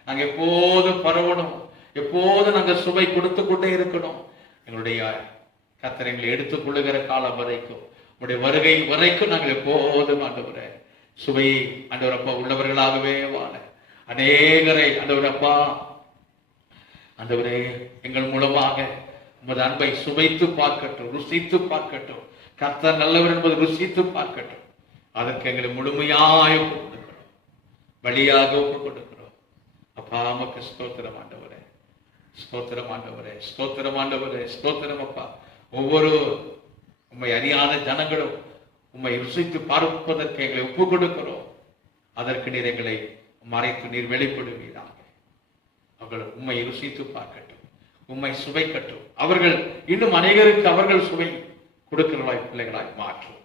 நாங்க எப்போதும் பரவணும். எப்போதும் நாங்க சுவை கொடுத்து கொண்டே இருக்கணும். எங்களுடைய கர்த்தர் எங்களை எடுத்துக் கொள்ளுகிற காலம் வரைக்கும் உங்களுடைய வருகை வரைக்கும் நாங்கள் எப்போதும் ஆண்டவரே சுவை ஆண்டவரப்பா உள்ளவர்களாகவே வாழ அநேகரை ஆண்டவரப்பா ஆண்டவரே எங்கள் மூலமாக உமது அன்பை சுவைத்து பார்க்கட்டும், ருசித்து பார்க்கட்டும். கர்த்தர் நல்லவர் என்பது ருசித்து பார்க்கட்டும். அதற்கு எங்களை முழுமையாக ஒப்பு கொடுக்கிறோம், வழியாக ஒப்பு கொடுக்கிறோம். அப்பா நமக்கு ஸ்தோத்திரம் ஆண்டவரே, ஸ்தோத்திரம் ஆண்டவரே, ஸ்தோத்திரம் ஆண்டவரே, ஸ்தோத்திரம் அப்பா. ஒவ்வொரு உம்மை அறியாத ஜனங்களும் உம்மை ருசித்து பார்ப்பதற்கு எங்களை ஒப்பு கொடுக்கிறோம். அதற்கு நீர் எங்களை மறைத்து நீர் வெளிப்படுவீராக. அவர்கள் உம்மை ருசித்து பார்க்கட்டும், உம்மை சுவைக்கட்டும். அவர்கள் இன்னும் அநேகருக்கு அவர்கள் சுவை கொடுக்கிறவர்களாய் பிள்ளைகளாய் மாற்றும்.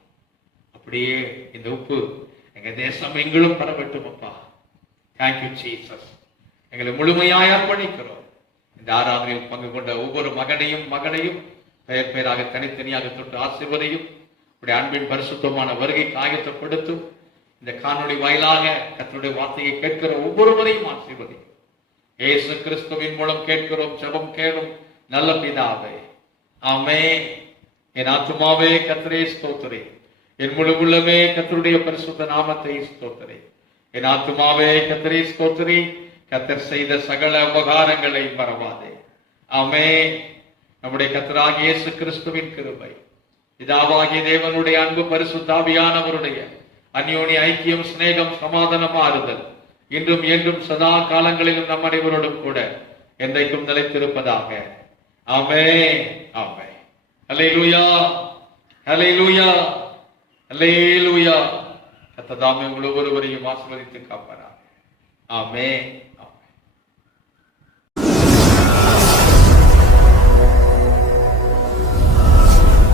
அப்படியே இந்த உப்பு எங்க தேசம் எங்களும் பரவட்டும் அப்பா. Thank you Jesus. எங்களை முழுமையாய் அர்ப்பணிக்கிறோம். இந்த ஆராதனையில் பங்கு கொண்ட ஒவ்வொரு மகனையும் மகளையும் பெயர் பெயராக தனித்தனியாக தொட்டு ஆசீர்வதையும் உடைய அன்பின் பரிசுத்தமான வருகை ஆயத்தப்படுத்தும். இந்த காணொளி வாயிலாக கர்த்தருடைய வார்த்தையை கேட்கிற ஒவ்வொருவரையும் ஆசீர்வதியும். இயேசு கிறிஸ்துவின் மூலம் கேட்கிறோம், ஜெபம் கேளும் நல்ல பிதாவே, ஆமென். என் ஆத்துமாவே கர்த்தரை ஸ்தோத்திரி, என் முழு உள்ளமே கர்த்தருடைய பரிசுத்த நாமத்தை ஸ்தோத்திரி. என் ஆத்துமாவே கர்த்தரை ஸ்தோத்திரி, கர்த்தர் செய்த சகல உபகாரங்களை மறவாதே. ஆமென். நம்முடைய கர்த்தராகிய இயேசு கிறிஸ்துவின் கிருபை, பிதாவாகிய தேவனுடைய அன்பு, பரிசுத்த ஆவியானவருடைய அந்யோன்ய ஐக்கியம், சிநேகம், சமாதானம், ஆறுதல் இன்றும் என்றும் சதா காலங்களிலும் நம் அனைவரோடும் கூட என்றைக்கும் நிலைத்திருப்பதாக. ஆமென், ஆமென். அல்லேலூயா, அல்லேலூயா, அல்லேலூயா. கர்த்தர் தாமே உங்கள் ஒவ்வொருவரையும் ஆசீர்வதித்து காப்பாராக. ஆமென்.